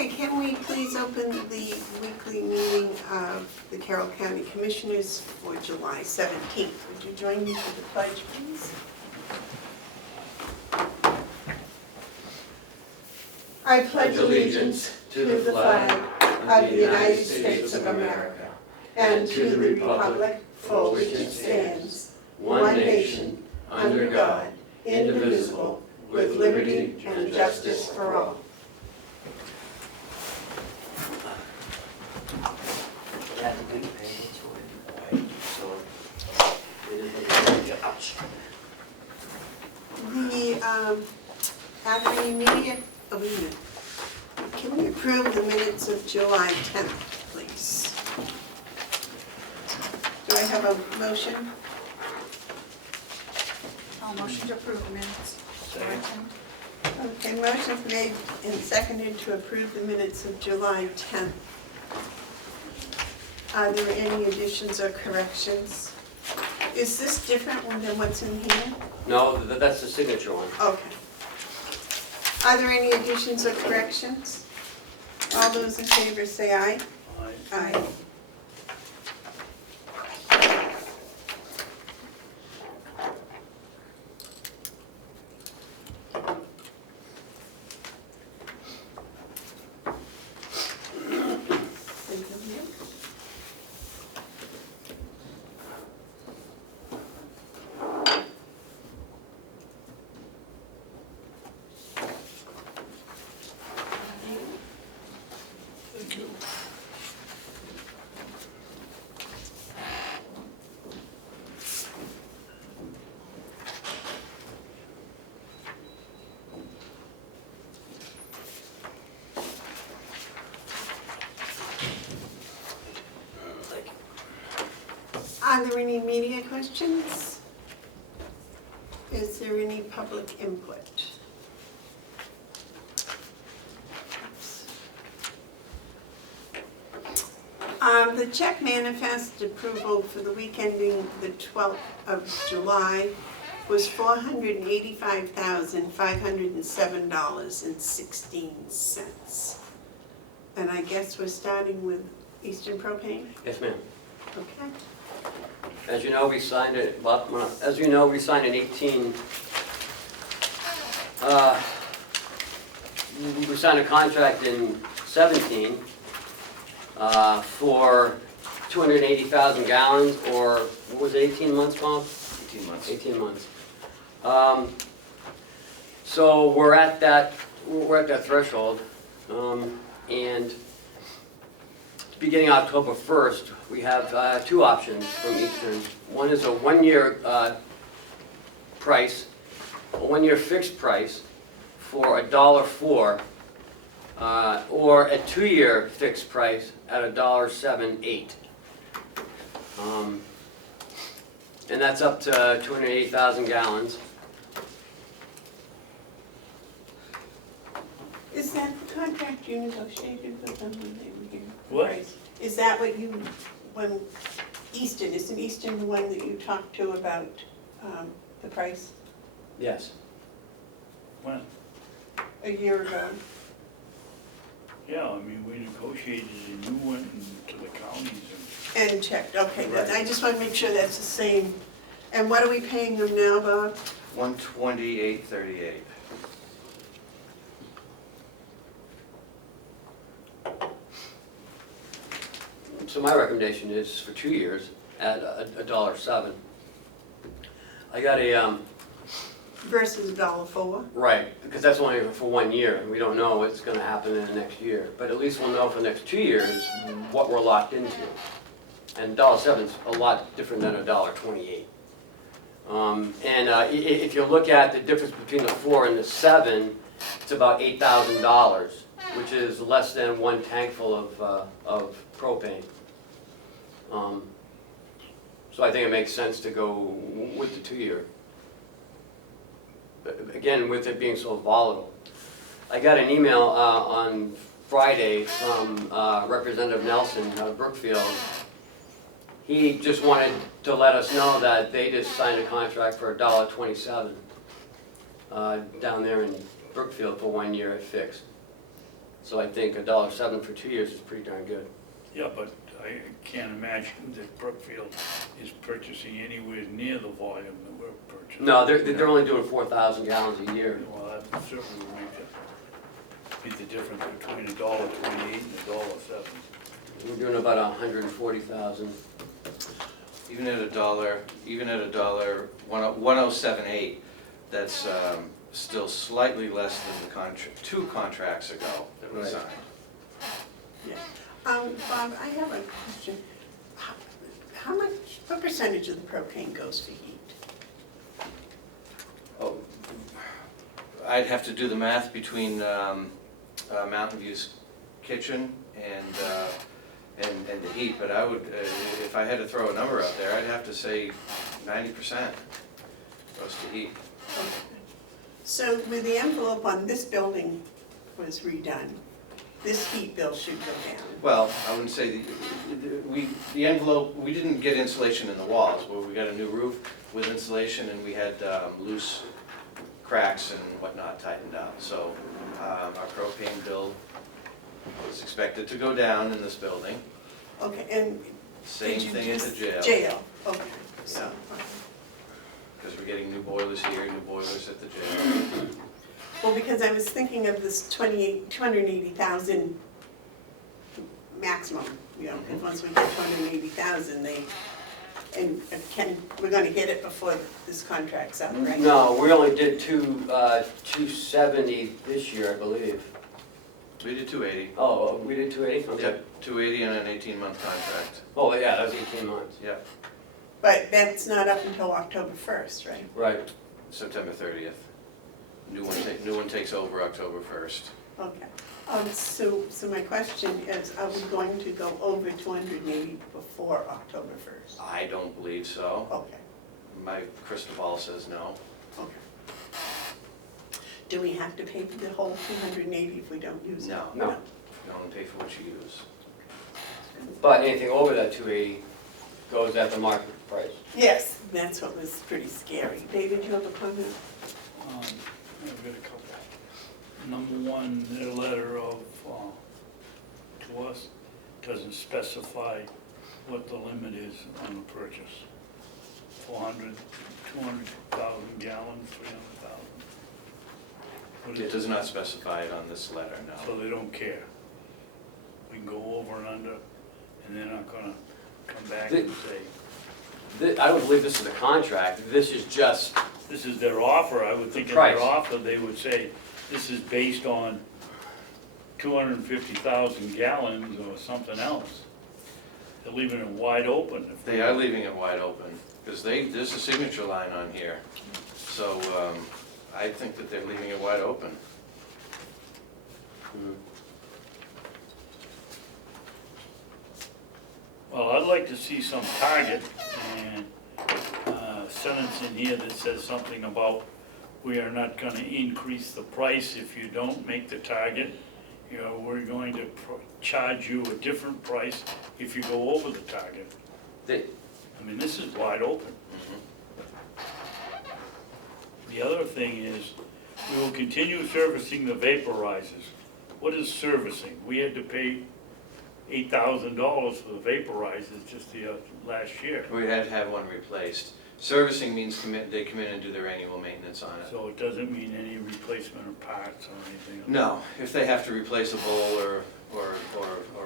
Okay, can we please open the weekly meeting of the Carroll County Commissioners for July 17th? Would you join me for the pledge, please? I pledge allegiance to the flag of the United States of America and to the republic for which it stands, one nation, under God, indivisible, with liberty and justice for all. Are there any immediate, can we approve the minutes of July 10th, please? Do I have a motion? I'll motion to approve the minutes. Okay, motion's made and seconded to approve the minutes of July 10th. Are there any additions or corrections? Is this different than what's in here? No, that's the signature one. Okay. Are there any additions or corrections? All those in favor say aye. Aye. Aye. Are there any media questions? Is there any public input? The check manifest approval for the week ending the 12th of July was $485,507.16. And I guess we're starting with Eastern Propane? Yes, ma'am. Okay. As you know, we signed it. As you know, we signed an 18. We signed a contract in 17 for 280,000 gallons, or what was it, 18 months, Bob? 18 months. 18 months. So we're at that threshold, and beginning October 1st, we have two options from Eastern. One is a one-year price, a one-year fixed price for $1.04, or a two-year fixed price at $1.78. And that's up to 280,000 gallons. Is that the contract you negotiated with them when they were here? What? Is that what you, when Easton, isn't Easton the one that you talked to about the price Yes. When? a year ago? Yeah, I mean, we negotiated a new one to the counties And checked, okay, Right. I just want to make sure that's the same. And what are we paying them now, Bob? 128.38. So my recommendation is for 2 years at $1.07. I got a, Versus $1.04? right, because that's only for 1 year, and we don't know what's gonna happen in the next year. But at least we'll know for the next 2 years what we're locked into. And $1.07 is a lot different than $1.28. If you look at the difference between the 4 and the 7, it's about $8,000, which is less than one tank full of propane. So I think it makes sense to go with the 2-year. Again, with it being so volatile. I got an email on Friday from Representative Nelson out of Brookfield. He just wanted to let us know that they just signed a contract for $1.27 down there in Brookfield for 1 year at fixed. So I think $1.07 for 2 years is pretty darn good. Yeah, but I can't imagine that Brookfield is purchasing anywhere near the volume that we're purchasing. No, they're only doing 4,000 gallons a year. Well, that certainly would be the difference between $1.28 and $1.07. We're doing about 140,000. Even at $1.1078, that's still slightly less than the 2 contracts ago that we Right. signed. Yeah. Bob, I have a question. What percentage of the propane goes for heat? Oh, I'd have to do the math between Mountain View's kitchen and the heat, but I would, if I had to throw a number out there, I'd have to say 90% goes to heat. Okay. So with the envelope on this building was redone, this heat bill should go down. Well, I wouldn't say, the envelope, we didn't get insulation in the walls, but we got a new roof with insulation and we had loose cracks and whatnot tightened up. So our propane bill was expected to go down in this building. Okay, and Same did you thing at the just- jail. Jail, okay. So, Yeah. Because we're getting new boilers here, new boilers at the jail. well, because I was thinking of this 280,000 maximum, you know, and once we get 280,000, we're gonna hit it before this contract's up, right? No, we only did 270 this year, I believe. We did 280. Oh, we did 280? Okay. Yep, 280 on an 18-month contract. Oh, yeah, that was 18 months. Yep, But that's not up until October 1st, right? Right. September 30th. New one takes over October 1st. Okay. So my question is, are we going to go over 280 before October 1st? I don't believe so. Okay, My crystal ball says no. okay. Do we have to pay for the whole 280 if we don't use it? No. No. You only pay for what you use. But anything over that 280 goes at the market price. Yes, that's what was pretty scary. David, you have a comment? I've got a couple. Number one, their letter to us doesn't specify what the limit is on the purchase. 400, 200,000 gallons, 300,000. It does not specify it on this letter, So no. they don't care. We can go over and under, and they're not gonna come back and say, I don't believe this is a contract. This is just, this is their offer. I would think in Price. their offer, they would say, this is based on 250,000 gallons or something else. They're leaving it wide open. If They are leaving it wide open, because there's a signature line on here. So I think that they're leaving it wide open. Well, I'd like to see some target and a sentence in here that says something about we are not gonna increase the price if you don't make the target. You know, we're going to charge you a different price if you go over the target. they, I mean, this is wide open. The other thing is, we will continue servicing the vaporizers. What is servicing? We had to pay $8,000 for the vaporizers just the last year. We had to have one replaced. Servicing means they come in and do their annual maintenance on it. So it doesn't mean any replacement of parts or anything? No, if they have to replace a bowl or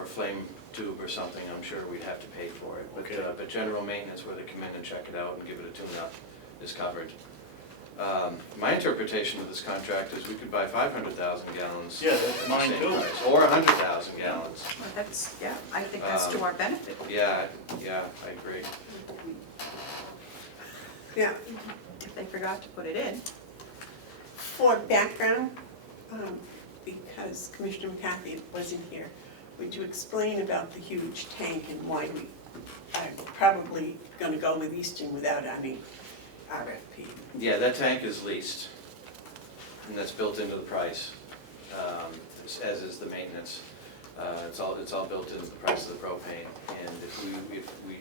a flame tube or something, I'm sure we'd have to pay for it. Okay. But general maintenance, where they come in and check it out and give it a tune-up, is covered. My interpretation of this contract is we could buy 500,000 gallons. Yeah, that's at the mine same too. price, or 100,000 gallons. Well, that's, yeah, I think that's to our benefit. Yeah, I agree. Yeah, If they forgot to put it in. for background, because Commissioner McCarthy wasn't here, would you explain about the huge tank and why we are probably gonna go with Eastern without any RFP? Yeah, that tank is leased, and that's built into the price, as is the maintenance. It's all built into the price of the propane, and if we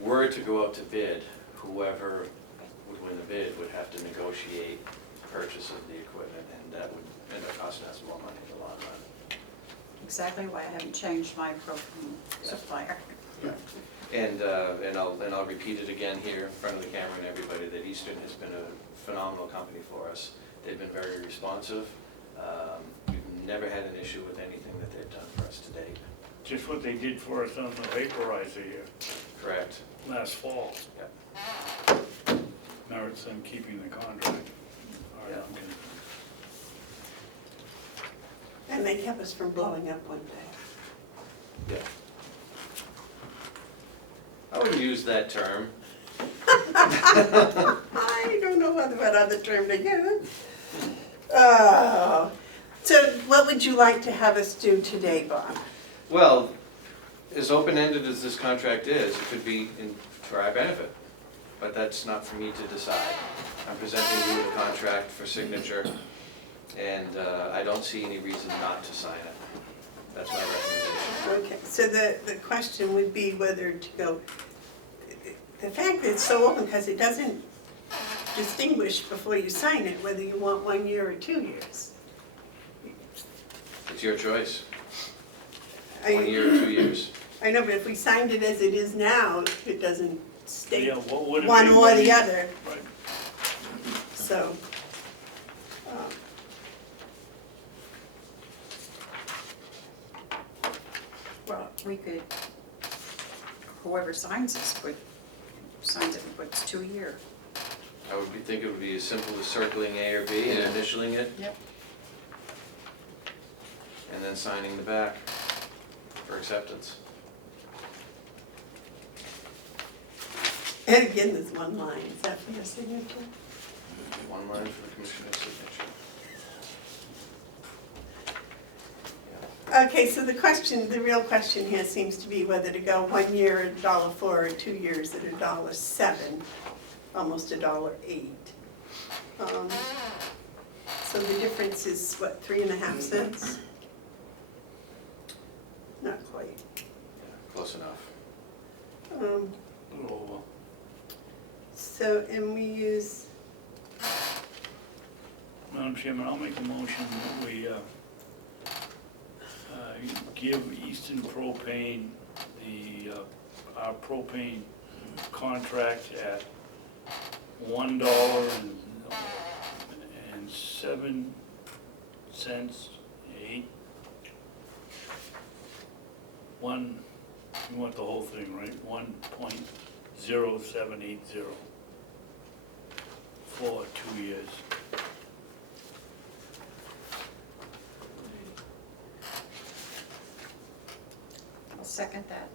were to go out to bid, whoever would win the bid would have to negotiate purchase of the equipment, and that would end up costing us more money in the long run. exactly why I haven't changed my propane supplier. And I'll repeat it again here in front of the camera and everybody, that Eastern has been a phenomenal company for us. They've been very responsive. We've never had an issue with anything that they've done for us to date. Just what they did for us on the vaporizer here Correct. last fall. Yep. Merits them keeping the contract. All right, I'm gonna- And they kept us from blowing up one day. Yeah. I wouldn't use that term. I don't know what other term to use. Oh. So what would you like to have us do today, Bob? Well, as open-ended as this contract is, it could be for our benefit, but that's not for me to decide. I'm presenting you with a contract for signature, and I don't see any reason not to sign it. That's my recommendation. Okay, so the question would be whether to go, the fact that it's so open, because it doesn't distinguish before you sign it whether you want 1 year or 2 years. It's your choice, I- 1 year or 2 years. I know, but if we signed it as it is now, it doesn't state Yeah, what would it be? one or the other, Right. so. Well, We could, whoever signs this signs it and puts 2 year. I would think it would be as simple as circling A or B and initialing it, Yep. and then signing the back for acceptance. and again, there's one line, is that for your signature? One line for the commissioner's signature. Okay, so the real question here seems to be whether to go 1 year at $1.04 or 2 years at $1.07, almost $1.08. So the difference is what, 3.5 cents? Not quite. Yeah, close enough. Um, A little over. So, and we use, Madam Chairman, I'll make a motion that we give Eastern Propane our propane contract at $1.07, 1, you want the whole thing, right? 1.0780 for 2 years. I'll second that.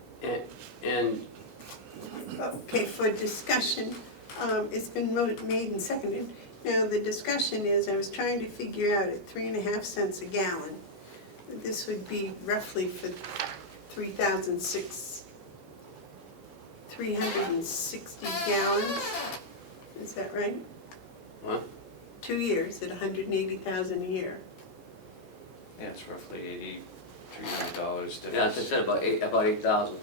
And okay, for discussion, it's been made and seconded. Now, the discussion is, I was trying to figure out at 3.5 cents a gallon, this would be roughly for 360 gallons, is that right? what? 2 years at 180,000 a year. Yeah, it's roughly $8,300 difference. Yeah, as I said, about 8,000.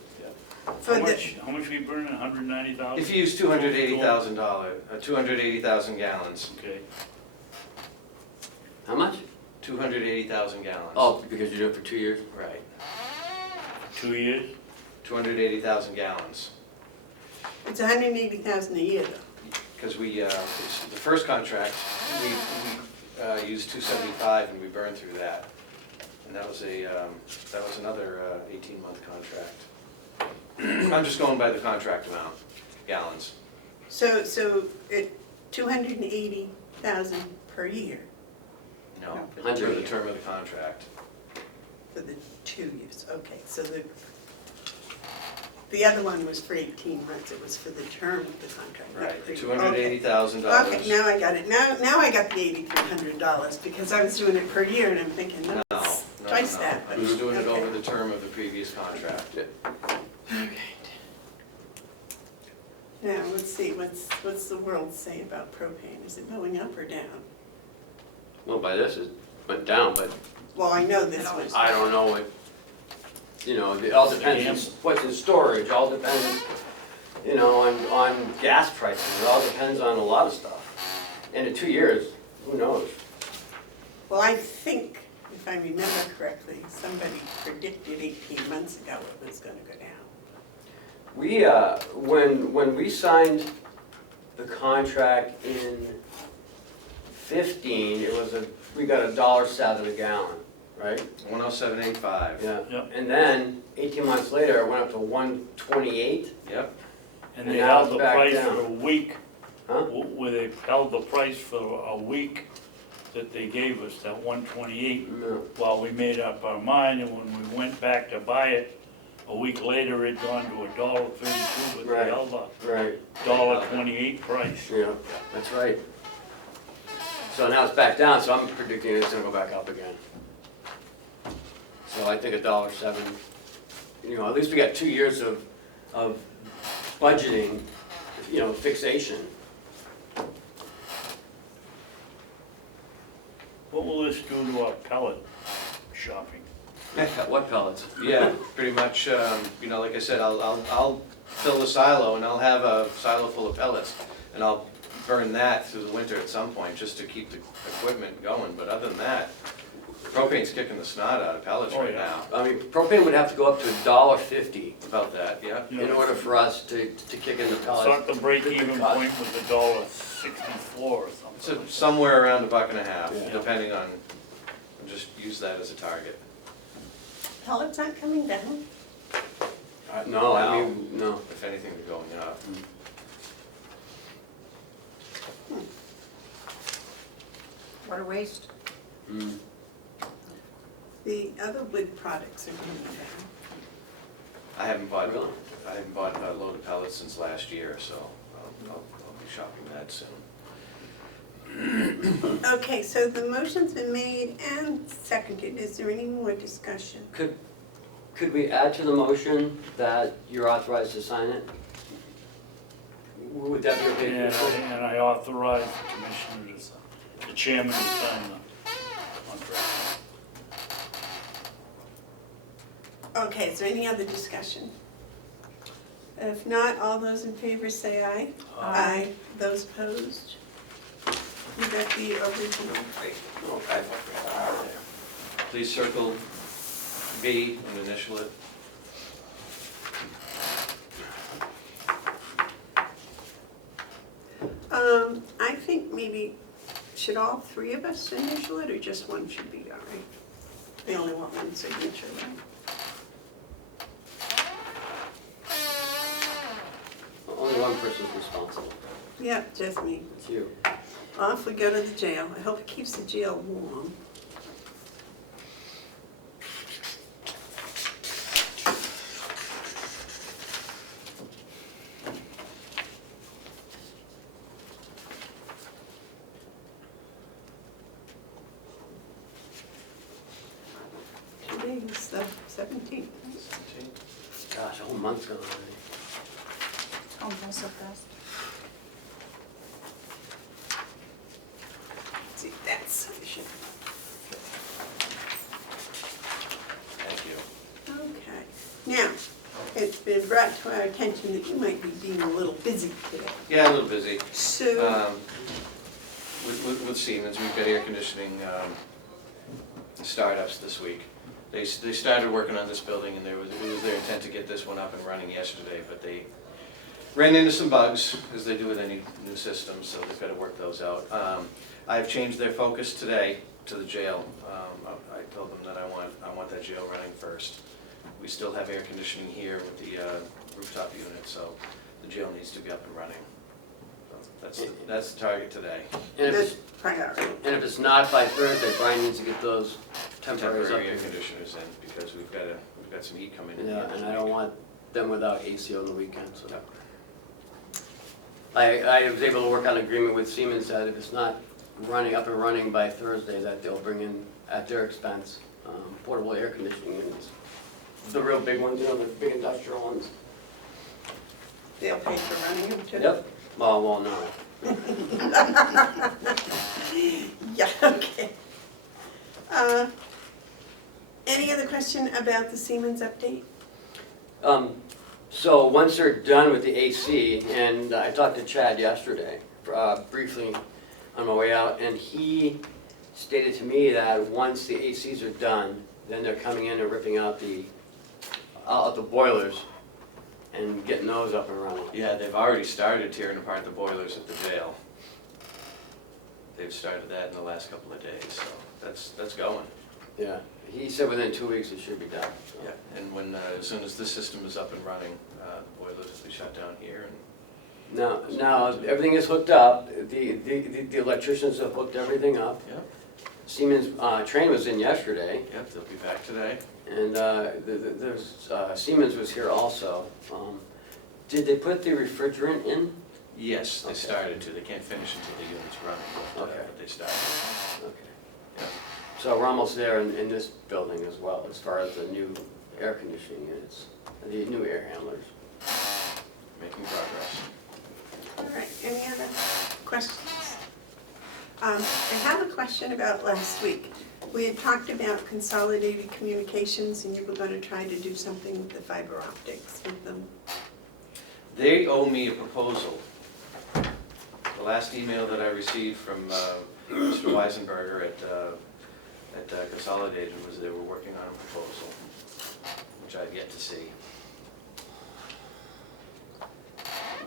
For How the, much we burn, 190,000? If you use $280,000 gallons, Okay, How much? 280,000 gallons. Oh, because you do it for 2 years? Right, 2 years? 280,000 gallons. it's 180,000 a year though. Because we, the first contract, we used 275 and we burned through that. And that was another 18-month contract. I'm just going by the contract amount, gallons. So at 280,000 per year No, No, for 100 a the year. term of the contract. for the 2 years, okay, so the other one was for 18 months, it was for the term of the contract, not Right, for- $280,000. Okay, now I got it, now I got the $8,300, because I was doing it per year, and I'm thinking, no, No, it's no, twice no. that. I but- was doing it okay. over the term of the previous contract. Okay. Now, let's see, what's the world say about propane, is it going up or down? Well, by this, it went down, but Well, I know this was. I don't know what, it all depends on what's in storage, all depends, on gas prices, it all depends on a lot of stuff. And in 2 years, who knows? Well, I think if I remember correctly, somebody predicted 18 months ago it was gonna go down. We, when we signed the contract in 15, it was we got $1.07 a gallon, right? 107.85. Yeah. Yep. And then 18 months later, it went up to 128. Yep. And they now held it's the back price down. for a week, Huh? where they held the price for a week that they gave us, that 128, No. while we made up our mind, and when we went back to buy it, a week later, it'd gone to $1.32, but Right. they held a Right. $1.28 price. Yeah, that's right. So now it's back down, so I'm predicting it's gonna go back up again. So I think $1.07, at least we got 2 years of budgeting, fixation. What will this do to our pellet shopping? What pellets? Yeah, pretty much, like I said, I'll fill the silo and I'll have a silo full of pellets. And I'll burn that through the winter at some point, just to keep the equipment going. But other than that, propane's kicking the snot out of pellets Oh, right yeah. now. I mean, propane would have to go up to $1.50 About that, yeah. in order for us to kick in the pellets. Start the break-even The cost. point with $1.64 or So something. somewhere around $1.50, Yeah. depending on, just use that as a target. Pellets aren't coming down? No, I mean, no. If anything, they're going up. What a waste. Mm. The other wood products are coming down. I haven't bought Really? a load of pellets since last year, so I'll be shopping that soon. Okay, so the motion's been made and seconded. Is there any more discussion? Could we add to the motion that you're authorized to sign it? Would that be okay? to do? And I authorize the commissioner to sign, the chairman to sign the contract. Okay, is there any other discussion? If not, all those in favor say aye. Aye. Those opposed? You got the original. Okay. Please circle B and initial it. I think maybe, should all three of us initial it, or just one should be all right? They only want one signature, right? Only one person's responsible. Yep, just me. It's you. Off we go to the jail. I hope it keeps the jail warm. Today's the 17th. Gosh, a whole month's gone already. Oh, that's so fast. See, that's sufficient. Thank you. Okay. Now, it's been brought to our attention that you might be being a little busy today. Yeah, a little busy. So, With Siemens, we've got air conditioning startups this week. They started working on this building, and it was their intent to get this one up and running yesterday, but they ran into some bugs, as they do with any new system, so they've got to work those out. I've changed their focus today to the jail. I told them that I want that jail running first. We still have air conditioning here with the rooftop unit, so the jail needs to be up and running. So that's the target today. And that's if priority. it's not by Thursday, Brian needs to get those temporaries up. Temporary air conditioners in, because we've got some heat coming in. Yeah, here and this I don't week. want them without AC on the weekend, so. Yep. I was able to work on an agreement with Siemens that if it's not up and running by Thursday, that they'll bring in, at their expense, portable air conditioning units. The real big ones, the big industrial ones. They'll pay for running them too? Yep. Well, no. Yeah, okay. Any other question about the Siemens update? So once they're done with the AC, and I talked to Chad yesterday, briefly on my way out, and he stated to me that once the ACs are done, then they're coming in and ripping out the boilers and getting those up and running. Yeah, they've already started tearing apart the boilers at the jail. They've started that in the last couple of days, so that's going. Yeah, he said within 2 weeks it should be done. So. Yeah, and when, as soon as this system is up and running, boilers will be shut down here, and Now, everything is hooked up, the electricians have hooked everything up. Yep. Siemens, train was in yesterday, yep, they'll be back today. and Siemens was here also. Did they put the refrigerant in? Yes, they Okay. started to. They can't finish until the unit's running, Okay. but they started. Okay. Yeah. So we're almost there in this building as well, as far as the new air conditioning units, the new air handlers. Making progress. All right, any other questions? I have a question about last week. We had talked about consolidated communications, and you were gonna try to do something with the fiber optics with them. They owe me a proposal. The last email that I received from Mr. Weisenberger at Consolidated was they were working on a proposal, which I've yet to see.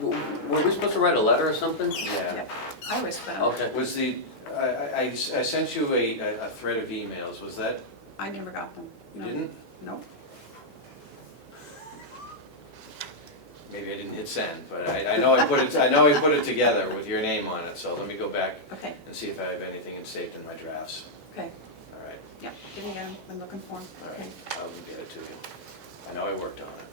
Were we supposed to write a letter or something? Yeah. Yep. I always put them. Okay. Was I sent you a thread of emails, was that, I never got them. you No. didn't? No. Maybe I didn't hit send, but I know I put it together with your name on it, so let me go back Okay, and see if I have anything saved in my drafts. okay. All right, Yep, didn't get them. I'm looking for them. all Okay. right, I'll get it to you. I know I worked on it.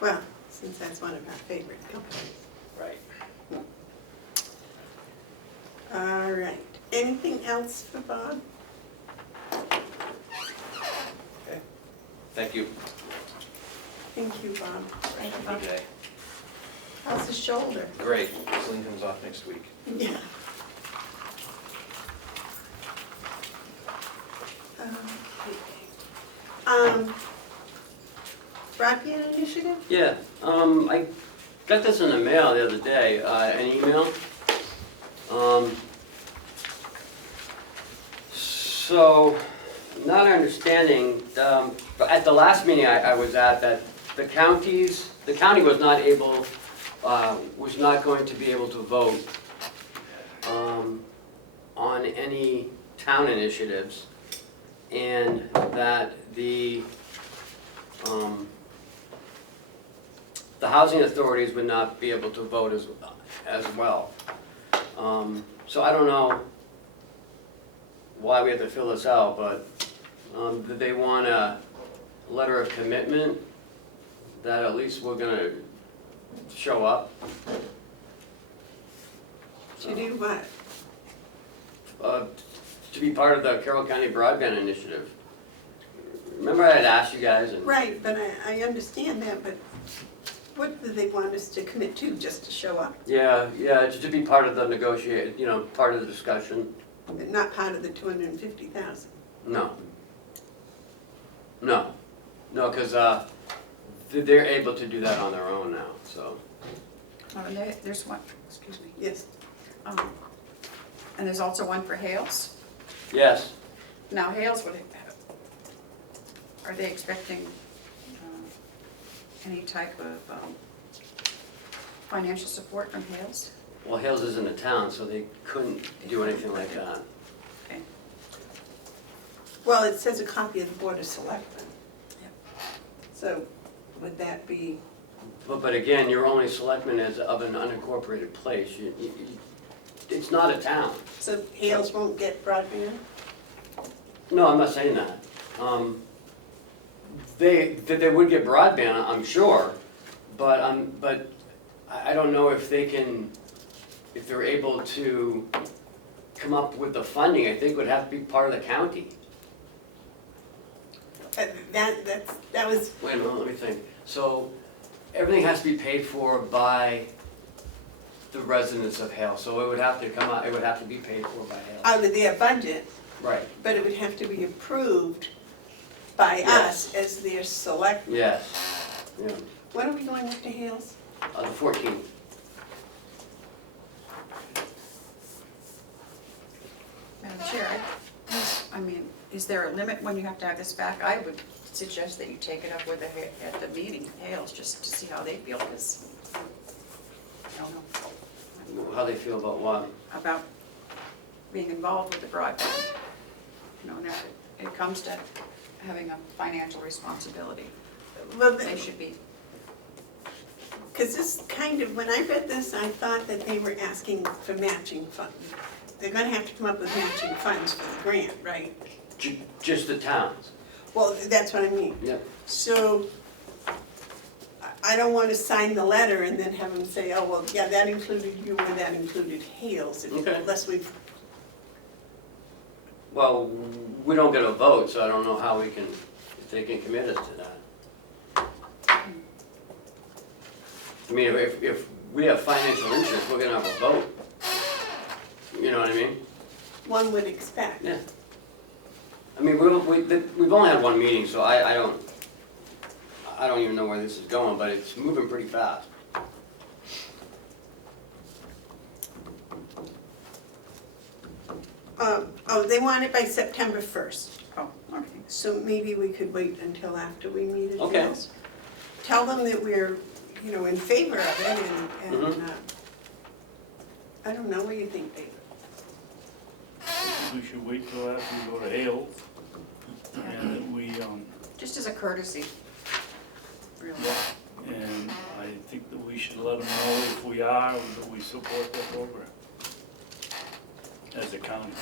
Well, since that's one of our favorite companies. Right. All right, anything else for Bob? Okay. Thank you. Thank you, Bob. Thank you, Have a Bob. good day. How's the shoulder? Great. Celine comes off next week. Yeah. Broadband initiative? Yeah, I got this in the mail the other day, an email. So, not understanding, but at the last meeting I was at, that the county was not able, was not going to be able to vote on any town initiatives, and that the housing authorities would not be able to vote as well. So I don't know why we have to fill this out, but did they want a letter of commitment that at least we're gonna show up? To do what? To be part of the Carroll County Broadband Initiative. Remember I had asked you guys and. Right, but I understand that, but what do they want us to commit to, just to show up? Yeah, just to be part of the part of the discussion. But not part of the 250,000? No, because they're able to do that on their own now, so. Oh, and there's one, excuse me. Yes. And there's also one for Hales. Yes, Now, Hales, are they expecting any type of financial support from Hales? well, Hales isn't a town, so they couldn't do anything like that. Okay. Well, it says a copy of the Board of Selectmen. Yep. So would that be, But again, you're only selectman as of an unincorporated place. It's not a town. so Hales won't get broadband? No, I'm not saying that. They would get broadband, I'm sure, but I don't know if they're able to come up with the funding. I think it would have to be part of the county. That was, Wait a minute, let me think. So everything has to be paid for by the residents of Hale, so it would have to come out, it would have to be paid for by Hale. out of their budget, Right, but it would have to be approved by Yes. us as their select. yes. Yeah. When are we going up to Hales? The 14th. is there a limit when you have to have this back? I would suggest that you take it up with at the meeting, Hales, just to see how they feel, because I don't know How they feel about what? about being involved with the broadband. You know, and if it comes to having a financial responsibility, Well, they should be. because this kind of, when I read this, I thought that they were asking for matching funds. They're gonna have to come up with matching funds for the grant, right? Just the towns. Well, that's what I mean. Yep. So, I don't wanna sign the letter and then have them say, oh, well, yeah, that included you or that included Hales, Okay. unless we've, Well, we don't get a vote, so I don't know how we can, if they can commit us to that. I mean, if we have financial interest, we're gonna have a vote. You know what I mean? one would expect. Yeah. I mean, we've only had one meeting, so I don't even know where this is going, but it's moving pretty fast. Oh, they want it by September 1st, Oh, okay. so maybe we could wait until after we meet at Okay. Hales. Tell them that we're, you know, in favor of it and, Mhm. I don't know, what do you think, David? We should wait till after we go to Hale, and that we, Just as a courtesy, really. and I think that we should let them know if we are, that we support their program as a county.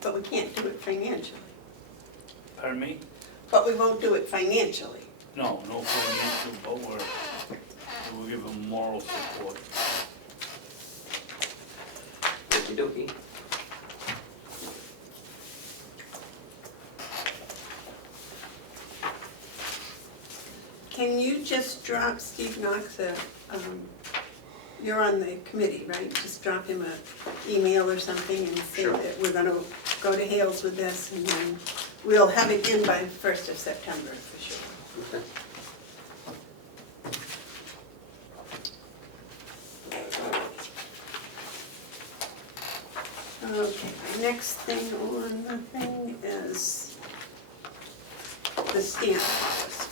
But we can't do it financially. Pardon me? But we won't do it financially. No, no financial, but we'll give them moral support. Okey dokey. Can you just drop Steve Knox you're on the committee, right? Just drop him an email or something and say Sure. that we're gonna go to Hales with this, and then we'll have it in by the 1st of September for sure. Okay. Okay, next thing on the thing is the stamp policy.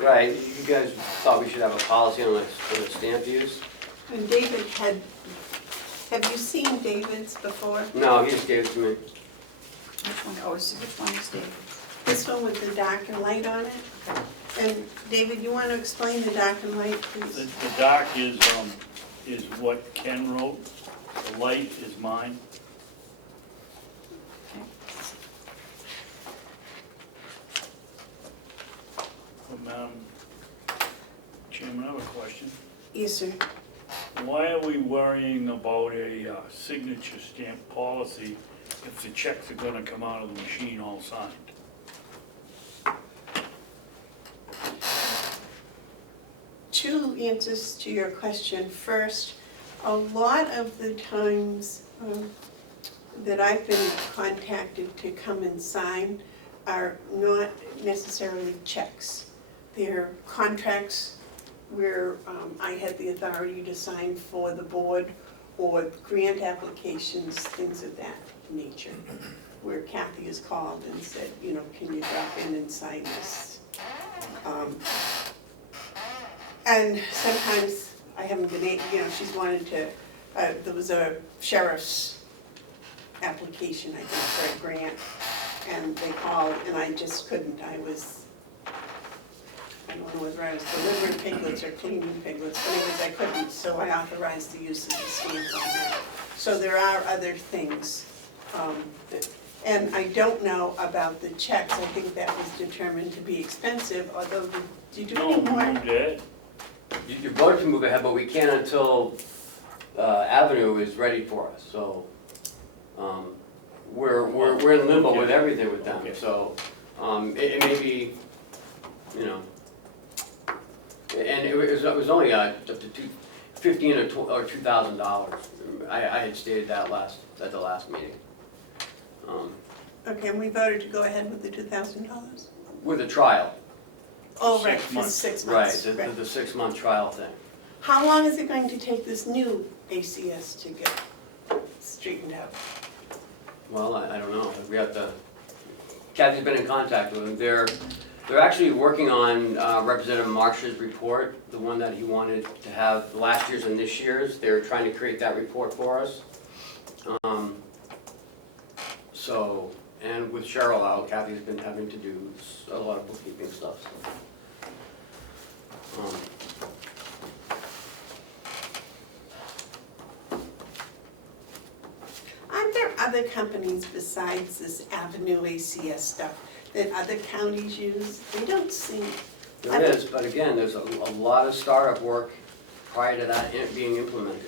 Right, you guys thought we should have a policy on the stamp use? And David have you seen David's before? No, he just gave it to me. Which one, which one is David? This one with the dark and light on it? And David, you want to explain the dark and light, The please? dark is what Ken wrote, the light is mine. But Madam Chairman, I have a question. Yes, sir. Why are we worrying about a signature stamp policy if the checks are gonna come out of the machine all signed? Two answers to your question. First, a lot of the times that I've been contacted to come and sign are not necessarily checks. They're contracts where I had the authority to sign for the board, or grant applications, things of that nature, where Kathy has called and said, you know, can you drop in and sign this? And sometimes I haven't been able, you know, she's wanted to, there was a sheriff's application, I think, for a grant, and they called, and I just couldn't. I don't know whether I was delivering piglets or cleaning piglets, but anyways, I couldn't, so I authorized the use of the stamp on that. So there are other things. And I don't know about the checks. I think that was determined to be expensive, although, did you do any No, more? we did. Your board can move ahead, but we can't until Avenue is ready for us, so we're in limbo with everything with them, Okay. so it may be, you know, and it was only up to $15 or $2,000. I had stated that at the last meeting. Okay, and we voted to go ahead with the $2,000? With a trial, Oh, right, 6 for months. 6 right, months. the Right. 6-month trial thing. How long is it going to take this new ACS to get straightened out? Well, I don't know, we have to, Kathy's been in contact with them. They're actually working on Representative Marsh's report, the one that he wanted to have last year's and this year's. They're trying to create that report for us. So, and with Cheryl out, Kathy's been having to do a lot of bookkeeping stuff. Aren't there other companies besides this Avenue ACS stuff that other counties use? They don't seem, There is, but again, there's a lot of startup work prior to that being implemented.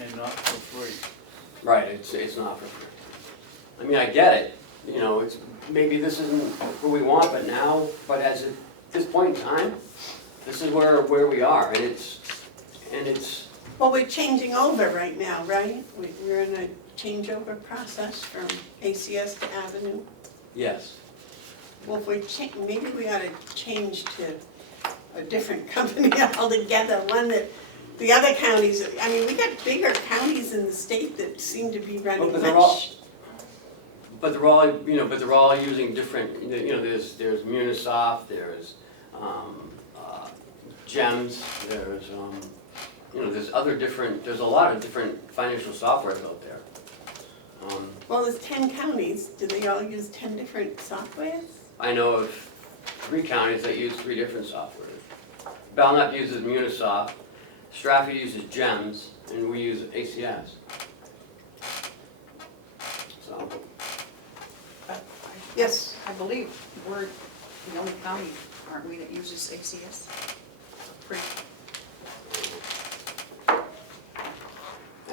And not for free. Right, it's not for free. I mean, I get it, you know, it's, maybe this isn't what we want, but now, but at this point in time, this is where we are, and it's, well, we're changing over right now, right? We're in a changeover process from ACS to Avenue. yes. Well, if maybe we ought to change to a different company altogether, one that the other counties, I mean, we got bigger counties in the state that seem to be running But they're all- much. But they're all, you know, using different, you know, there's Munisoft, there's GEMS, there's, you know, there's a lot of different financial softwares out there. Well, there's 10 counties. Do they all use 10 different softwares? I know of 3 counties that use 3 different softwares. Belknap uses Munisoft, Stratford uses GEMS, and we use ACS. So, Yes. I believe we're the only county, aren't we, that uses ACS? Pretty,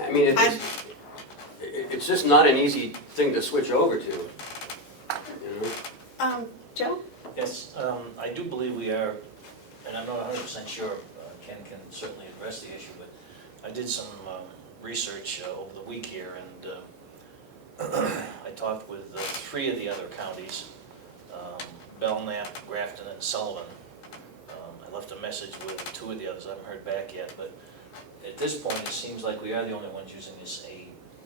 I mean, it's just not an easy thing to switch over to, you know? Joe? Yes, I do believe we are, and I'm not 100% sure, Ken can certainly address the issue, but I did some research over the week here, and I talked with 3 of the other counties, Belknap, Grafton, and Sullivan. I left a message with 2 of the others, I haven't heard back yet, but at this point, it seems like we are the only ones using this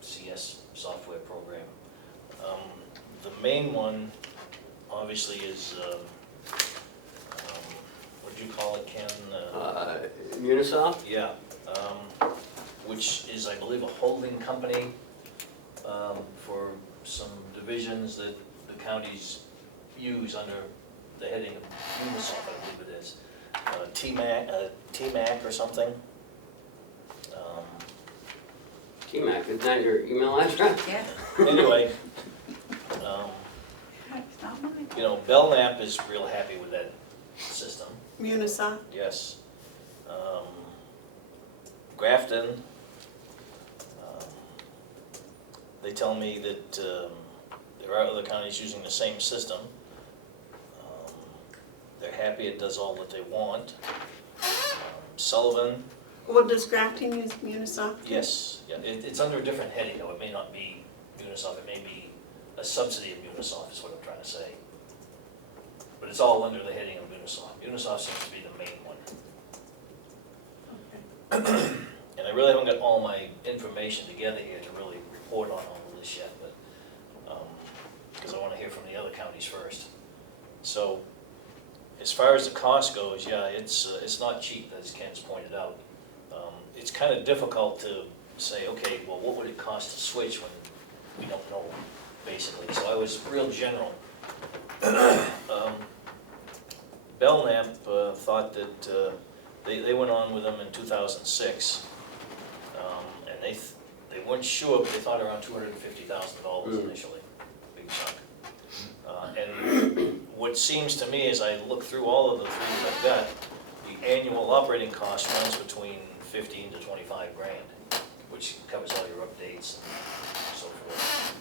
ACS software program. The main one, obviously, is, what did you call it, Ken? Munisoft? Yeah, which is, I believe, a holding company for some divisions that the counties use under the heading of Unisoft, I believe it is. TMAC or something. TMAC, is that your email address? yeah, Anyway, it's not mine. you know, Belknap is real happy with that system, Munisoft? yes. Grafton, they tell me that there are other counties using the same system. They're happy it does all that they want. Sullivan, Well, does Grafton use Munisoft? yes, yeah, it's under a different heading though, it may not be Unisoft, it may be a subsidy of Unisoft is what I'm trying to say. But it's all under the heading of Unisoft. Unisoft seems to be the main one. And I really haven't got all my information together here to really report on all of this yet, but, because I want to hear from the other counties first. So, as far as the cost goes, yeah, it's not cheap, as Ken's pointed out. It's kind of difficult to say, okay, well, what would it cost to switch when we don't know, basically. So I was real general. Belknap thought that they went on with them in 2006, and they weren't sure, but they thought around $250,000 initially, big chunk. And what seems to me, as I look through all of the 3 that I've got, the annual operating cost runs between 15 to 25 grand, which covers all your updates and so forth.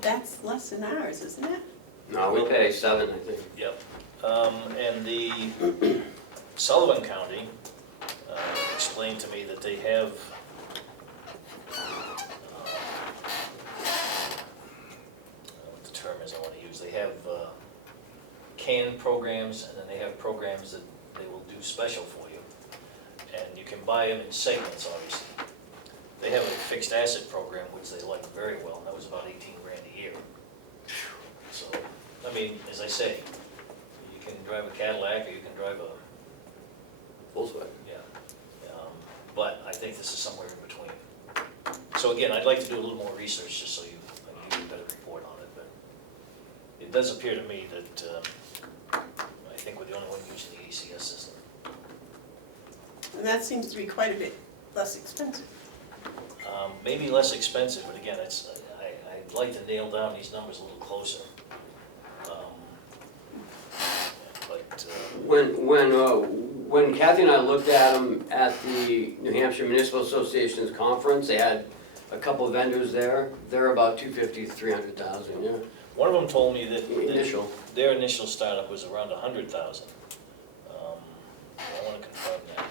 That's less than ours, isn't it? No, we pay 7, I think. Yep. And the Sullivan County explained to me that they have what the term is I want to use. They have canned programs, and then they have programs that they will do special for you. And you can buy them in segments, obviously. they have a fixed asset program, which they like very well, and that was about 18 grand a year. So, I mean, as I say, you can drive a Cadillac or you can drive a, Volkswagen. yeah. But I think this is somewhere in between. So again, I'd like to do a little more research just so I can give you a better report on it, but it does appear to me that I think we're the only one using the ACS system. And that seems to be quite a bit less expensive. Maybe less expensive, but again, I'd like to nail down these numbers a little closer. But When Kathy and I looked at them at the New Hampshire Municipal Association's conference, they had a couple of vendors there. They're about 250 to 300,000, yeah. one of them told me that Initial. their initial startup was around 100,000. I want to confirm that.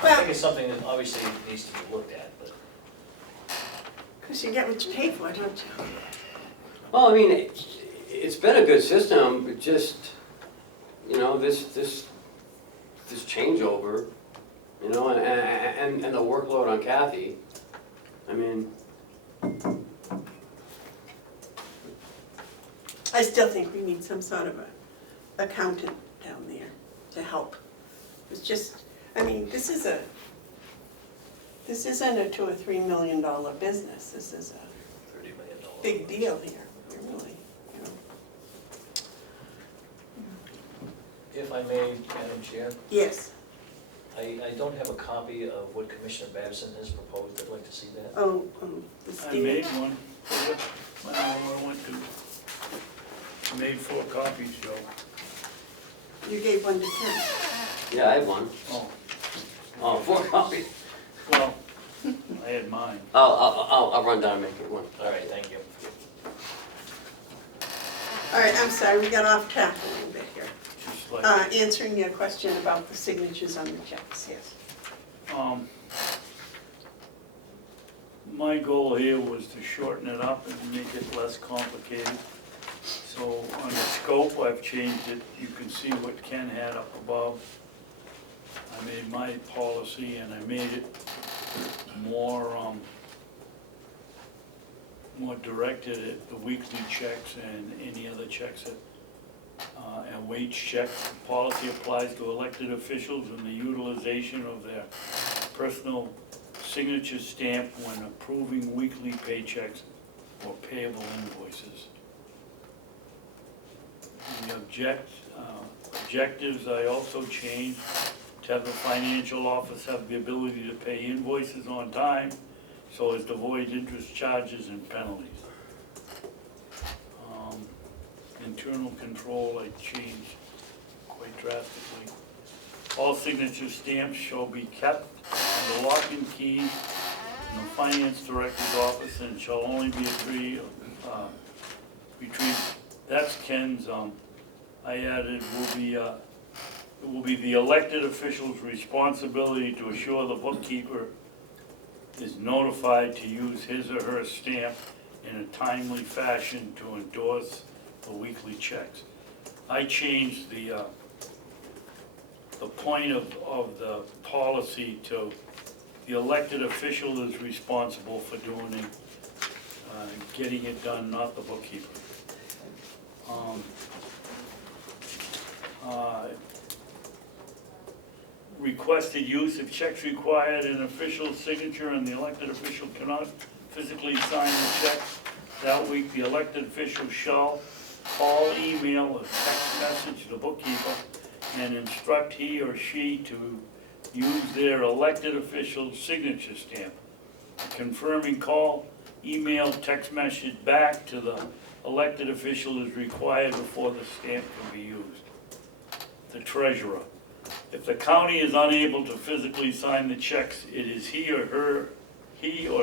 I Well, think it's something that obviously needs to be looked at, but because you get what you pay for, don't you? Well, I mean, it's been a good system, but just, you know, this changeover, you know, and the workload on Kathy, I mean, I still think we need some sort of a accountant down there to help. It's just, I mean, this isn't a $2 or $3 million business. This is a $30 million. big deal here. We really, you know. If I may, Madam Chair, Yes. I don't have a copy of what Commissioner Babson has proposed. I'd like to see that. Oh, the I Steve. made one, when I went to, I made 4 copies, Joe. You gave one to Ken. yeah, I have one. Oh, 4 copies. well, I had mine. I'll run down and make it one. All right, thank you. All right, I'm sorry, we got off track a little bit here. Just like, Answering your question about the signatures on the checks, yes. my goal here was to shorten it up and make it less complicated. So on the scope, I've changed it. You can see what Ken had up above. I made my policy and I made it more, more directed at the weekly checks and any other checks that, and wage checks. The policy applies to elected officials and the utilization of their personal signature stamp when approving weekly paychecks or payable invoices. The objectives I also changed to have the financial office have the ability to pay invoices on time so as to avoid interest charges and penalties. Internal control I changed quite drastically. All signature stamps shall be kept in the lock and key in the finance director's office and shall only be retrieved. That's Ken's, I added, it will be the elected official's responsibility to assure the bookkeeper is notified to use his or her stamp in a timely fashion to endorse the weekly checks. I changed the point of the policy to the elected official is responsible for doing it, getting it done, not the bookkeeper. Requested use of checks required an official signature and the elected official cannot physically sign the check that week. The elected official shall call, email, or text message the bookkeeper and instruct he or she to use their elected official's signature stamp. A confirming call, email, text message back to the elected official is required before the stamp can be used. The treasurer. If the county is unable to physically sign the checks, it is he or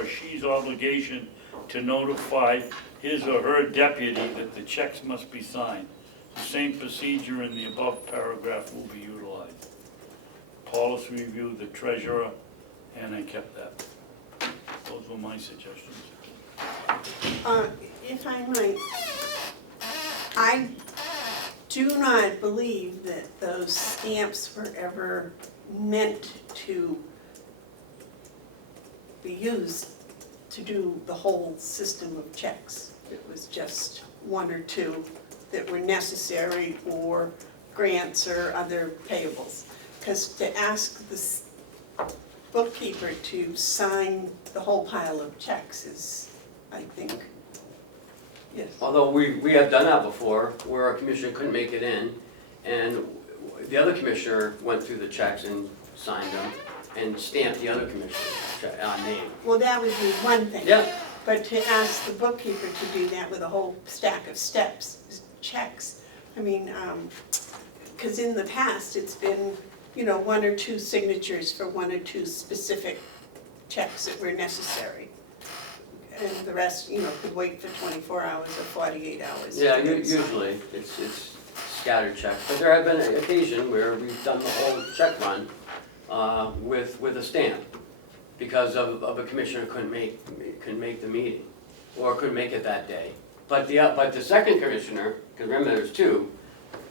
she's obligation to notify his or her deputy that the checks must be signed. The same procedure in the above paragraph will be utilized. Policy review, the treasurer, and I kept that. Those were my suggestions. If I might, I do not believe that those stamps were ever meant to be used to do the whole system of checks. It was just one or two that were necessary for grants or other payables. Because to ask the bookkeeper to sign the whole pile of checks is, I think, yes. Although we have done that before, where a commissioner couldn't make it in, and the other commissioner went through the checks and signed them, and stamped the other commissioner's name. Well, that would be one thing. Yeah, But to ask the bookkeeper to do that with a whole stack of checks, I mean, because in the past, it's been, one or two signatures for one or two specific checks that were necessary. And the rest, could wait for 24 hours or 48 hours. yeah, usually it's scattered checks, but there have been an occasion where we've done the whole check run with a stamp, because of a commissioner couldn't make the meeting, or couldn't make it that day. But the second commissioner, because remember there's two,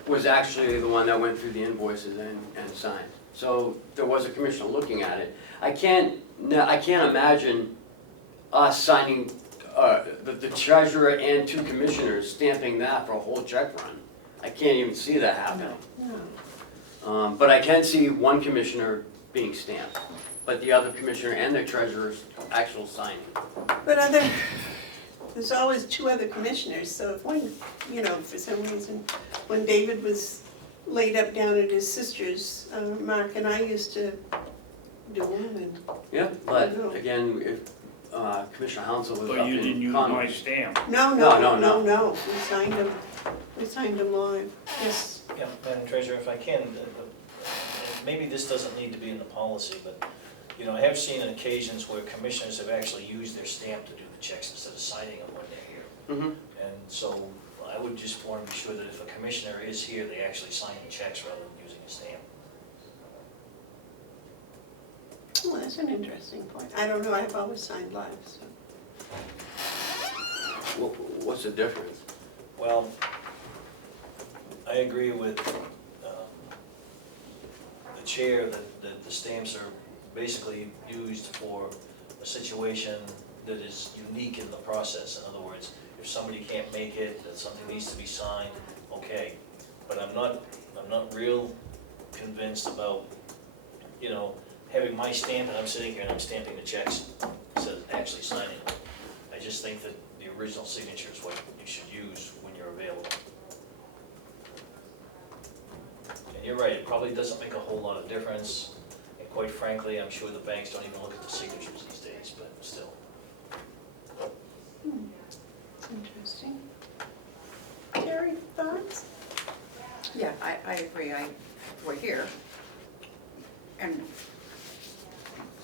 was actually the one that went through the invoices and signed. So there was a commissioner looking at it. I can't imagine us signing, the treasurer and two commissioners stamping that for a whole check run. I can't even see that happening. No. But I can see one commissioner being stamped, but the other commissioner and the treasurer's actual signing. But there's always two other commissioners, so if one, for some reason, when David was laid up down at his sister's, Mark and I used to do them, and Yeah, but again, if Commissioner Hounsell was But up you didn't in use my Congress. stamp. no, we signed them live, yes. Yeah, Madam Treasurer, if I can, maybe this doesn't need to be in the policy, but, I have seen occasions where commissioners have actually used their stamp to do the checks instead of signing them when they're here. Mhm. And so I would just want to be sure that if a commissioner is here, they actually sign the checks rather than using a stamp. Well, that's an interesting point. I don't know, I've always signed live, so. What's the difference? Well, I agree with the chair that the stamps are basically used for a situation that is unique in the process. In other words, if somebody can't make it, that something needs to be signed, okay. But I'm not real convinced about, having my stamp and I'm sitting here and I'm stamping the checks instead of actually signing them. I just think that the original signature is what you should use when you're available. And you're right, it probably doesn't make a whole lot of difference. And quite frankly, I'm sure the banks don't even look at the signatures these days, but still. Interesting. Terry, thoughts? Yeah, I agree, we're here, and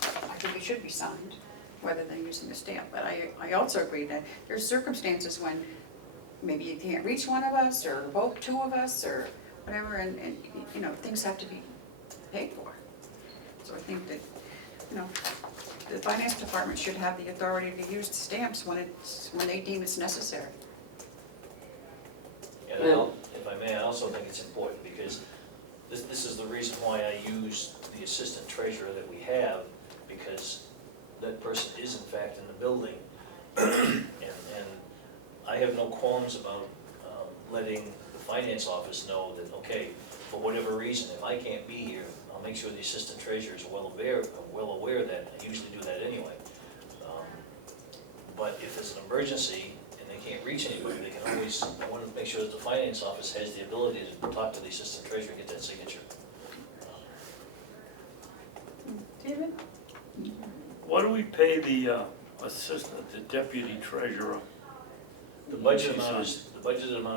I think it should be signed, rather than using a stamp, but I also agree that there's circumstances when maybe you can't reach one of us, or both, two of us, or whatever, and things have to be paid for. So I think that, the finance department should have the authority to use the stamps when they deem it's necessary. And if I may, I also think it's important because this is the reason why I use the assistant treasurer that we have, because that person is in fact in the building. And I have no qualms about letting the finance office know that, okay, for whatever reason, if I can't be here, I'll make sure the assistant treasurer is well aware of that. I usually do that anyway. But if it's an emergency and they can't reach anybody, they can always, I want to make sure that the finance office has the ability to talk to the assistant treasurer and get that signature. David? What do we pay the assistant, the deputy treasurer? The budgeted amount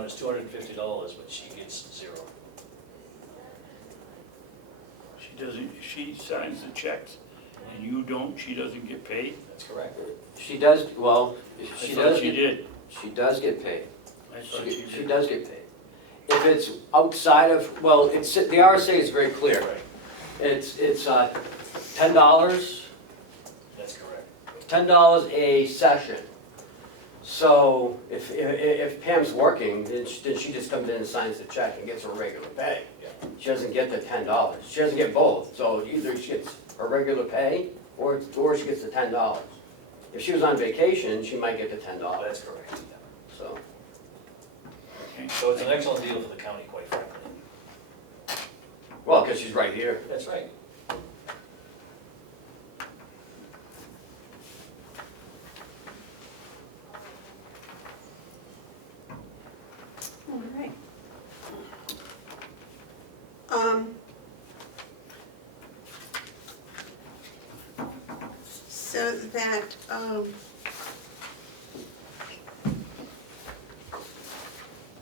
is $250, but she gets zero. She signs the checks, and you don't, she doesn't get paid? That's correct. She does, well, I she thought does she get, did. she does get paid. I thought she She did. does get paid. If it's outside of, well, the RSA is very clear. Right. It's $10, That's correct. $10 a session. So if Pam's working, then she just comes in and signs the check and gets her regular pay. She doesn't get the $10. She doesn't get both. So either she gets her regular pay or she gets the $10. If she was on vacation, she might get the $10. That's correct, yeah. So, So it's an excellent deal for the county, quite frankly. well, because she's right here. That's right. All right. So that,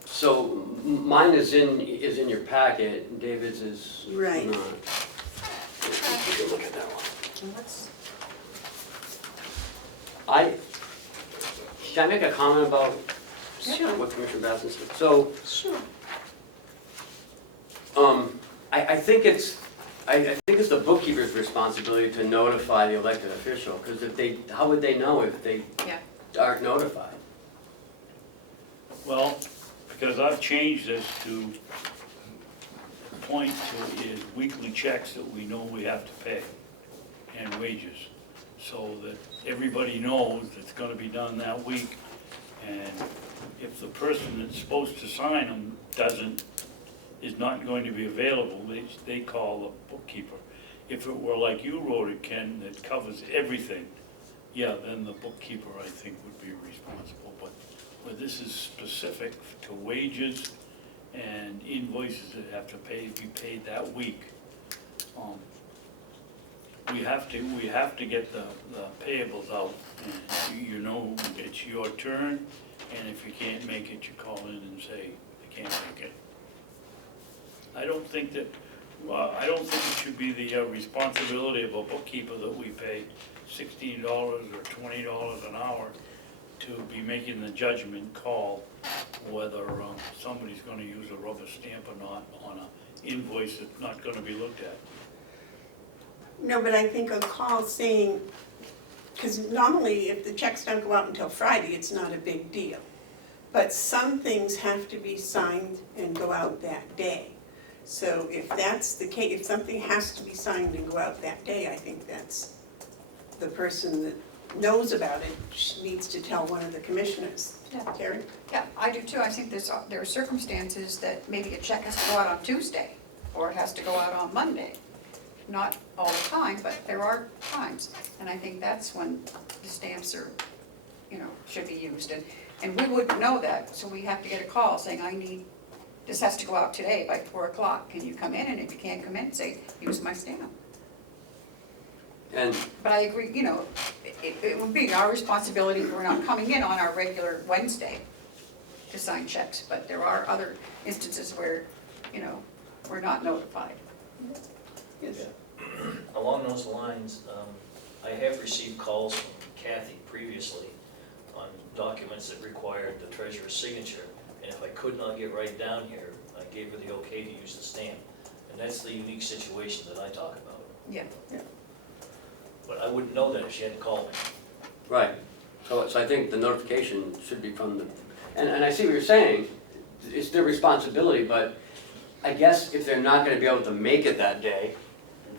So mine is in your packet, and David's is Right. not. You can look at that one. Can I make a comment about Sure. what Commissioner Babson said? So, sure. I think it's the bookkeeper's responsibility to notify the elected official, because how would they know if they Yeah. aren't notified? Well, because I've changed this to point to is weekly checks that we know we have to pay and wages, so that everybody knows it's gonna be done that week. And if the person that's supposed to sign them is not going to be available, they call the bookkeeper. If it were like you wrote it, Ken, that covers everything, yeah, then the bookkeeper, I think, would be responsible. But where this is specific to wages and invoices that have to be paid that week, we have to get the payables out. And you know, it's your turn, and if you can't make it, you call in and say, I can't make it. I don't think it should be the responsibility of a bookkeeper that we pay $16 or $20 an hour to be making the judgment call whether somebody's gonna use a rubber stamp or not on an invoice that's not gonna be looked at. No, but I think a call saying, because normally if the checks don't go out until Friday, it's not a big deal. But some things have to be signed and go out that day. So if that's the case, if something has to be signed and go out that day, I think that's the person that knows about it needs to tell one of the commissioners. Yeah. Terry? Yeah, I do too. I think there are circumstances that maybe a check has to go out on Tuesday, or it has to go out on Monday. Not all the time, but there are times. And I think that's when the stamps are, should be used. And we wouldn't know that, so we have to get a call saying, this has to go out today by 4 o'clock. Can you come in? And if you can't come in, say, use my stamp. And But I agree, it would be our responsibility if we're not coming in on our regular Wednesday to sign checks. But there are other instances where, we're not notified. Yes. Along those lines, I have received calls from Kathy previously on documents that required the treasurer's signature, and if I could not get right down here, I gave her the okay to use the stamp. And that's the unique situation that I talk about. Yeah. But I wouldn't know that if she hadn't called me. right, so I think the notification should be from the, and I see what you're saying, it's their responsibility, but I guess if they're not gonna be able to make it that day,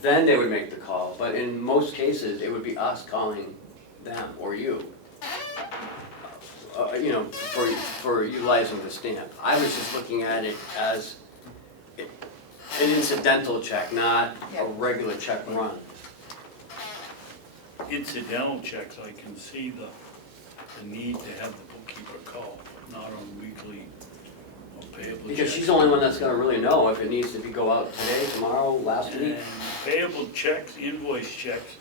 then they would make the call, but in most cases, it would be us calling them or you. For utilizing the stamp. I was just looking at it as an incidental check, not a regular check run. Incidental checks, I can see the need to have the bookkeeper call, but not on weekly or payable checks. Because she's the only one that's gonna really know if it needs to go out today, tomorrow, last week. And payable checks, invoice checks,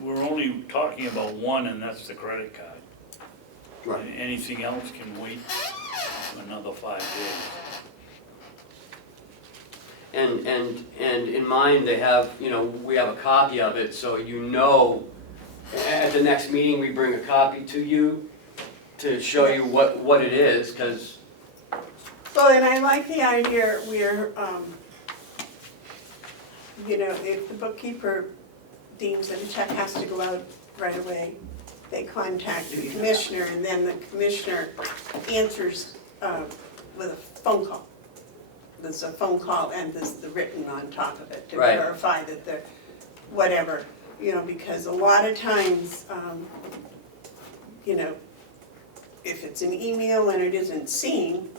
we're only talking about one, and that's the credit card. Right. Anything else can wait another 5 days. And in mine, they have, we have a copy of it, so at the next meeting, we bring a copy to you to show you what it is, because, Well, and I like the idea where, if the bookkeeper deems that a check has to go out right away, they contact the commissioner, and then the commissioner answers with a phone call. There's a phone call and there's the written on top of it to Right. verify that they're, whatever, because a lot of times, if it's an email and it isn't seen,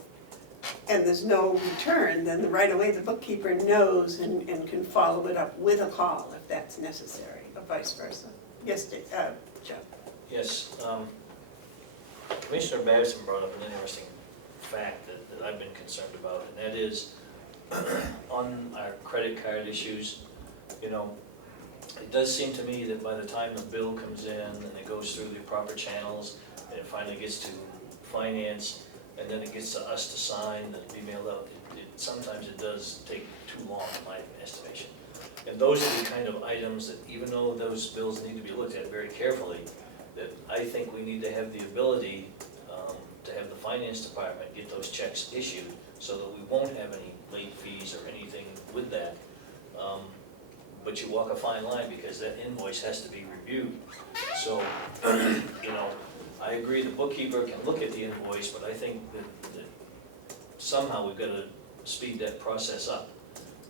and there's no return, then right away the bookkeeper knows and can follow it up with a call if that's necessary, or vice versa. Yes, Joe? Yes, Commissioner Babson brought up an interesting fact that I've been concerned about, and that is on our credit card issues, it does seem to me that by the time the bill comes in and it goes through the proper channels, and it finally gets to finance, and then it gets to us to sign and be mailed out, sometimes it does take too long in my estimation. And those are the kind of items that, even though those bills need to be looked at very carefully, that I think we need to have the ability to have the finance department get those checks issued so that we won't have any late fees or anything with that. But you walk a fine line because that invoice has to be reviewed. So, I agree the bookkeeper can look at the invoice, but I think that somehow we've got to speed that process up.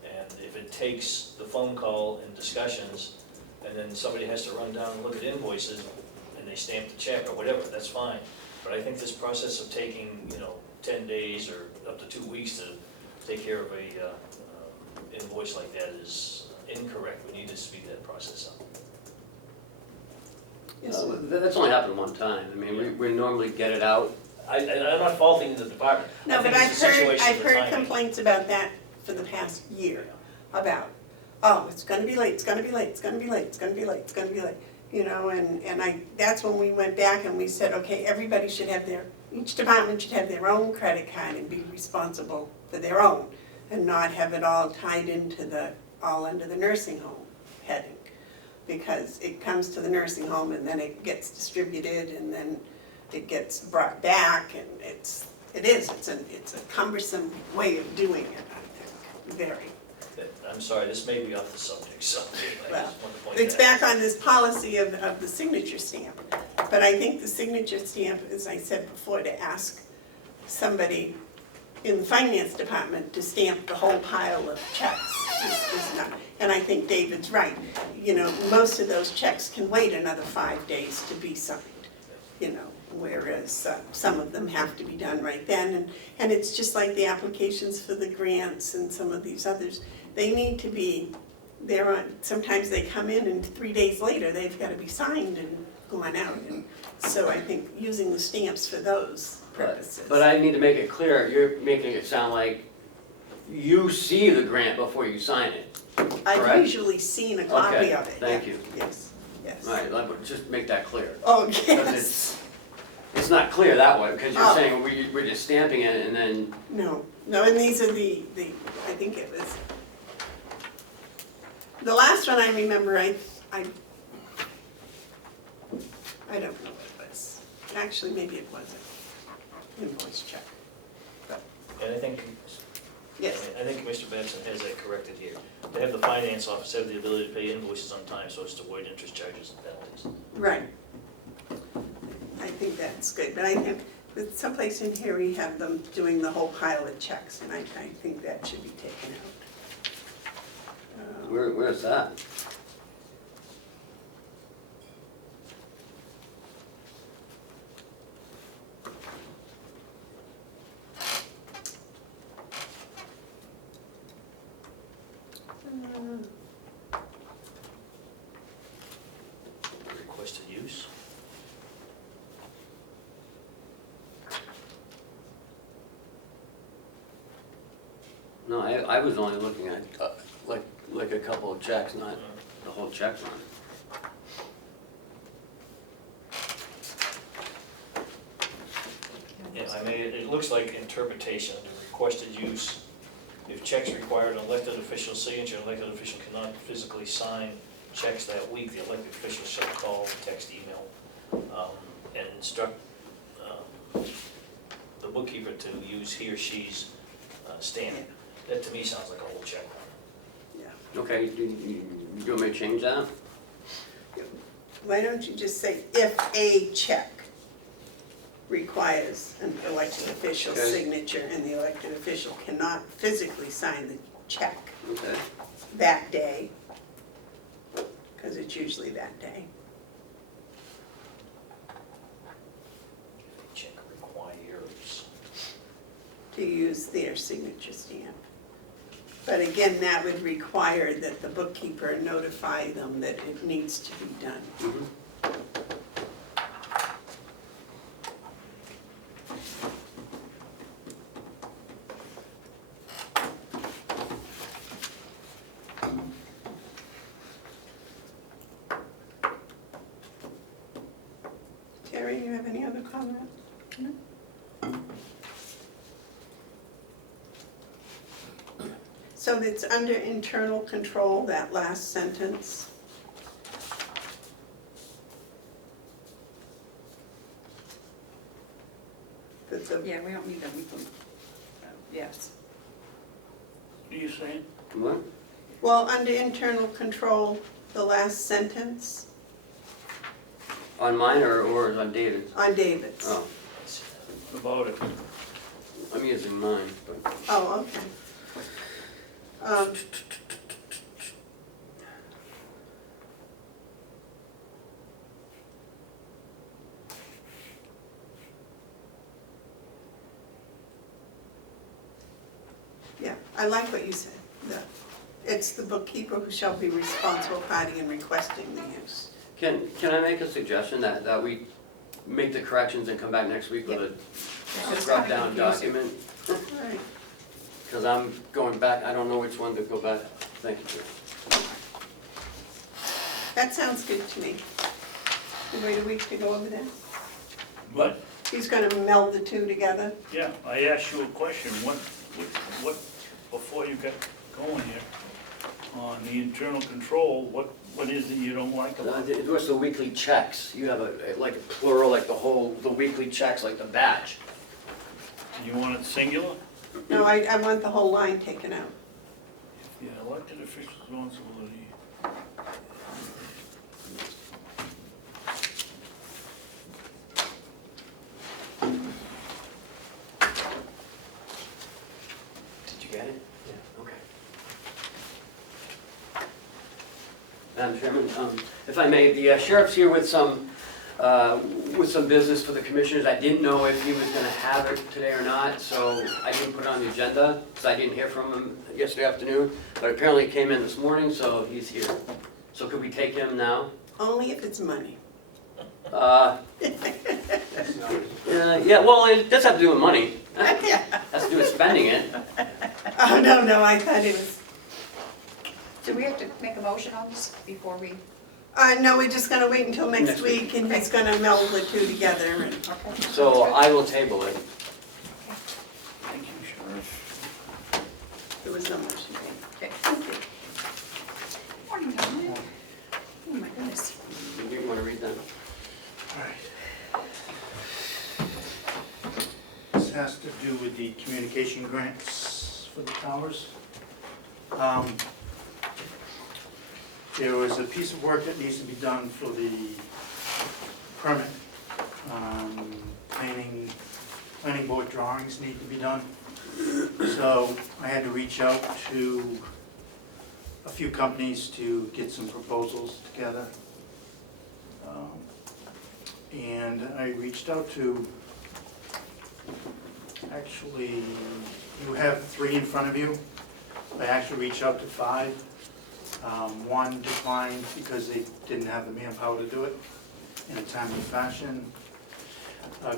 And if it takes the phone call and discussions, and then somebody has to run down and look at invoices, and they stamp the check or whatever, that's fine. But I think this process of taking, 10 days or up to 2 weeks to take care of a invoice like that is incorrect. We need to speed that process up. Yes. That's only happened one time. I mean, we normally get it out. I'm not faulting the department. No, I think but it's a situation I've of heard timing. complaints about that for the past year, about, it's gonna be late, it's gonna be late, it's gonna be late, it's gonna be late, it's gonna be late. That's when we went back and we said, okay, everybody should have each department should have their own credit card and be responsible for their own, and not have it all tied into all under the nursing home heading. Because it comes to the nursing home and then it gets distributed and then it gets brought back, and it's a cumbersome way of doing it, I think, very. I'm sorry, this may be off the subject, so I Well, just want to point It's that out. back on this policy of the signature stamp, but I think the signature stamp, as I said before, to ask somebody in the finance department to stamp the whole pile of checks is not, and I think David's right. Most of those checks can wait another 5 days to be signed, whereas some of them have to be done right then. And it's just like the applications for the grants and some of these others. They need to be, sometimes they come in and 3 days later, they've got to be signed and gone out. And so I think using the stamps for those purposes. But I need to make it clear, you're making it sound like you see the grant before you sign it. I've correct? usually seen a copy Okay, of it. thank yeah. you. Yes, yes. All right, just make that clear. Oh, Because yes. it's not clear that way, because you're Oh. saying we're just stamping it and then, No, and these are I think it was, the last one I remember, I don't know what it was. Actually, maybe it wasn't invoice check. And I think Yes, Commissioner Babson has that corrected here. To have the finance office have the ability to pay invoices on time so as to avoid interest charges and penalties. right. I think that's good, but I think with someplace in here we have them doing the whole pile of checks, and I think that should be taken out. where's that? Requested use. No, I was only looking at like a couple of checks, not the whole check run. Yeah, it looks like interpretation, the requested use. If checks require an elected official's signature, an elected official cannot physically sign checks that week, the elected official shall call, text, email, and instruct the bookkeeper to use he or she's stamp. That to me sounds like a whole check run. Yeah. Okay, you want me to change that? Why don't you just say, if a check requires an elected official's Okay. signature and the elected official cannot physically sign the check Okay. that day, because it's usually that day. Check requires. To use their signature stamp. But again, that would require that the bookkeeper notify them that it needs to be done. Mhm. Terry, you have any other comments? No. So it's under internal control, that last sentence. But the, Yeah, we don't need them, we can, yes. What are you saying? What? well, under internal control, the last sentence On mine or on David's? on David's. Oh, About it. I'm using mine, but. Oh, okay. Yeah, I like what you said. It's the bookkeeper who shall be responsible party in requesting the use. Can I make a suggestion that we make the corrections and come back next week with Yeah, a it's drop kinda down confusing. document? All right. Because I'm going back, I don't know which one to go back. Thank you, Chair. That sounds good to me. You wait a week to go over that? But, He's gonna meld the two together? yeah, I asked you a question, what, before you got going here, on the internal control, what is it you don't like about it? It was the weekly checks. You have like a plural, like the weekly checks, like the batch. You want it singular? No, I want the whole line taken out. Yeah, elected officials' responsibility. Did you get it? Yeah. Okay. Madam Chairman, if I may, the sheriff's here with some business for the commissioners. I didn't know if he was gonna have it today or not, so I didn't put it on the agenda, because I didn't hear from him yesterday afternoon. But apparently he came in this morning, so he's here. So could we take him now? Only if it's money. Yeah, well, it does have to do with money. Yeah. Has to do with spending it. Oh, no, I thought it was, Do we have to make a motion on this before we? no, we're just gonna wait until next Next week. week and he's gonna meld the two together and. Okay. So I will table it. Thank you, Sheriff. There was no motion made. Okay. Morning, Dominic. Oh, my goodness. Do you want to read that? This has to do with the communication grants for the towers. There was a piece of work that needs to be done for the permit. Planning board drawings need to be done. So I had to reach out to a few companies to get some proposals together. And I reached out to, actually, you have 3 in front of you. I actually reached out to 5. One declined because they didn't have the manpower to do it in a timely fashion.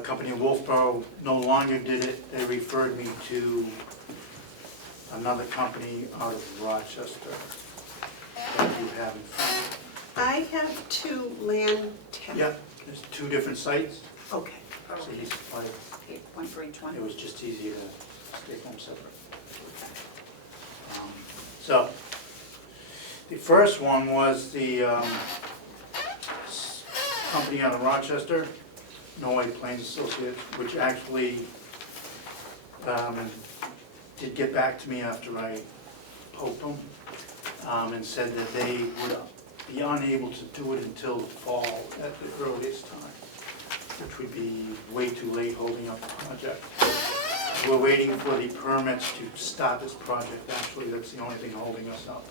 Company in Wolfboro no longer did it. They referred me to another company out of Rochester that you have in front. I have 2 land tax. Yeah, there's 2 different sites, Okay. so he supplied, Okay, one for each one. it was just easier to stay home separate. So, the first one was the company out of Rochester, Norway Plains Associates, which actually did get back to me after I poked them and said that they would be unable to do it until the fall at the earliest time, which would be way too late holding up the project. We're waiting for the permits to start this project, actually, that's the only thing holding us up.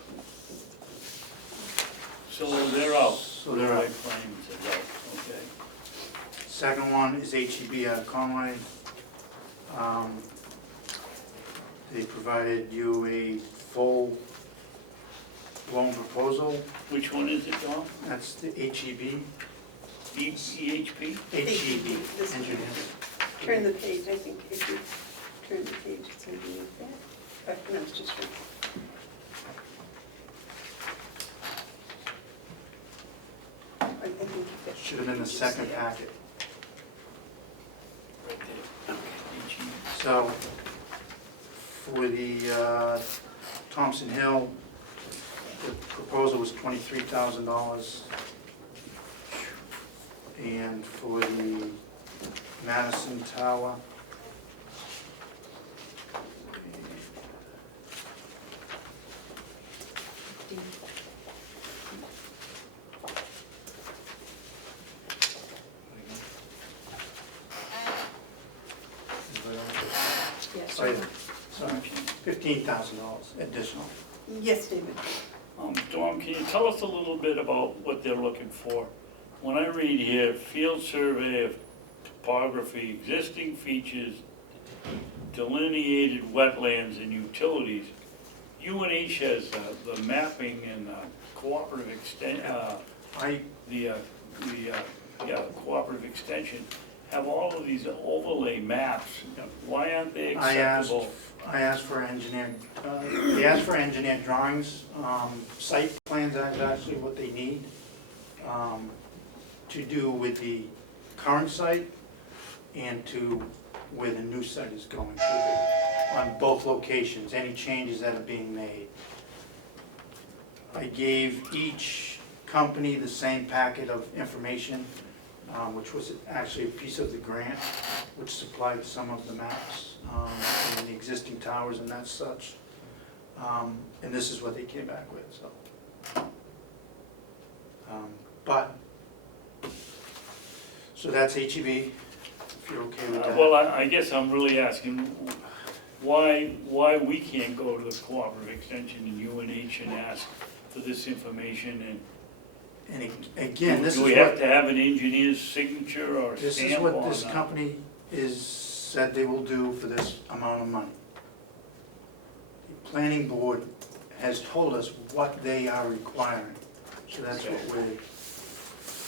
So they're out. So they're out. White Plains is out, okay. Second one is HEB out of Conway. They provided you a full loan proposal. Which one is it, Tom? That's the HEB. EHP? HEB, This one. engineering. Turn the page, I think if you turn the page, it's underneath that. But no, it's just right. I think that Should have been the second packet. Right there. EHP. So, for the Thompson Hill, the proposal was $23,000. And for the Madison Tower, Yes, oh, yeah, sorry, $15,000 additional. yes, David. Dawn, can you tell us a little bit about what they're looking for? When I read here, field survey of topography, existing features, delineated wetlands and utilities, UNH has the mapping and cooperative cooperative extension, have all of these overlay maps. Why aren't they acceptable? I asked for engineered, they asked for engineered drawings. Site plans are actually what they need to do with the current site and to where the new site is going to be, on both locations, any changes that are being made. I gave each company the same packet of information, which was actually a piece of the grant, which supplied some of the maps and the existing towers and that such. And this is what they came back with, so. So that's HEB, if you're okay with that. Well, I guess I'm really asking why we can't go to the cooperative extension in UNH and ask for this information, And again, this is do we have what, to have an engineer's signature or this is stamp what on this company said they will do for this amount of money. The planning board has told us what they are requiring, so that's what we're,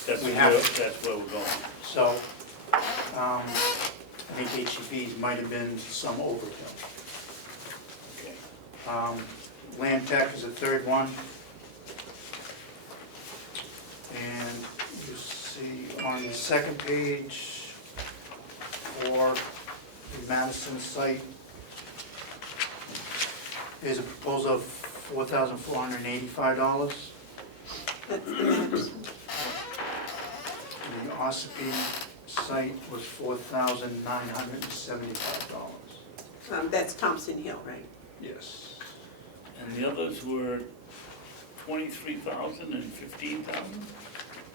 That's we where, have- that's where we're going. so, I think HEB's might have been some overkill. Okay. Land Tech is the third one. And you see on the second page for the Madison site is a proposal of $4,485. That's the maps. And the Ossipee site was $4,975. That's Thompson Hill, right? Yes. And the others were 23,000 and 15,000?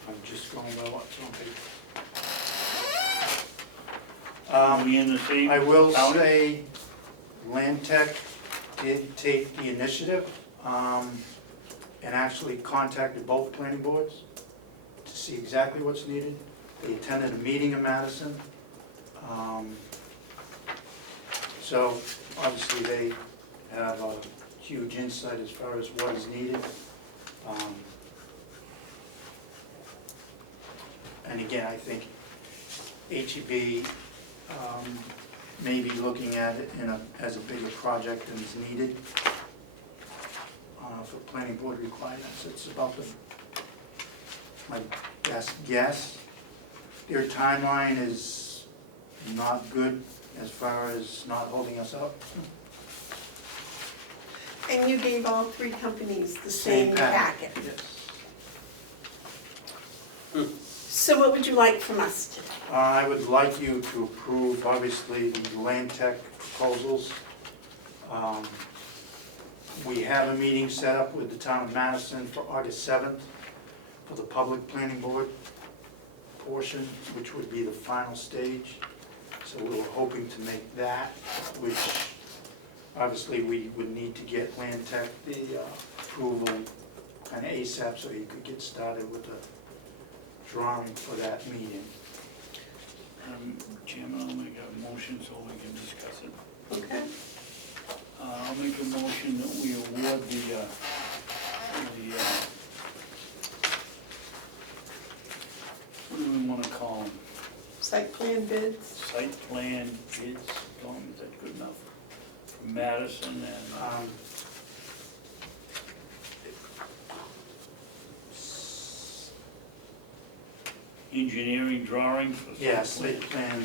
I'm just going by what's on paper. Are we in the same I will county? say, Land Tech did take the initiative and actually contacted both planning boards to see exactly what's needed. They attended a meeting in Madison. So obviously they have a huge insight as far as what is needed. And again, I think HEB may be looking at it as a bigger project than is needed for planning board requirements. It's about my best guess. Their timeline is not good as far as not holding us up. And you gave all three companies the same packet. Yes. So what would you like from us today? I would like you to approve, obviously, the Land Tech proposals. We have a meeting set up with the town of Madison for August 7th. for the public planning board portion, which would be the final stage. So we were hoping to make that, which obviously we would need to get Land Tech the approval kind of ASAP so you could get started with the drawing for that meeting. Chairman, I'll make a motion so we can discuss it. Okay. I'll make a motion that we award what do we want to call them? Site plan bids. Site plan bids, Tom, is that good enough? For Madison and, engineering drawings for. Yeah, site plan,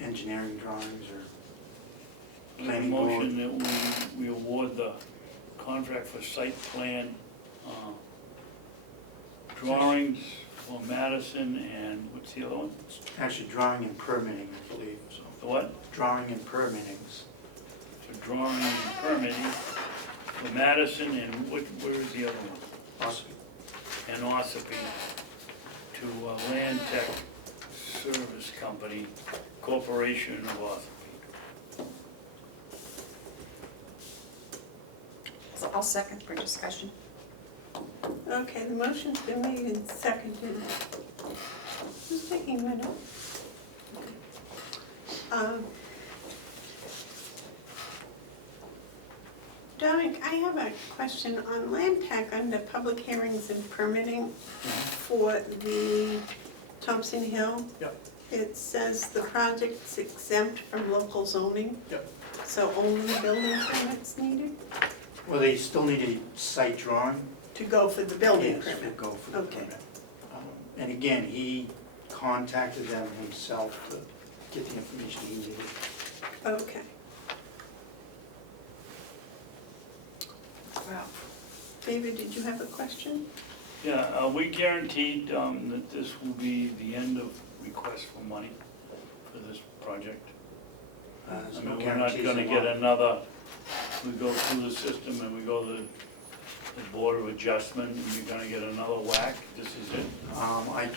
engineering drawings or Make a planning board. motion that we award the contract for site plan, drawings for Madison and, what's the other one? Actually, drawing and permitting, I believe, so. The what? Drawing and permittings. For drawing and permitting for Madison and where is the other one? Ossipee. And Ossipee to Land Tech Service Company, Corporation of Ossipee. So I'll second for discussion. Okay, the motion's been made and seconded. Who's taking my note? Dominic, I have a question on Land Tech under public hearings and permitting for the Thompson Hill. Yep. It says the project's exempt from local zoning. Yep. So only building permits needed Well, they still need a site drawing. to go for the building Yes, permit? will go for the Okay. permit. And again, he contacted them himself to get the information he needed. Okay. Wow. David, did you have a question? Yeah, are we guaranteed that this will be the end of request for money for this project? There's I no mean, we're not guarantees gonna on get that. another, we go through the system and we go to the Board of Adjustment and you're gonna get another whack, this is it? I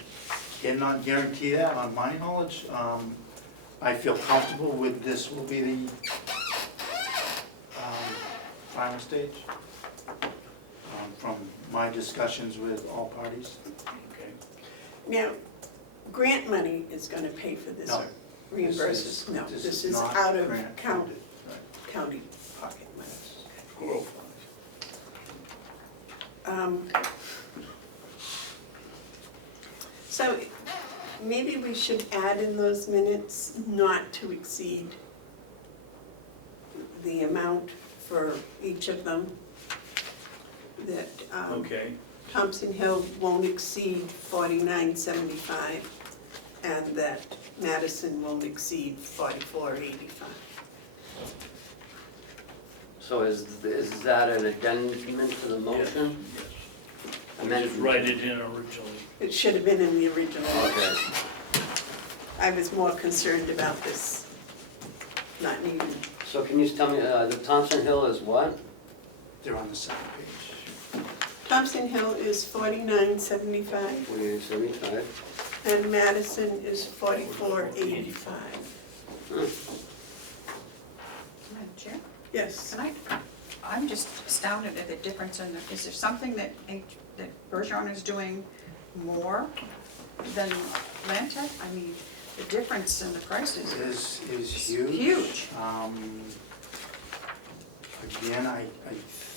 cannot guarantee that on my knowledge. I feel comfortable with this will be the final stage from my discussions with all parties. Okay. Now, grant money is gonna pay for this No. or reimburses? No, this is not out of grant funded. Right. county pocket money. Squirrel funds. So maybe we should add in those minutes not to exceed the amount for each of them. That Okay, Thompson Hill won't exceed $49.75 and that Madison won't exceed $44.85. So is that an addendum to the motion? yes. Amendment. Just write it in originally. It should have been in the original. Okay. I was more concerned about this not needing. So can you tell me, the Thompson Hill is what? They're on the second page. Thompson Hill is $49.75 $48.75. and Madison is $44.85. Madam Chair? Yes. Can I'm just astounded at the difference in is there something that Bergeron is doing more than Land Tech? I mean, the difference in the prices Is is huge. huge. Again, I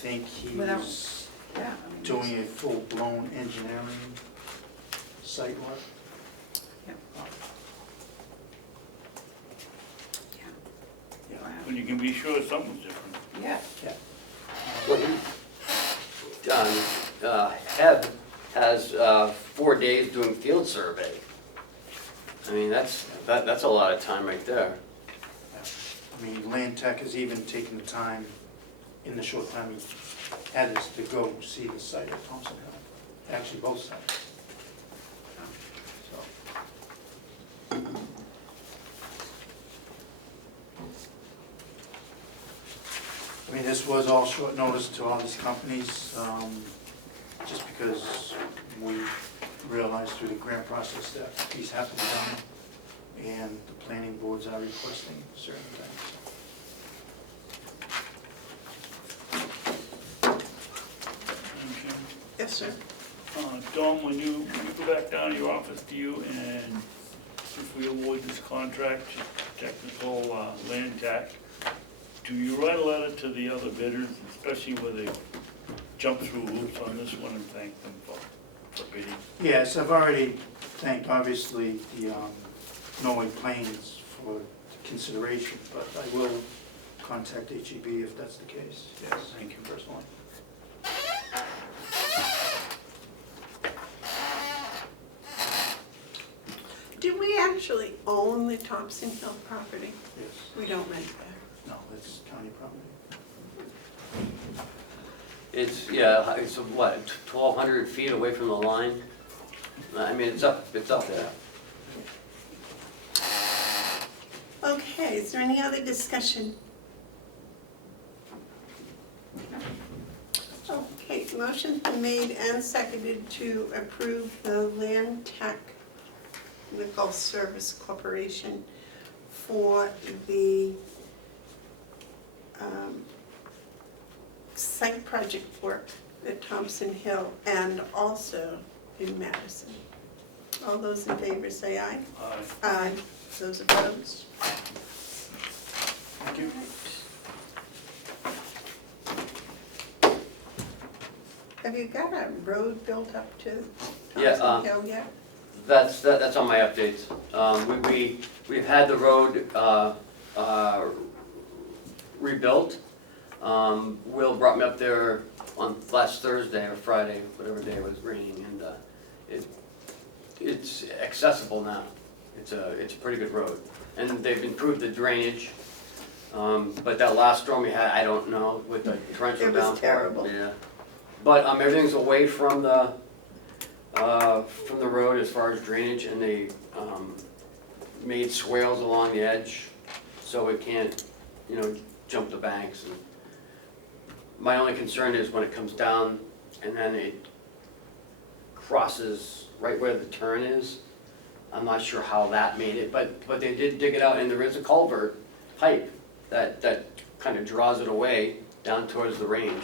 think Without- he's Yeah. I mean, doing a full-blown engineering site work. Yeah. Yeah. Wow. But you can be sure something's different. Yeah. Well, Heb has 4 days doing field survey. I mean, that's a lot of time right there. I mean, Land Tech has even taken the time, in the short time he had us, to go see the site at Thompson Hill. Actually, both sites. So, I mean, this was all short notice to all these companies. just because we realized through the grant process that these have to be done, and the planning boards are requesting certain things. Okay. Yes, sir. Dawn, when you go back down to your office, do you, and if we award this contract to technical land tax, do you write a letter to the other bidders, especially where they jump through hoops on this one, and thank them for bidding? Yes, I've already thanked, obviously, the Norway Plains for consideration, but I will contact HEB if that's the case, yes. Thank you. Personally. Do we actually own the Thompson Hill property? Yes. We don't rent there. No, it's county property. It's, yeah, it's what, 1,200 feet away from the line? I mean, it's up there. Okay, is there any other discussion? Okay, motion's been made and seconded to approve the Land Technical Service Corporation for the site project work at Thompson Hill and also in Madison. All those in favor say aye. Aye. Those opposed? Thank you. Have you got a road built up to Yeah, Thompson Hill yet? That's on my updates. We've had the road rebuilt. Will brought me up there on last Thursday or Friday, whatever day it was raining, and it's accessible now. It's a pretty good road, and they've improved the drainage. But that last storm we had, I don't know, with the torrential It was downpour. terrible. Yeah, but everything's away from the road as far as drainage, and they made swales along the edge so it can't, jump the banks. And my only concern is when it comes down and then it crosses right where the turn is. I'm not sure how that made it, but they did dig it out, and there is a culvert pipe that kind of draws it away down towards the range.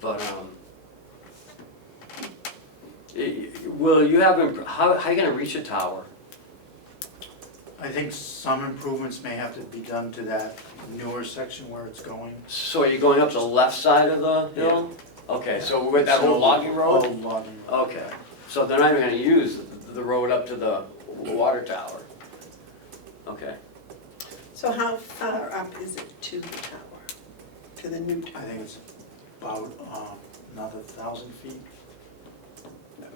But will you have, how are you gonna reach a tower? I think some improvements may have to be done to that newer section where it's going. So are you going up the left side of the hill? Okay, so with that whole logging road? Old logging road. Okay, so they're not even gonna use the road up to the water tower? Okay. So how far up is it to the tower, to the new I tower? think it's about another 1,000 feet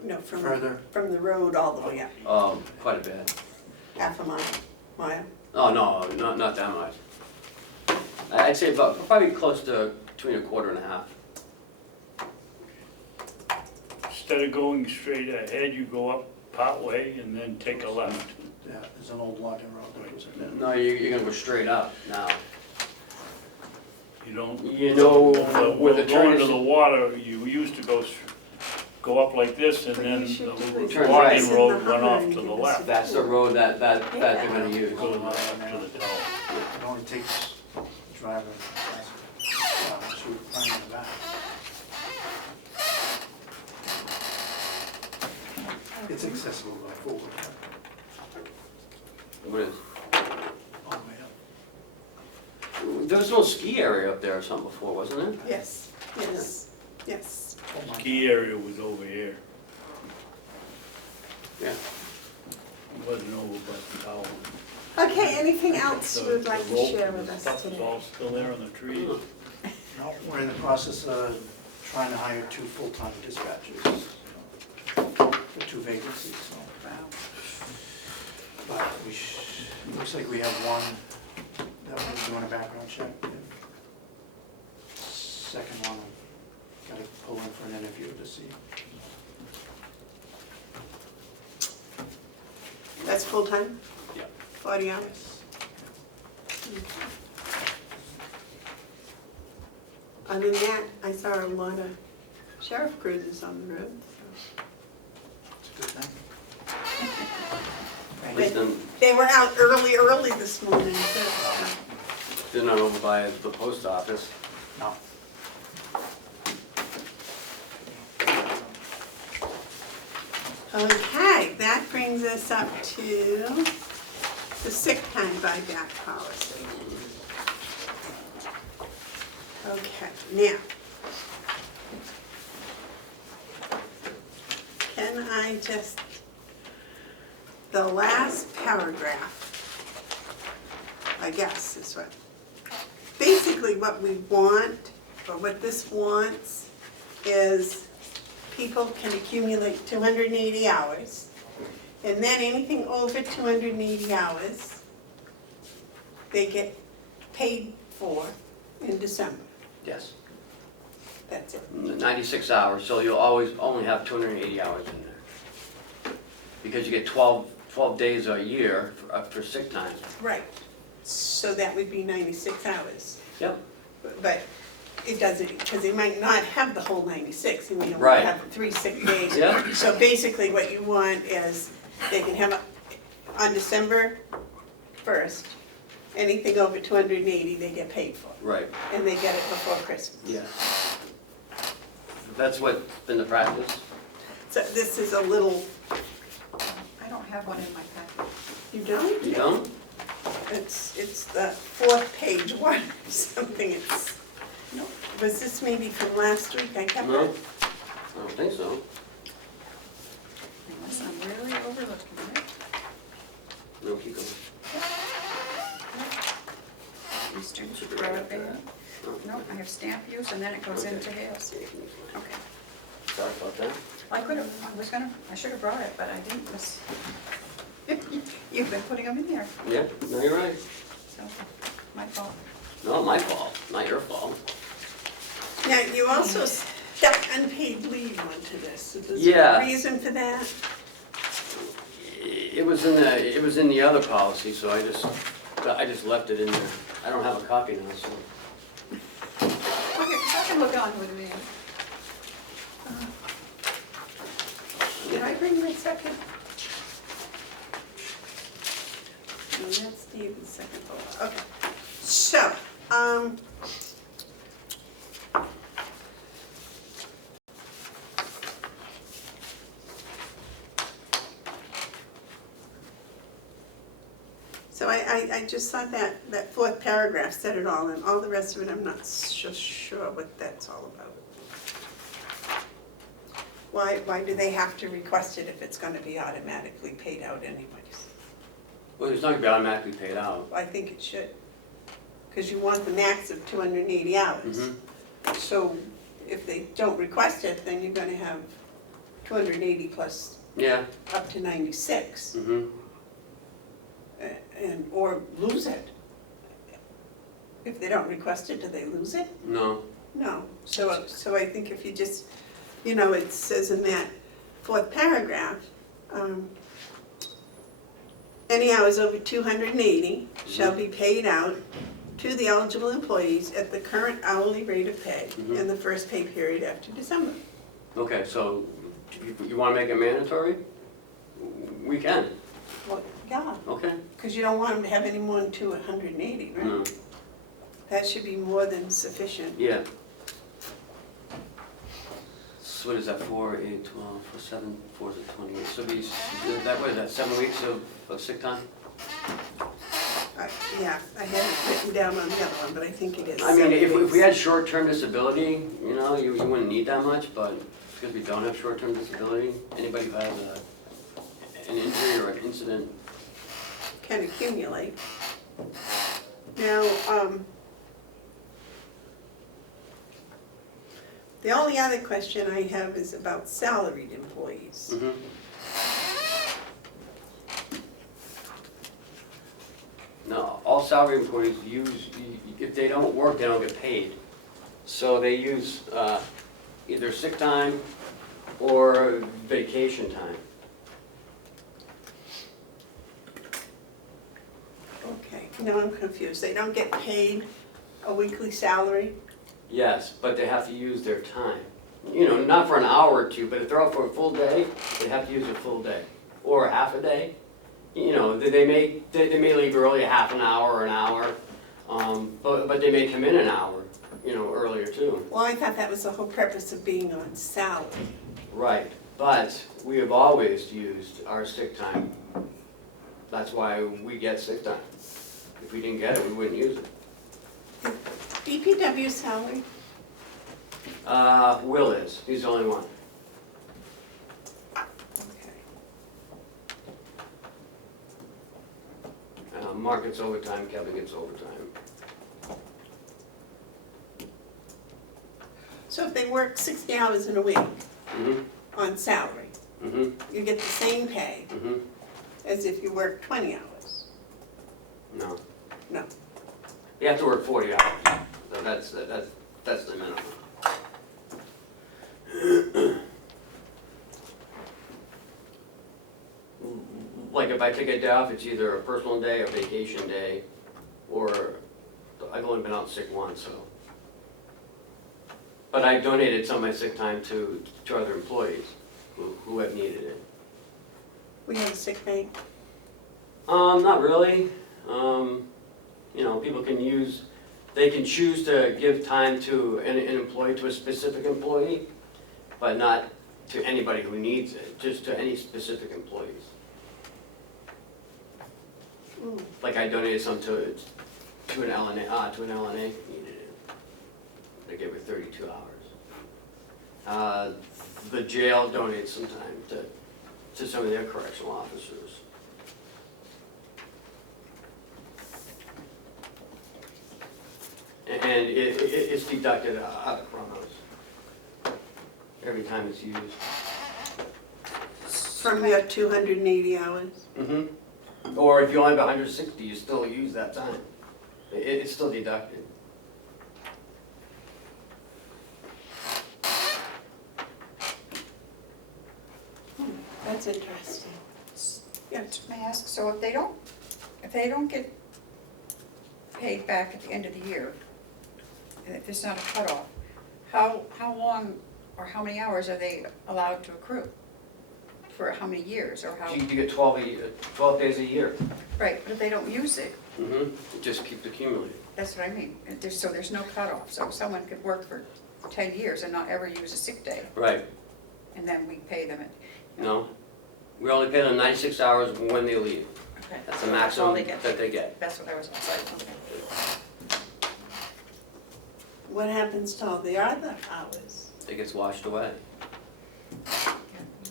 No, further. from the road all the way up, Quite a bit. half a mile. Oh, no, not that much. I'd say probably close to between a quarter and a half. Instead of going straight ahead, you go up part way and then take a left. Yeah, there's an old logging road that goes in there. No, you're gonna go straight up now. You don't. You know where the turn Going to is? the water, you used to go up like this, and What then you should do the is turn walking right. road run off to the left. That's the road that they're gonna use. Goes right up to the tower. It only takes a driver, shoot, running in the back. It's accessible by forward, What is? all the way up. There was no ski area up there or something before, wasn't it? Yes, yes. Oh my Ski area was over here. Yeah. It wasn't over by the tower. Okay, anything else you would The like to rope share and with the us stuff is today? all still there on the trees. No, we're in the process of trying to hire 2 full-time dispatchers for 2 vacancies, so. But looks like we have one that we're doing a background check. Second one, gotta pull in for an interview to see. That's full-time? Yeah. 40 hours? Other than that, I saw a lot of sheriff cruisers on the road. It's a good thing. At least They were out early this morning, so. they're not over by the post office. No. Okay, that brings us up to the sick time buyback policy. Okay, now. Can I just, the last paragraph, I guess is what, basically what we want, or what this wants, is people can accumulate 280 hours, and then anything over 280 hours, they get paid for in December. Yes. That's it. 96 hours, so you'll always only have 280 hours in there. Because you get 12 days a year for sick time. Right. So that would be 96 hours. Yep. But it doesn't, because they might not have the whole 96, and we don't Right. have 3 sick days. Yeah. So basically what you want is, they can have, on December 1st, anything over 280 they get paid for, Right, and they get it before Christmas. yeah. That's what's been the practice. So this is a little, I don't have one in my packet. you don't? You don't? It's the 4th page one or something, it's, No. was this maybe from last week? I kept No? it. I don't think so. Unless I'm really overlooking it. No, keep going. Eastern broadband. No, I have stamp use and then it goes into his. Okay. Sorry about that. I should have brought it, but I didn't, 'cause you've been putting them in there, Yeah, no, you're right. so, my fault. No, my fault, not your fault. Now, you also stuck unpaid leave onto this. Is there Yeah. a reason for that? It was in the other policy, so I just left it in there. I don't have a copy now, so. Okay, 'cause I can look on with me. Did I bring my second? No, that's Steve's second folder. Okay. So, So I just thought that 4th paragraph said it all, and all the rest of it, I'm not sure what that's all about. Why do they have to request it if it's gonna be automatically paid out anyways? Well, it's not gonna be automatically paid out. I think it should, because you want the max of 280 hours. Mm-hmm. So if they don't request it, then you're gonna have 280 plus Yeah. up to 96. Mm-hmm. And, or lose it. If they don't request it, do they lose it? No. No. So I think if you just, it says in that 4th paragraph, any hours over 280 shall be paid out to the eligible employees at the current hourly rate of pay Mhm. in the first pay period after December. Okay, so you wanna make it mandatory? We can, Well, yeah, okay. because you don't want them to have any more than 280, right? No. That should be more than sufficient. Yeah. So what is that, 4, 8, 12, 7, 4 is 28, so these, what is that, 7 weeks of sick time? Yeah, I had it written down on the other one, but I think it is. I mean, 7 if we weeks. had short-term disability, you wouldn't need that much, but because we don't have short-term disability, anybody who has an injury or an incident. Can accumulate. Now, the only other question I have is about salaried employees. Mhm. No, all salary employees if they don't work, they don't get paid. So they use either sick time or vacation time. Okay, now I'm confused. They don't get paid a weekly salary? Yes, but they have to use their time. you know, not for an hour or two, but if they're out for a full day, they have to use a full day, or a half a day. You know, they may leave early a half an hour or an hour, but they may come in an hour, you know, earlier too. Well, I thought that was the whole purpose of being on salary. Right, but we have always used our sick time. That's why we get sick time. If we didn't get it, we wouldn't use it. DPW salary? Will is, he's the only one. Okay. Mark gets overtime, Kevin gets overtime. So if they work 60 hours in a week Mm-hmm, on salary, mm-hmm, you get the same pay mm-hmm. as if you work 20 hours? No. No. You have to work 40 hours, so that's the minimum. Like if I take a day off, it's either a personal day, a vacation day, or I've only been out sick once, so. But I donated some of my sick time to other employees who have needed it. We have a sick bank. Not really. You know, people can they can choose to give time to an employee, to a specific employee, but not to anybody who needs it, just to any specific employees. Mm. Like I donated some to an LNA, who needed it. They gave her 32 hours. The jail donates some time to some of their correctional officers. And it's deducted out of Comeau's every time it's used. From your 280 hours? Mm-hmm. Or if you only have 160, you still use that time. It's still deducted. That's interesting. Yes, may I ask, so if they don't get paid back at the end of the year, and if there's not a cutoff, how long or how many hours are they allowed to accrue? For how many years, or how? You get 12 days a year. Right, but if they don't use it, Mm-hmm. It just keeps accumulating. that's what I mean. So there's no cutoff, so someone could work for 10 years and not ever use a sick day, Right. and then we pay them No. We only pay them 96 hours when they leave. Okay. That's the So all maximum they get. that they get. That's what I was saying, okay. What happens to all the other hours? It gets washed away.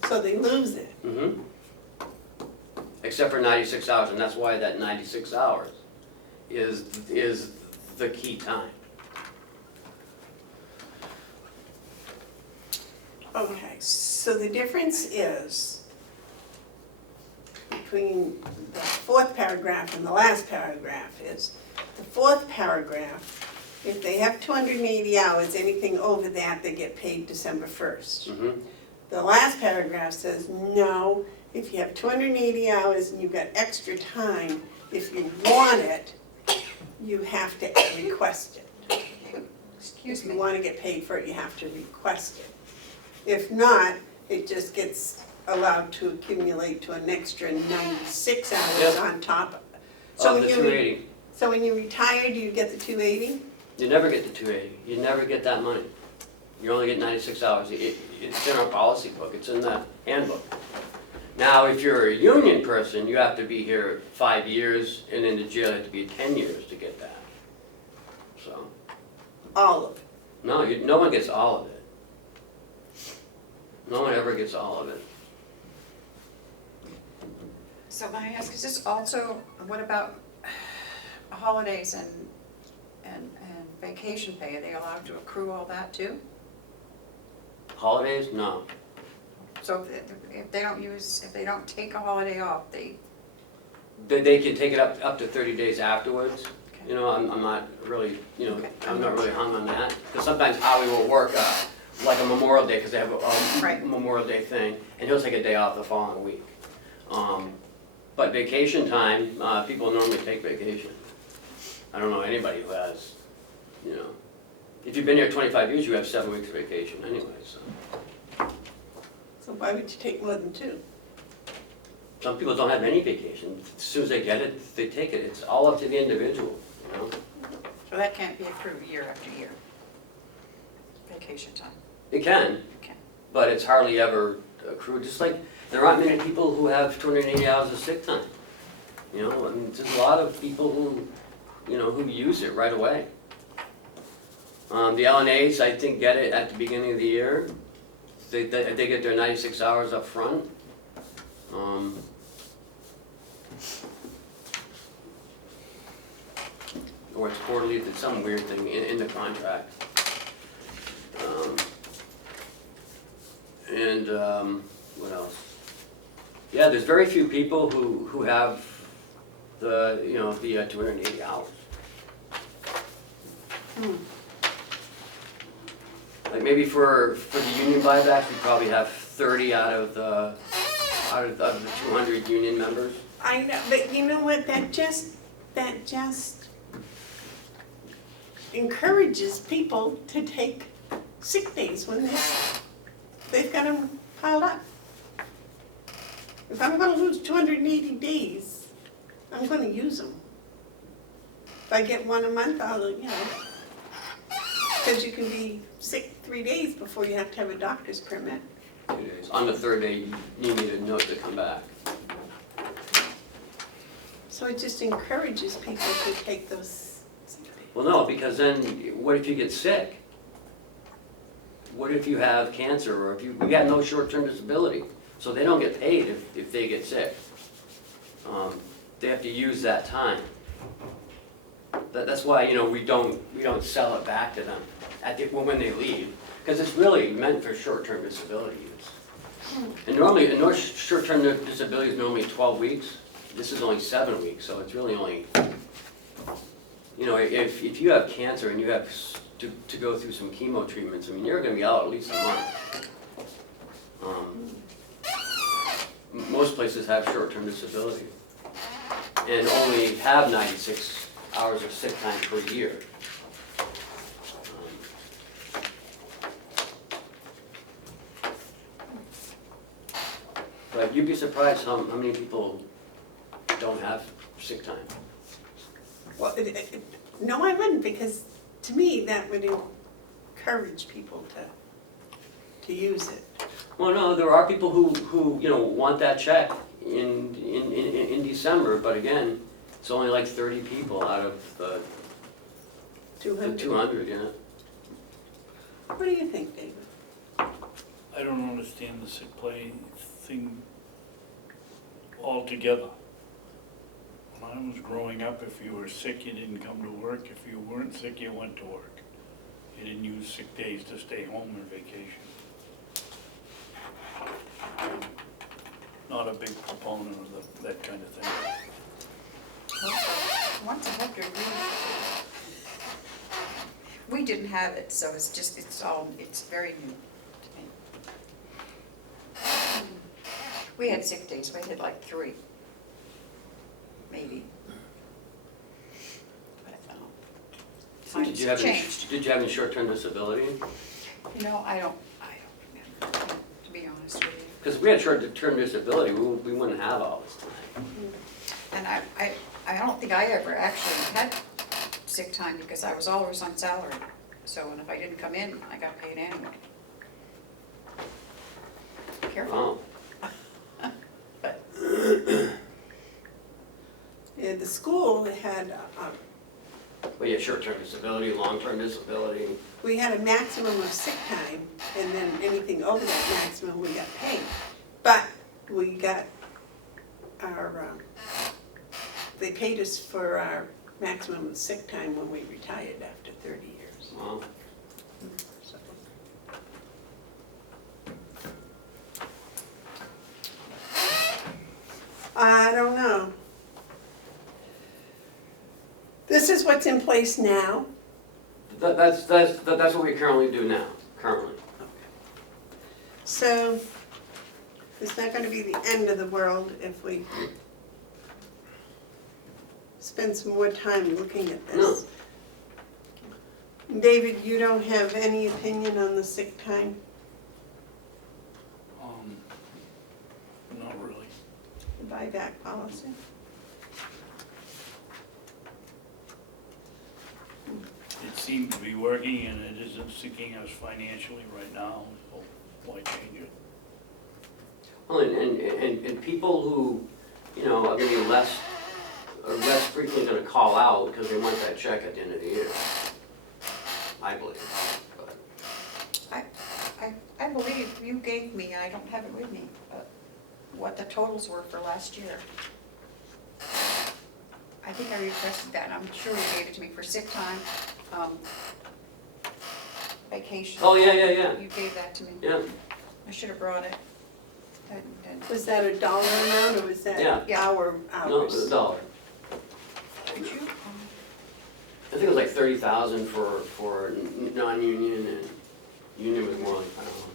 So they lose it. Mm-hmm. Except for 96 hours, and that's why that 96 hours is the key time. Okay, so the difference is between the fourth paragraph and the last paragraph is, the fourth paragraph, if they have 280 hours, anything over that, they get paid December 1st. Mm-hmm. The last paragraph says, no, if you have 280 hours and you've got extra time, if you want it, you have to request it. Excuse If you me. want to get paid for it, you have to request it. If not, it just gets allowed to accumulate to an extra 96 hours Yep. on top. Of the when you 280. So when you retire, do you get the 280? You never get the 280. You never get that money. You only get 96 hours. It's in our policy book. It's in the handbook. Now, if you're a union person, you have to be here 5 years, and in the jail, you have to be 10 years to get that. So, All of it. no, no one gets all of it. No one ever gets all of it. So may I ask, is this also, what about holidays and vacation pay? Are they allowed to accrue all that too? Holidays? No. So if they don't take a holiday off, They can take it up to 30 days afterwards. Okay. You know, I'm not really, you know, Okay. I'm not really hung on that. Because sometimes Howie will work like a Memorial Day, because they have a Right. Memorial Day thing, and he'll take a day off the following week. But vacation time, people normally take vacation. I don't know anybody who has, you know, If you've been here 25 years, you have 7 weeks vacation anyway, so. So why would you take more than 2? Some people don't have any vacation. As soon as they get it, they take it. It's all up to the individual, you know? So that can't be accrued year after year. Vacation time. It can, Okay. but it's hardly ever accrued. Just like there aren't many people who have 280 hours of sick time. You know, and there's a lot of people who, you know, who use it right away. The LNAs, I think, get it at the beginning of the year. They get their 96 hours up front. Or it's quarterly, it's some weird thing in the contract. What else? Yeah, there's very few people who have the, you know, the 280 hours. Like maybe for the union buyback, we probably have 30 out of the 200 union members. I know, but you know what, that just encourages people to take sick days when they've got them piled up. If I'm gonna lose 280 days, I'm gonna use them. If I get one a month, I'll, you know, because you can be sick 3 days before you have to have a doctor's permit. 2 days. On the 3rd day, you need a note to come back. So it just encourages people to take those sick days. Well, no, because then what if you get sick? What if you have cancer, or if you got no short-term disability? So they don't get paid if they get sick. They have to use that time. That's why, you know, we don't sell it back to them when they leave, because it's really meant for short-term disability use. And normally, short-term disability is normally 12 weeks. This is only 7 weeks, so it's really only, you know, if you have cancer and you have to go through some chemo treatments, I mean, you're gonna be out at least a month. Most places have short-term disability and only have 96 hours of sick time per year. But you'd be surprised how many people don't have sick time. Well, no, I wouldn't, because to me, that would encourage people to use it. Well, no, there are people who you know, want that check in December, but again, it's only like 30 people out of the 200, yeah. What do you think, David? I don't understand the sick pay thing altogether. When I was growing up, if you were sick, you didn't come to work. If you weren't sick, you went to work. You didn't use sick days to stay home on vacation. Not a big proponent of that kind of thing. Once I have to agree. We didn't have it, so it's very new to me. We had sick days, we had like 3, maybe. But Did you have any, changed. did you have any short-term disability? You know, I don't remember, to be honest with you. Because if we had short-term disability, we wouldn't have all this time. And I don't think I ever actually had sick time because I was always on salary. So, and if I didn't come in, I got paid anyway. Careful. Oh. But Yeah, the school had, But yeah, short-term disability, long-term disability. we had a maximum of sick time, and then anything over that maximum, we got paid. But we got our, they paid us for our maximum of sick time when we retired after 30 years. Well, So, I don't know. This is what's in place now. that's what we currently do now, currently. So it's not gonna be the end of the world if we spend some more time looking at No. this. David, you don't have any opinion on the sick time, Not really. the buyback policy? It seems to be working and it isn't sinking us financially right now, so why change it? Well, and people who, you know, are gonna be less frequently gonna call out because they want that check at the end of the year. I believe, but. I believe you gave me, I don't have it with me, but what the totals were for last year. I think I requested that, I'm sure you gave it to me for sick time, vacation. Oh, yeah. You gave that to me. Yeah, I should have brought it. Was that a dollar amount or was that Yeah. hours? no, the dollar. Could you? I think it was like 30,000 for non-union, and union was more like, I don't know,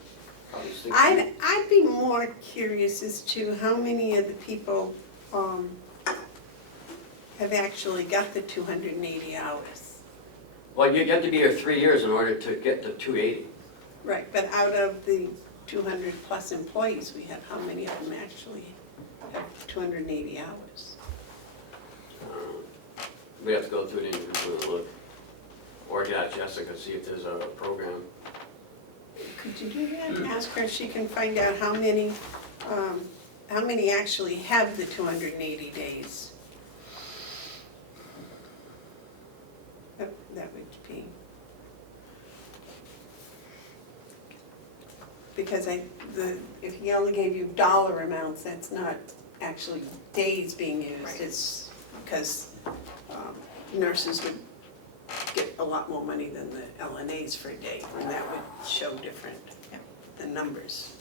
probably 60. I'd be more curious as to how many of the people have actually got the 280 hours. Well, you have to be here 3 years in order to get the 280. Right, but out of the 200 plus employees we have, how many of them actually have 280 hours? We have to go through it individually and look. Or get Jessica, see if there's a program. Could you do that? Ask her if she can find out how many actually have the 280 days. That would be. Because if he only gave you dollar amounts, that's not actually days being used. Right. It's because nurses would get a lot more money than the LNAs for a day, and that would show different, the numbers.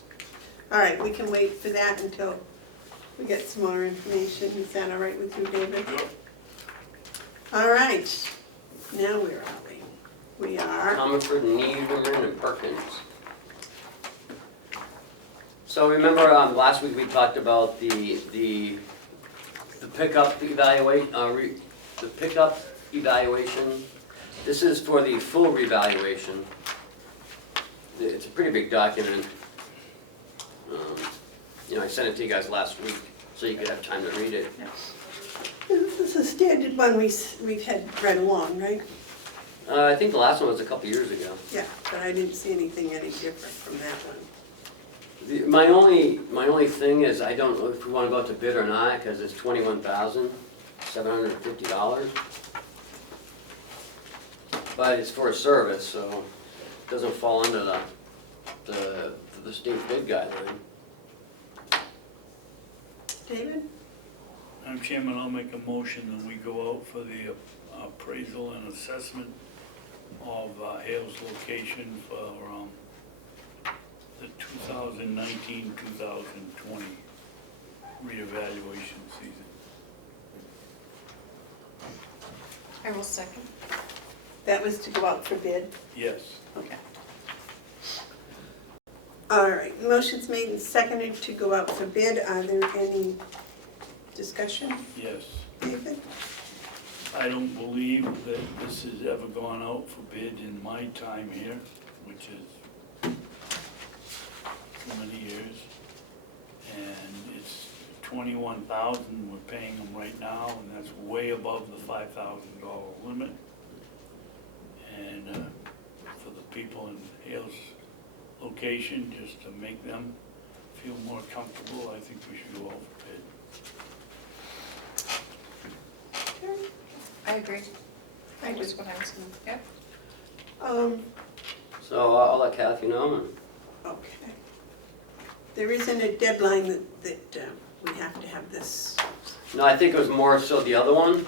All right, we can wait for that until we get some more information. Is that all right with you, David? All right, now where are we? We are, Comerford, Needham, and Perkins. So remember, last week we talked about the pickup evaluation, the pickup evaluation. This is for the full revaluation. It's a pretty big document. You know, I sent it to you guys last week, so you could have time to read it. this is a standard one we've had right along, right? I think the last one was a couple years ago. Yeah, but I didn't see anything any different from that one. My only thing is, I don't know if we want to go out to bid or not, because it's $21,750. But it's for a service, so it doesn't fall under the state bid guideline. David? Madam Chairman, I'll make a motion that we go out for the appraisal and assessment of Hale's location for the 2019-2020 reevaluation season. I will second. That was to go out for bid? Yes. Okay. All right, motion's made and seconded to go out for bid. Are there any discussion, Yes. David? I don't believe that this has ever gone out for bid in my time here, which is many years. And it's 21,000 we're paying them right now, and that's way above the $5,000 limit. And for the people in Hale's location, just to make them feel more comfortable, I think we should go out for bid. I agree. That was what I was going to, yeah. So I'll let Kathy know. Okay. There isn't a deadline that we have to have this, No, I think it was more so the other one.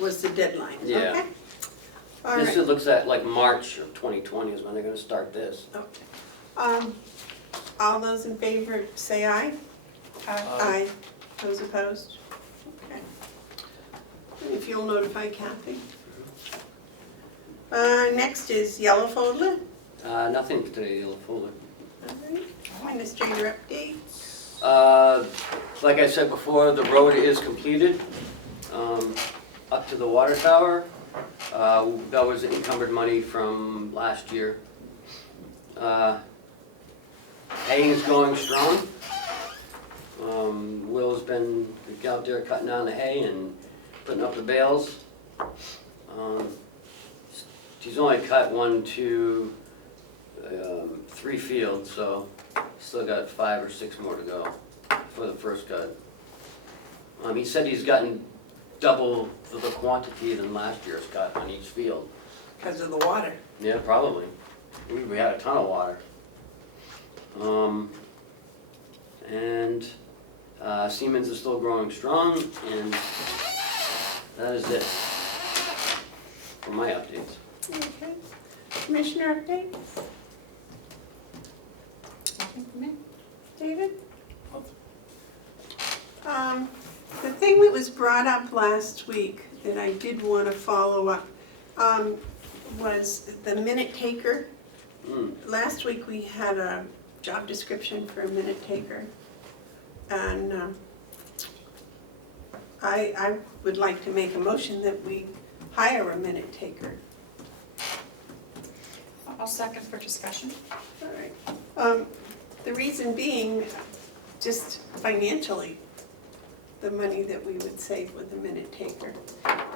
was the deadline, Yeah. okay? All This right, looks at like March of 2020 is when they're gonna start this. okay. All those in favor say aye? Aye. Those opposed? Okay. And if you'll notify Kathy. Next is yellow folder. Nothing today, you'll folder. All right. Administrator updates. Like I said before, the road is completed, up to the water tower. That was encumbered money from last year. Haying is going strong. Will's been out there cutting down the hay and putting up the bales. She's only cut 1, 2, 3 fields, so still got 5 or 6 more to go for the first cut. He said he's gotten double the quantity than last year's cut on each field. Because of the water. Yeah, probably. We had a ton of water. And Siemens is still growing strong, and that is it for my updates. Okay. Commissioner updates? Nothing for me. David? The thing that was brought up last week that I did want to follow up was the minute taker. Last week we had a job description for a minute taker. And I would like to make a motion that we hire a minute taker. I'll second for discussion. All right. The reason being, just financially, the money that we would save with a minute taker.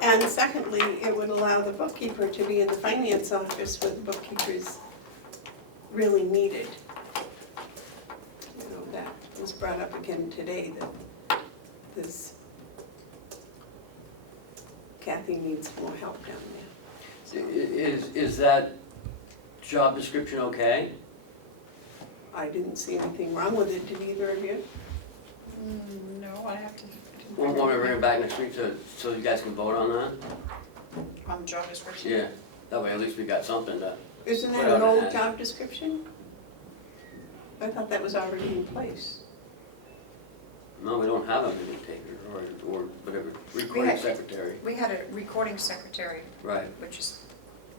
And secondly, it would allow the bookkeeper to be in the finance office where the bookkeeper is really needed. You know, that was brought up again today, that this Kathy needs more help down there. Is that job description okay? I didn't see anything wrong with it, did either of you? No, I have to. Want me to bring it back next week so you guys can vote on that? On the job description? Yeah, that way at least we got something to, Isn't that Put an out an old ad. job description? I thought that was already in place. no, we don't have a minute taker or whatever, recording secretary. We had a recording secretary, Right. which is,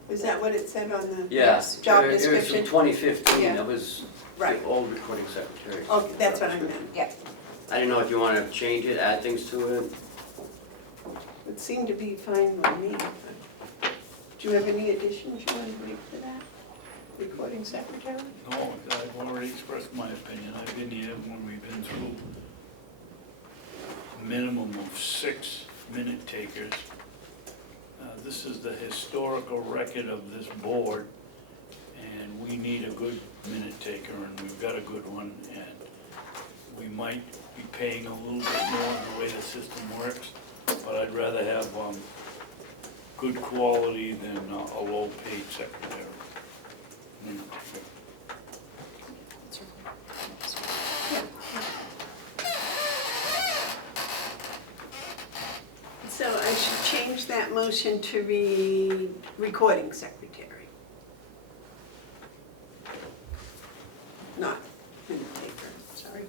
Is that what it said on the? Yes. Job It was description? from 2015, Yeah. that was Right. the old recording secretary. Okay, that's what I meant. yeah. I didn't know if you want to change it, add things to it. It seemed to be fine with me. But do you have any additions you want to make to that? Recording secretary? No, I've already expressed my opinion. I've been here when we've been through a minimum of 6 minute takers. This is the historical record of this board, and we need a good minute taker, and we've got a good one, and we might be paying a little bit more in the way the system works, but I'd rather have good quality than a low-paid secretary. So I should change that motion to read recording secretary. Not minute taker, sorry.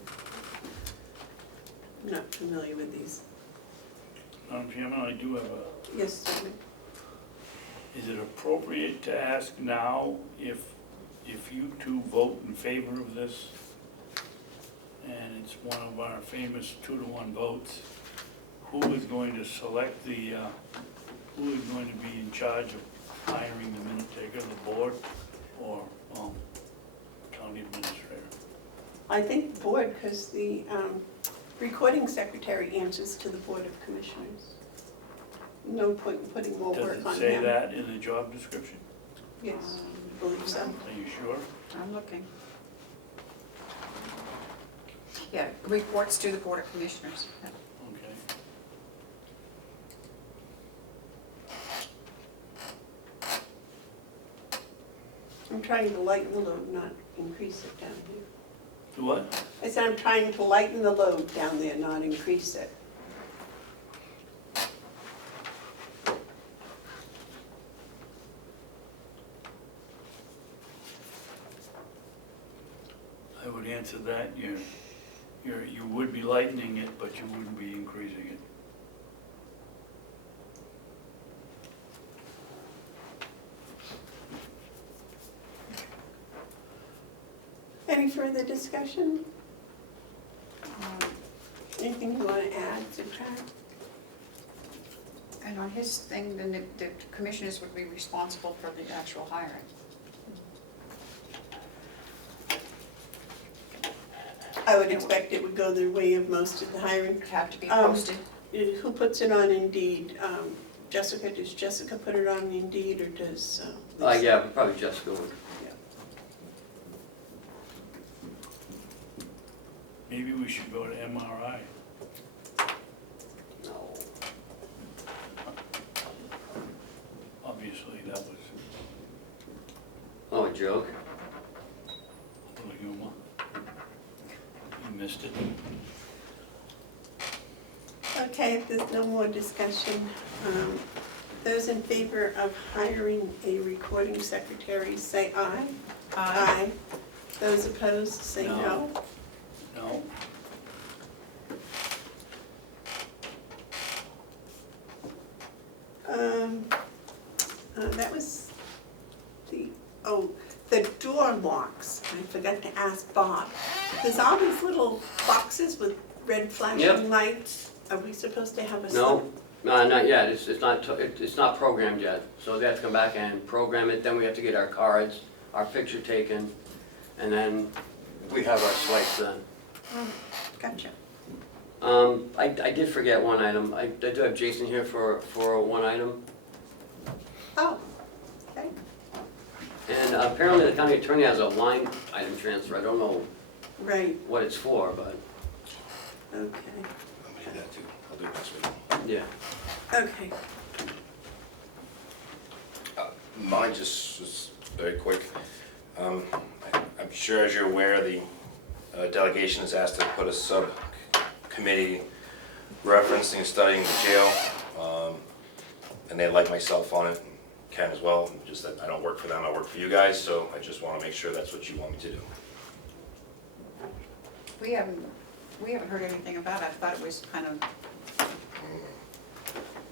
I'm not familiar with these. Madam Chairman, I do have a, Yes, certainly. is it appropriate to ask now if you two vote in favor of this, and it's one of our famous 2-to-1 votes, who is going to select the, who is going to be in charge of hiring the minute taker, the board or county administrator? I think the board, because the recording secretary answers to the Board of Commissioners. No point in putting more Does work it on say him. that in the job description? Yes, I believe so. Are you sure? I'm looking. Yeah, reports to the Board of Commissioners. Okay. I'm trying to lighten the load, not increase it down here. Do what? I said I'm trying to lighten the load down there, not increase it. I would answer that, you would be lightening it, but you wouldn't be increasing it. Any further discussion? Anything you want to add, subtract? And on his thing, then the commissioners would be responsible for the actual hiring. I would expect it would go the way of most of the hiring. Would have to be Um, posted. Who puts it on Indeed? Jessica, does Jessica put it on Indeed or does Lisa? Yeah, probably Jessica would. Maybe we should go to MRI. No. Obviously, that was Oh, a joke? a little humor. You missed it. Okay, if there's no more discussion, those in favor of hiring a recording secretary, say aye. Aye. Those opposed, say no. No. No? That was the door locks. I forgot to ask Bob. There's all these little boxes with red flashing Yep. lights. Are we supposed to have a? No, not yet, it's not programmed yet, so they have to come back and program it, then we have to get our cards, our picture taken, and then we have our swipes then. Oh, gotcha. I did forget one item, I do have Jason here for one item, Oh, okay. and apparently the county attorney has a line item transfer, I don't know Right, what it's for, but, okay, I'm gonna do that too. I'll do it next week. yeah. okay. Mine just was very quick. I'm sure, as you're aware, the delegation is asked to put a subcommittee referencing studying the jail. And they'd like myself on it, and Ken as well, just that I don't work for them, I work for you guys, so I just want to make sure that's what you want me to do. We haven't heard anything about it. I thought it was kind of,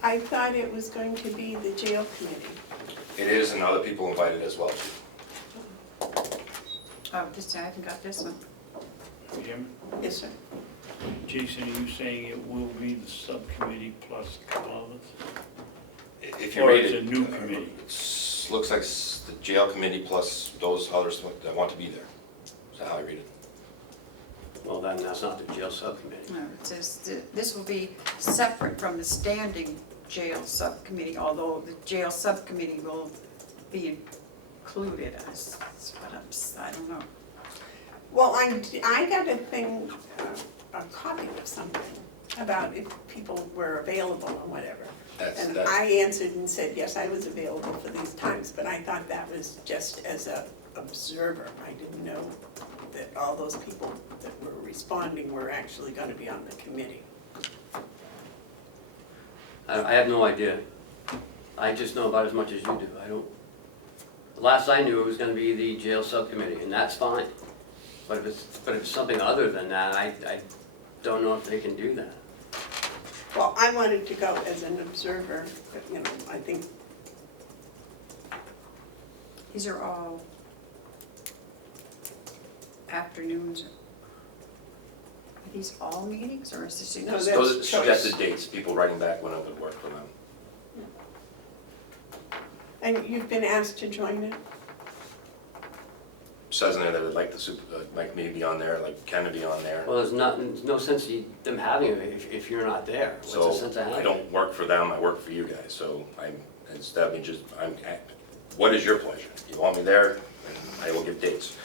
I thought it was going to be the jail committee. It is, and other people invited as well too. oh, I haven't got this one. Jim? Yes, sir. Jason, are you saying it will be the subcommittee plus a couple others? If you Or read it's it, a new committee? looks like the jail committee plus those others that want to be there. Is that how I read it? Well, then that's not the jail subcommittee. No, it says this will be separate from the standing jail subcommittee, although the jail subcommittee will be included. I don't know. Well, I got a thing, a copy of something about if people were available or whatever. And I answered and said, yes, I was available for these times, but I thought that was just as a observer. I didn't know that all those people that were responding were actually gonna be on the committee. I have no idea. I just know about as much as you do. I don't, last I knew it was gonna be the jail subcommittee, and that's fine. But if it's something other than that, I don't know if they can do that. Well, I wanted to go as an observer, but, I think, These are all afternoons. Are these all meetings, or is this No, just? that's Those are choice. suggested dates, people writing back when it would work for them. and you've been asked to join it? It says in there that they'd like like me to be on there, like Ken to be on there. Well, there's no sense in them having it if you're not there. What's the So sense of having I it? don't work for them, I work for you guys, so what is your pleasure? You want me there, and I will give dates.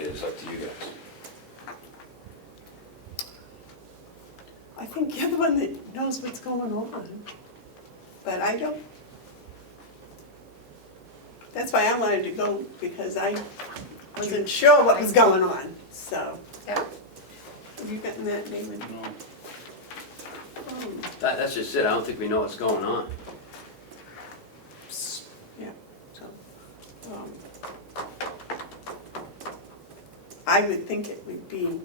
It is up to you guys. I think you're the one that knows what's going on, but I don't. That's why I wanted to go, because I wasn't sure what was going on, so. Yeah. Have you gotten that, David? No. Oh, That's just it. I don't think we know what's going on. yeah, so. I would think it would be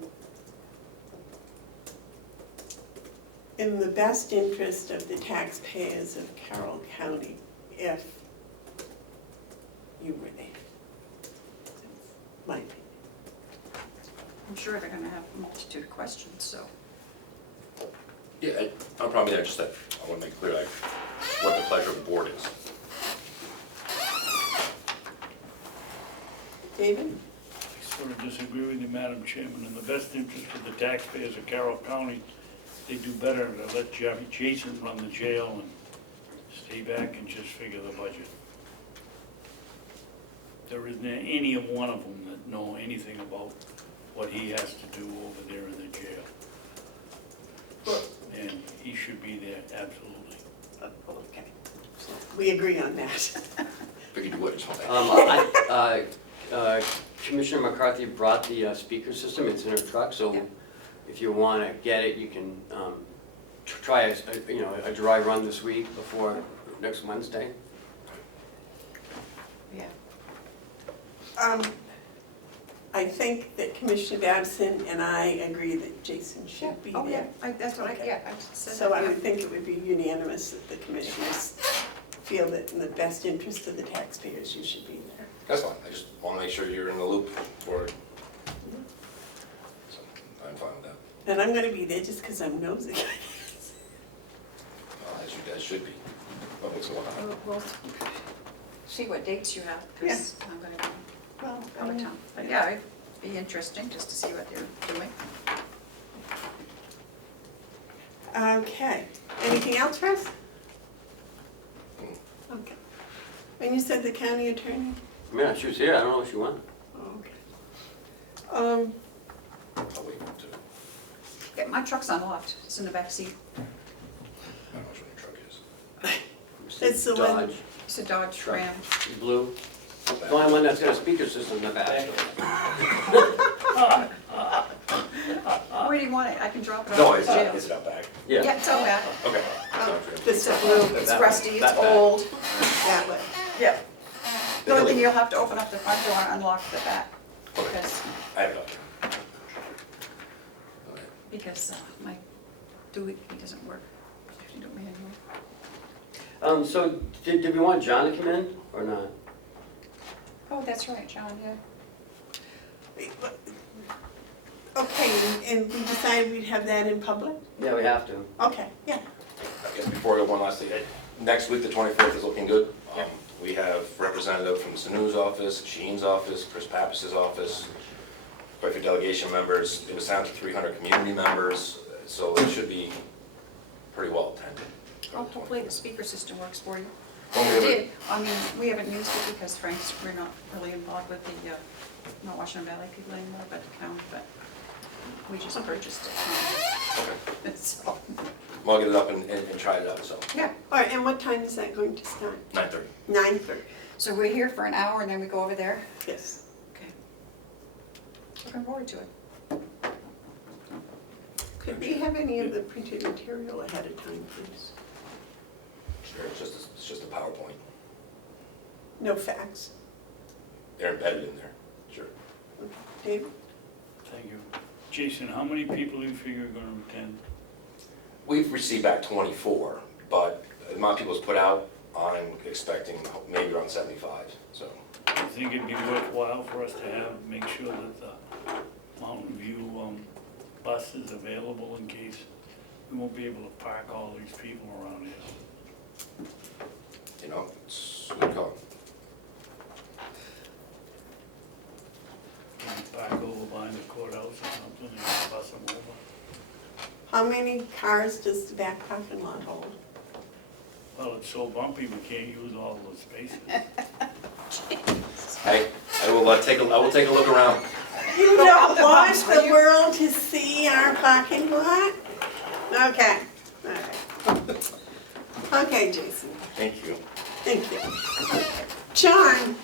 in the best interest of the taxpayers of Carroll County if you were there. That's my opinion. I'm sure they're gonna have a multitude of questions, so. Yeah, I'm probably there, just that, I want to make clear, what the pleasure of the board is. David? I sort of disagree with you, Madam Chairman. In the best interest of the taxpayers of Carroll County, they do better to let Jason run the jail and stay back and just figure the budget. There isn't any of one of them that know anything about what he has to do over there in the jail. And he should be there, absolutely. Okay, so we agree on that. Figured you would, just want to. Commissioner McCarthy brought the speaker system, it's in her truck, so Yeah. if you want to get it, you can try a dry run this week before next Wednesday. Yeah. I think that Commissioner Babson and I agree that Jason should be Oh, yeah, there. that's what I, Okay. yeah, I said So I that, would think it would be unanimous that the commissioners feel that in the best interest of the taxpayers, you should be there. That's fine, I just want to make sure you're in the loop for it. So, I'm fine with that. And I'm gonna be there just because I'm nosy. As you guys should be. What's going on? We'll see what dates you have, because I'm gonna be Well, out of town. But yeah, it'd be interesting just to see what they're doing. Okay, anything else for us? Okay. And you said the county attorney? Yeah, she was here, I don't know if she went. Oh, okay. I'll wait to, Yeah, my truck's unlocked, it's in the back seat. I don't know which one your truck is. It's the one- Dodge, It's a Dodge Truck. Ram. blue. The only one that's got a speaker system in the back. Where do you want it? I can drop it No, off at is the jail. it out back? Yeah, it's all back. Okay. Oh, Sounds good. This is blue, It's That rusty, way, it's that back. old. that way. Yeah. The only thing, you'll have to open up the front door and unlock the back, because, I have it up. Okay. because my Dewey, he doesn't work. He don't anymore. So did we want John to come in or not? Oh, that's right, John, yeah. Okay, and we decided we'd have that in public? Yeah, we have to. Okay, yeah. I guess before I go, one last thing. Next week, the 24th is looking good. Yep. We have representative from Sanu's office, Sheen's office, Chris Pappas's office, quite a few delegation members. It was down to 300 community members, so it should be pretty well attended. Oh, hopefully the speaker system works for you. Well, we It have a- did, I mean, we haven't used it because Frank's, we're not really involved with the, not Washington Valley people anymore, but the county, but we just purchased it. Okay. So, Well, I'll get it up and try it out, so yeah, All right, and what time is that going to start? 9:30. 9:30, so we're here for an hour and then we go over there. yes. Okay. Looking forward to it. Could we have any of the printed material ahead of time, please? Sure, it's just a PowerPoint. No facts. They're embedded in there, sure. Okay. David? Thank you. Jason, how many people do you figure are gonna attend? We've received back 24, but the amount of people is put out, I'm expecting maybe around 75, so. I think it'd be worthwhile for us to have, make sure that the Mountain View bus is available in case we won't be able to park all these people around here. You know, it's a good call. Can we park over behind the courthouse or something and bus them over? How many cars does the back parking lot hold? Well, it's so bumpy, we can't use all the spaces. I will take a look around. You don't want the world to see our parking lot? Okay, all right. Okay, Jason, Thank you. thank you. John,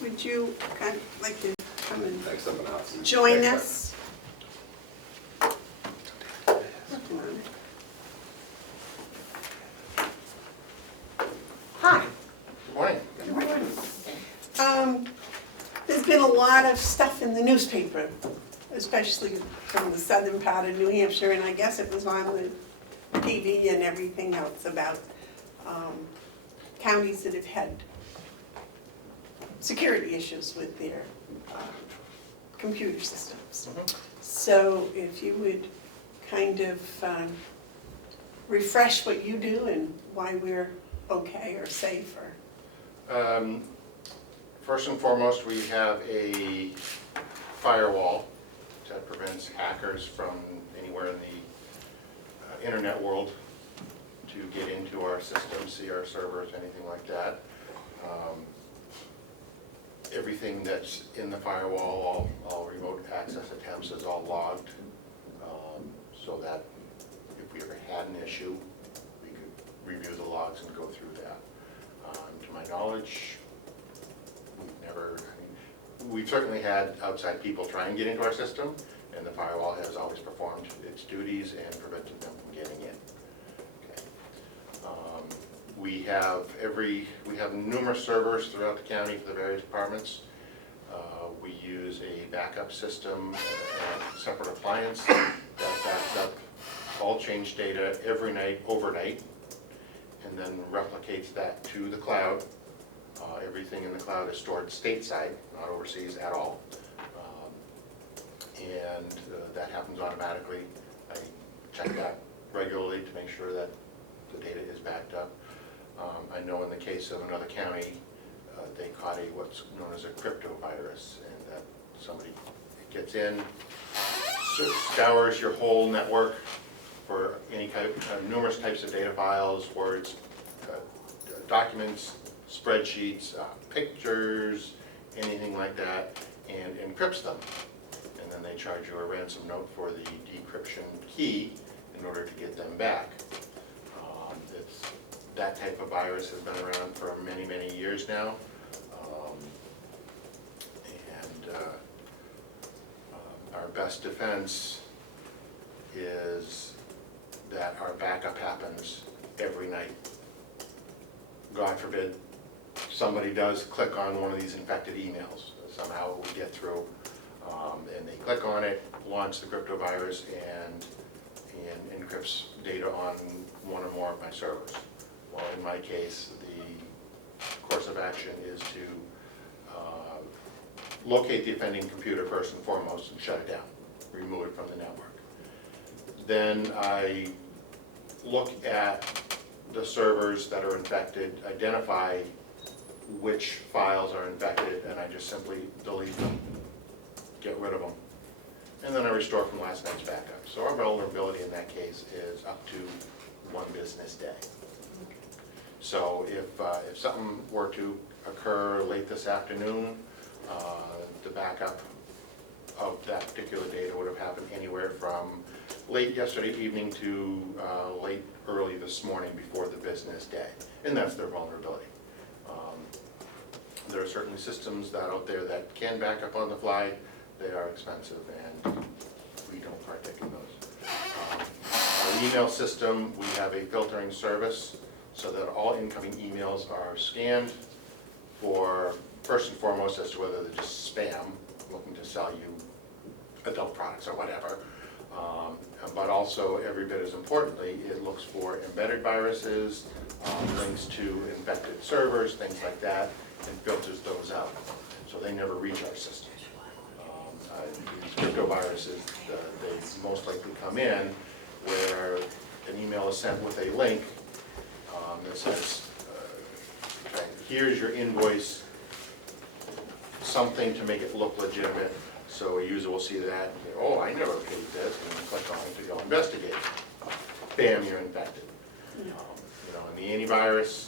would you kind of like to come and Thanks, someone else. join us? Working on it. Hi. Good morning. Good morning. There's been a lot of stuff in the newspaper, especially from the southern part of New Hampshire, and I guess it was on the TV and everything else about counties that have had security issues with their computer systems. So if you would kind of refresh what you do and why we're okay or safe or? First and foremost, we have a firewall that prevents hackers from anywhere in the internet world to get into our system, see our servers, anything like that. Everything that's in the firewall, all remote access attempts is all logged, so that if we ever had an issue, we could review the logs and go through that. To my knowledge, we've certainly had outside people try and get into our system, and the firewall has always performed its duties and prevented them from getting in. Okay. We have numerous servers throughout the county for the various departments. We use a backup system, a separate appliance that backs up all change data every night, overnight, and then replicates that to the cloud. Everything in the cloud is stored stateside, not overseas at all. That happens automatically. I check that regularly to make sure that the data is backed up. I know in the case of another county, they caught what's known as a crypto virus, and that somebody gets in, scours your whole network for any kind of numerous types of data files, words, documents, spreadsheets, pictures, anything like that, and encrypts them. And then they charge you a ransom note for the decryption key in order to get them back. That type of virus has been around for many, many years now. Our best defense is that our backup happens every night. God forbid somebody does click on one of these infected emails. Somehow we get through, and they click on it, launch the crypto virus, and encrypts data on one or more of my servers. Well, in my case, the course of action is to locate the offending computer first and foremost and shut it down, remove it from the network. Then I look at the servers that are infected, identify which files are infected, and I just simply delete them, get rid of them. And then I restore from last night's backup. So our vulnerability in that case is up to 1 business day. So if something were to occur late this afternoon, the backup of that particular data would have happened anywhere from late yesterday evening to late early this morning before the business day. And that's their vulnerability. There are certainly systems that out there that can back up on the fly. They are expensive, and we don't partake in those. Our email system, we have a filtering service so that all incoming emails are scanned for, first and foremost, as to whether they're just spam, looking to sell you adult products or whatever. But also, every bit as importantly, it looks for embedded viruses, links to infected servers, things like that, and filters those out. So they never reach our systems. These crypto viruses, they most likely come in where an email is sent with a link that says, here's your invoice, something to make it look legitimate. So a user will see that and say, oh, I never paid this, and then click on it to go investigate. Bam, you're infected. In the antivirus,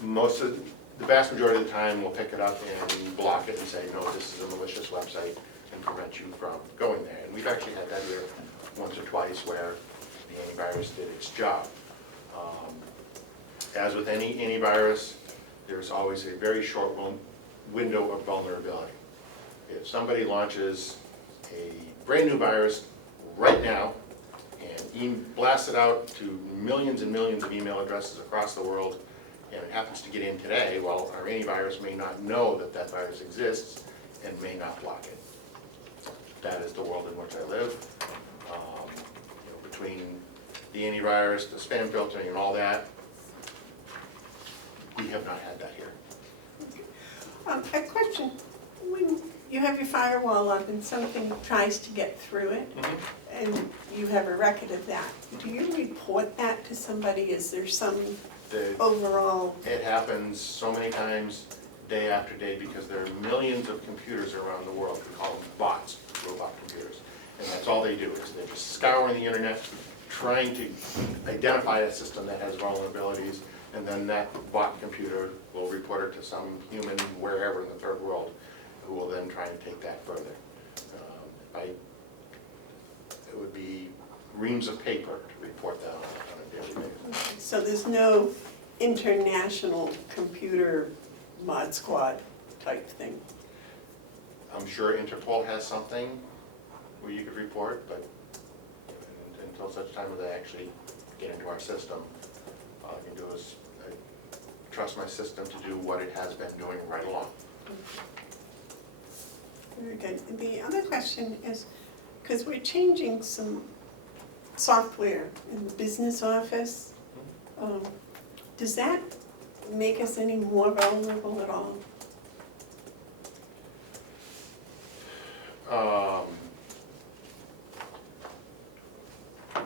the vast majority of the time we'll pick it up and block it and say, no, this is a malicious website, and prevent you from going there. And we've actually had that here once or twice where the antivirus did its job. As with any antivirus, there's always a very short window of vulnerability. If somebody launches a brand new virus right now and blasts it out to millions and millions of email addresses across the world, and it happens to get in today, well, our antivirus may not know that that virus exists and may not block it. That is the world in which I live. Between the antivirus, the spam filtering, and all that, we have not had that here. A question, when you have your firewall up and something tries to get through it, and you have a record of that, do you report that to somebody? Is there some The- overall, It happens so many times, day after day, because there are millions of computers around the world. We call them bots, robot computers. And that's all they do, is they're just scouring the internet, trying to identify a system that has vulnerabilities, and then that bot computer will report it to some human wherever in the third world, who will then try and take that further. It would be reams of paper to report that on a daily basis. so there's no international computer mod squad type thing? I'm sure Interpol has something where you could report, but until such time as they actually get into our system, all I can do is trust my system to do what it has been doing right along. Very good. The other question is, because we're changing some software in the business office, does that make us any more vulnerable at all?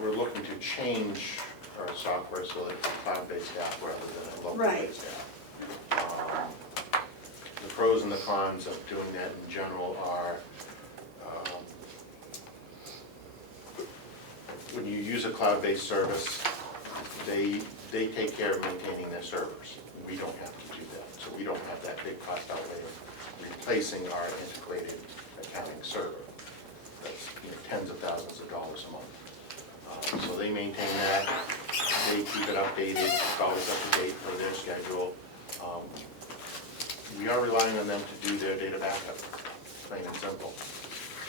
We're looking to change our software so that it's a cloud-based app rather than a Right. local-based app. The pros and the cons of doing that in general are, when you use a cloud-based service, they take care of maintaining their servers. We don't have to do that, so we don't have that big cost outlay of replacing our antiquated accounting server. That's, tens of thousands of dollars a month. So they maintain that, they keep it updated, it's always up to date for their schedule. We are relying on them to do their data backup, plain and simple.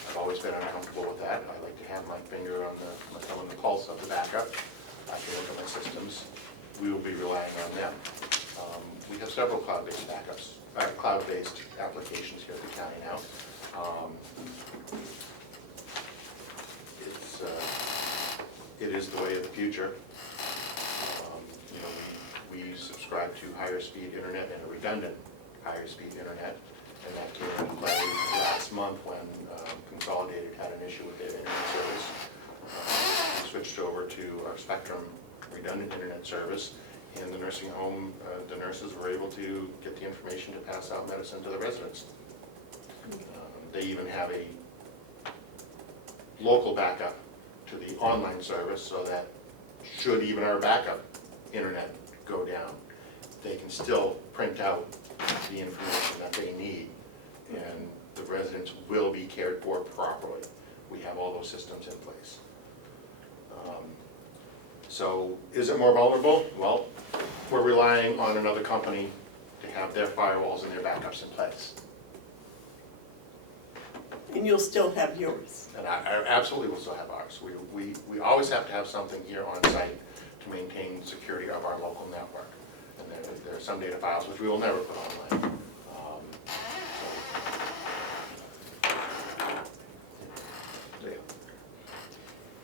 I've always been uncomfortable with that. I like to have my finger on the pulse of the backup. I can look at my systems. We will be relying on them. We have several cloud-based backups, cloud-based applications here at the county now. It is the way of the future. We subscribe to higher speed internet and a redundant higher speed internet, and that came into play last month when Consolidated had an issue with their internet service. We switched over to our Spectrum redundant internet service, and the nursing home, the nurses were able to get the information to pass out medicine to the residents. They even have a local backup to the online service, so that should even our backup internet go down, they can still print out the information that they need, and the residents will be cared for properly. We have all those systems in place. So is it more vulnerable? Well, we're relying on another company to have their firewalls and their backups in place. And you'll still have yours? And I absolutely will still have ours. We always have to have something here on site to maintain security of our local network. And there are some data files which we will never put online.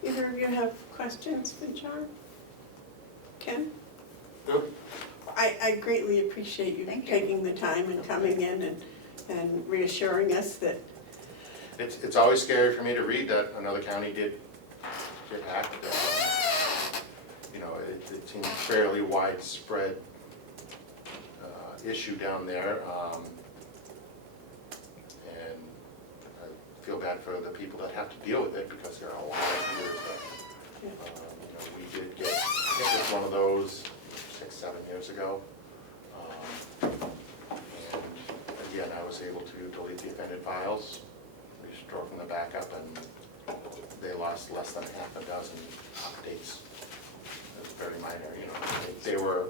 Either of you have questions for John? Ken? No? I greatly appreciate you Thank you. taking the time and coming in and reassuring us that, It's always scary for me to read that another county did get hacked. It seems fairly widespread issue down there. And I feel bad for the people that have to deal with it, because there are a lot of years that we did get hit with one of those 6-7 years ago. And again, I was able to delete the offended files, restore from the backup, and they lost less than half a dozen updates. It was very minor, They were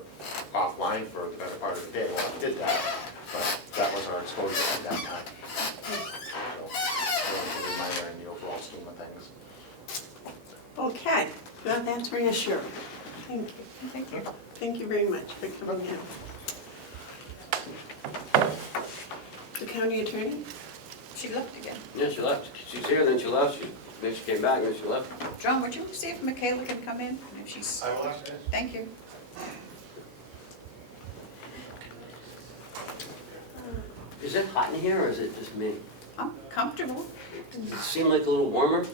offline for the better part of the day while I did that, but that was our exposure at that time. So, relatively minor in the overall scheme of things. okay, well, that's reassuring. Thank you. Thank you. Thank you very much for coming in. The county attorney? She left again. Yeah, she left. She's here, then she left. Then she came back, then she left. John, would you see if Michaela can come in? If she's, I will ask. thank you. Is it hot in here, or is it just me? I'm comfortable. Does it seem like a little warmer?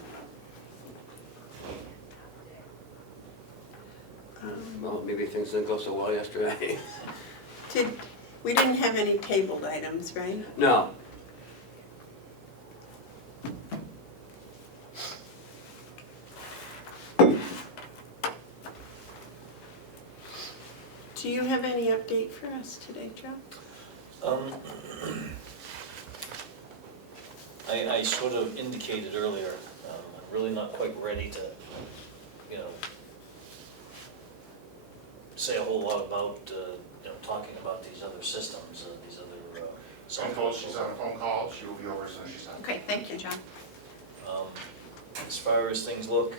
Well, maybe things didn't go so well yesterday. We didn't have any tabled items, right? No. Do you have any update for us today, Joe? I sort of indicated earlier, I'm really not quite ready to, say a whole lot about, talking about these other systems, these other Phone call, she's on a phone call, she will be over as soon as she's done. Okay, thank you, John. As far as things look,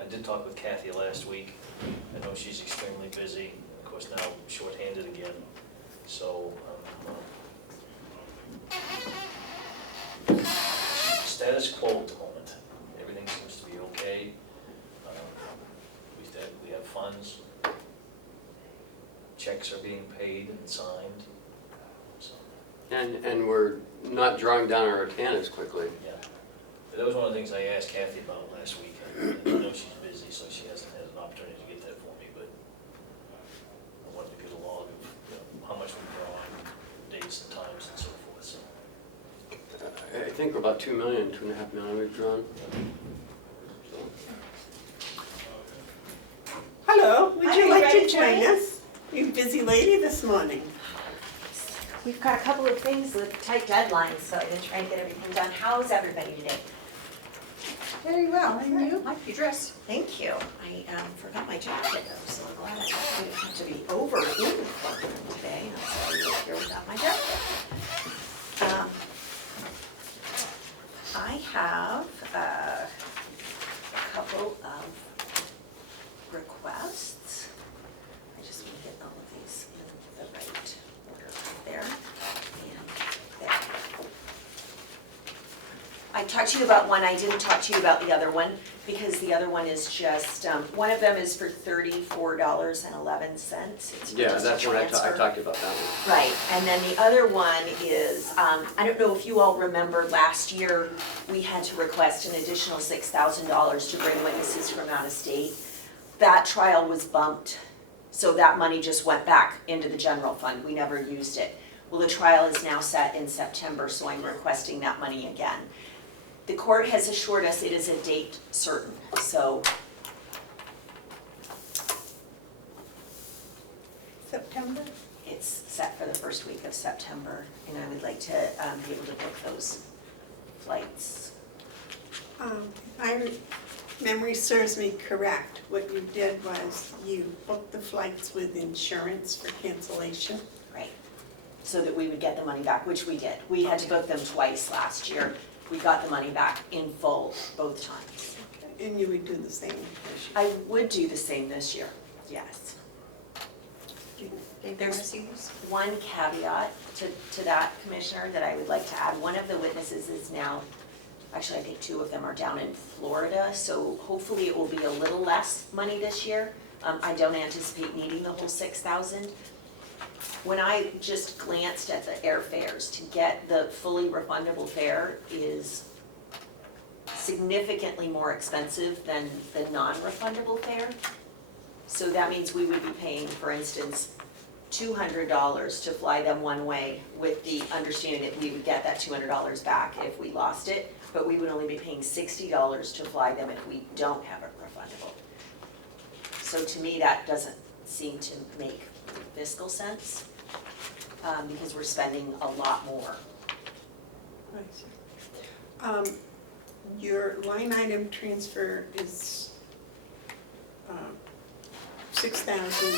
I did talk with Kathy last week. I know she's extremely busy, of course now shorthanded again, so status quo at the moment. Everything seems to be okay. We have funds. Checks are being paid and signed, so, And we're not drawing down our retainers quickly. yeah. But that was one of the things I asked Kathy about last week. And I know she's busy, so she hasn't had an opportunity to get that for me, but I wanted to get a log of, how much we've drawn, dates and times and so forth, so. I think we're about 2 million, 2.5 million we've drawn. Hello, would Are you you like ready to join tonight? us? You busy lady this morning. We've got a couple of things with tight deadlines, so I'm gonna try and get everything done. How's everybody today? Very well, and you? Like your dress. Thank you. I forgot my jacket though, so I'm glad I didn't have to be over in the courtroom today. I'm sorry you're here without my jacket. I have a couple of requests. I just want to get all of these in the right order there and there. I talked to you about one, I didn't talk to you about the other one, because the other one is just, one of them is for $34.11. It's Yeah, just a that's what I transfer. talked about that one. Right, and then the other one is, I don't know if you all remember, last year, we had to request an additional $6,000 to bring witnesses from out of state. That trial was bumped, so that money just went back into the general fund, we never used it. Well, the trial is now set in September, so I'm requesting that money again. The court has assured us it is a date certain, so September? it's set for the first week of September, and I would like to be able to book those flights. Memory serves me correct. What you did was you booked the flights with insurance for cancellation. Right, so that we would get the money back, which we did. We had to book them twice last year. We got the money back in full both times. And you would do the same this year. I would do the same this year, yes. Dave, you There's- wanna see this? One caveat to that, Commissioner, that I would like to add. One of the witnesses is now, actually I think two of them are down in Florida, so hopefully it will be a little less money this year. I don't anticipate needing the whole 6,000. When I just glanced at the airfares, to get the fully refundable fare is significantly more expensive than the non-refundable fare. So that means we would be paying, for instance, $200 to fly them one way, with the understanding that we would get that $200 back if we lost it, but we would only be paying $60 to fly them if we don't have it refundable. So to me, that doesn't seem to make fiscal sense, because we're spending a lot more. Your line item transfer is 6,000,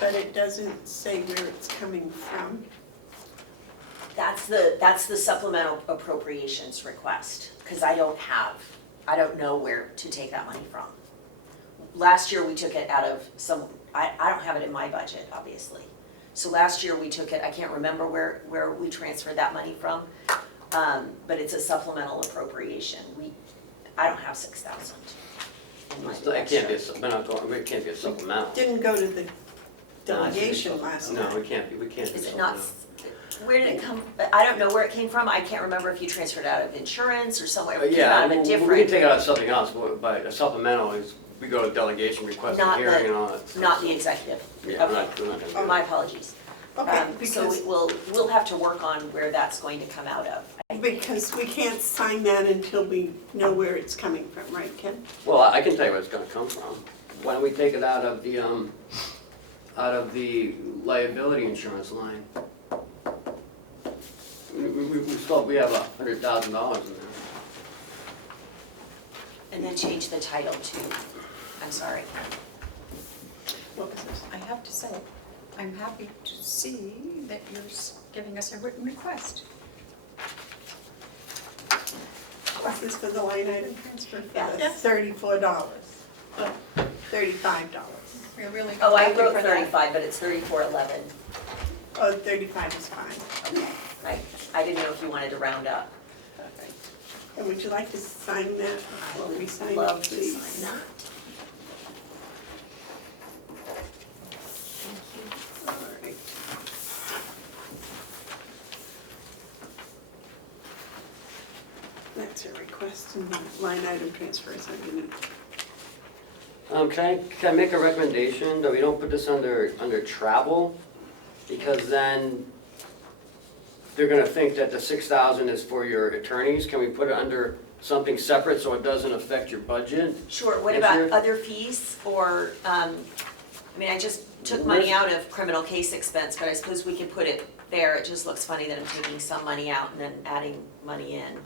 but it doesn't say where it's coming from. That's the supplemental appropriations request, because I don't know where to take that money from. Last year, we took it out of I don't have it in my budget, obviously. So last year, we took it, I can't remember where we transferred that money from, but it's a supplemental appropriation. I don't have 6,000 in my budget. It can't be it can't be a supplemental. Didn't go to the No, it's- delegation last No, time. we can't be a Is it not, supplemental. where did it come, I don't know where it came from. I can't remember if you transferred out of insurance or somewhere. It came Yeah, out of a we different. can take it out of something else, but a supplemental is we go to delegation, request a Not the- hearing and all that stuff. Not the executive. Yeah, we're Okay. not gonna do Oh, that. my apologies. Okay, So because, we'll have to work on where that's going to come out of. because we can't sign that until we know where it's coming from, right, Ken? Well, I can tell you where it's gonna come from. Why don't we take it out of the liability insurance line? We have $100,000 in there. And then change the title to, I'm sorry. What was this? I have to say, I'm happy to see that you're giving us a written request. Was this for the line item transfer for Yeah. the $34? $35. We're really Oh, I happy wrote for that. 35, but it's 3411. Oh, 35 is fine. I didn't know if you wanted to round up. Perfect. And would you like to sign that before we sign it, Love to please? sign that. All right. That's a request and line item transfers, I didn't. Can I make a recommendation that we don't put this under travel? Because then they're gonna think that the 6,000 is for your attorneys. Can we put it under something separate so it doesn't affect your budget? Sure, what Yes, about sir. other fees or, I mean, I just took money out of criminal case expense, but I suppose we could put it there. It just looks funny that I'm taking some money out and then adding money in.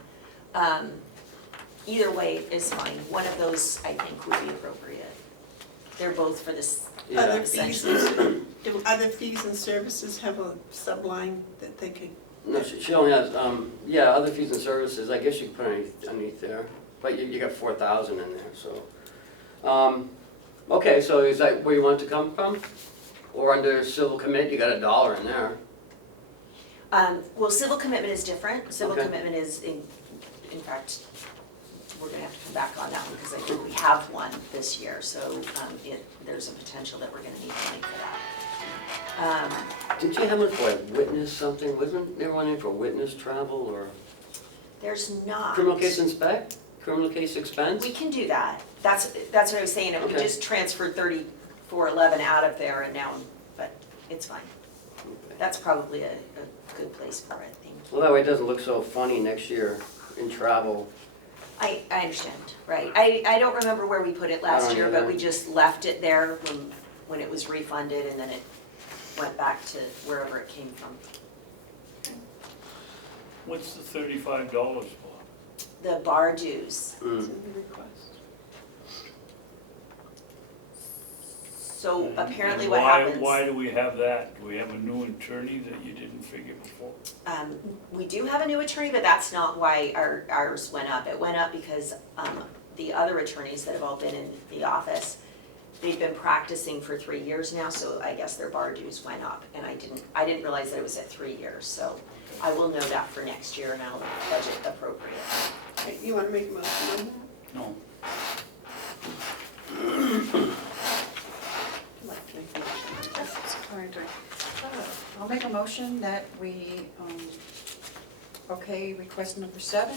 Either way is fine. One of those, I think, would be appropriate. They're both for this, Yeah. Other fees, essentially. do other fees and services have a subline that they could? No, she only has, yeah, other fees and services, I guess you could put underneath there, but you got 4,000 in there, so. Okay, so is that where you want it to come from? Or under civil commit, you got $1 in there. Well, civil commitment is different. Civil Okay. commitment is, in fact, we're gonna have to come back on that one because I think we have one this year, so there's a potential that we're gonna need money for that. Didn't you have one for a witness something? Wasn't there one in for witness travel or There's not. criminal case inspect? Criminal case expense? We can do that. That's what I was saying. We Okay. just transferred 3411 out of there and now, but it's fine. That's probably a good place for it, I think. Well, that way it doesn't look so funny next year in travel. I understand, right. I don't remember where we put it last don't year, but either. we just left it there when it was refunded and then it went back to wherever it came from. What's the $35 for? The bar dues. It's in the request. So And- apparently and what happens. Why do we have that? Do we have a new attorney that you didn't figure before? We do have a new attorney, but that's not why ours went up. It went up because the other attorneys that have all been in the office, they've been practicing for 3 years now, so I guess their bar dues went up. And I didn't realize that it was at 3 years, so I will know that for next year and I'll budget appropriate. Okay, you want to make a motion on that? No. I'd like to make a motion. That's fine. I'll make a motion that we, okay, request number 7,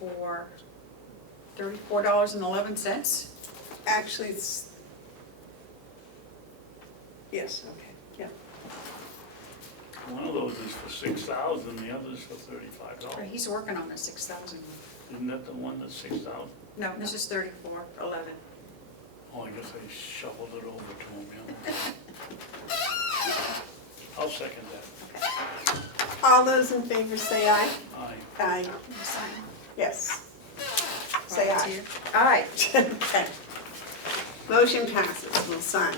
for $34.11. Actually, it's, yes, okay, yeah. One of those is for 6,000, the other is for $35. He's working on the 6,000. Isn't that the one that's 6,000? No, this is 34.11. Oh, I guess I shuffled it over to him, yeah. I'll second that. All those in favor say aye. Aye. Aye, Sign. yes. Say aye. Aye. Okay. Motion passes, we'll sign.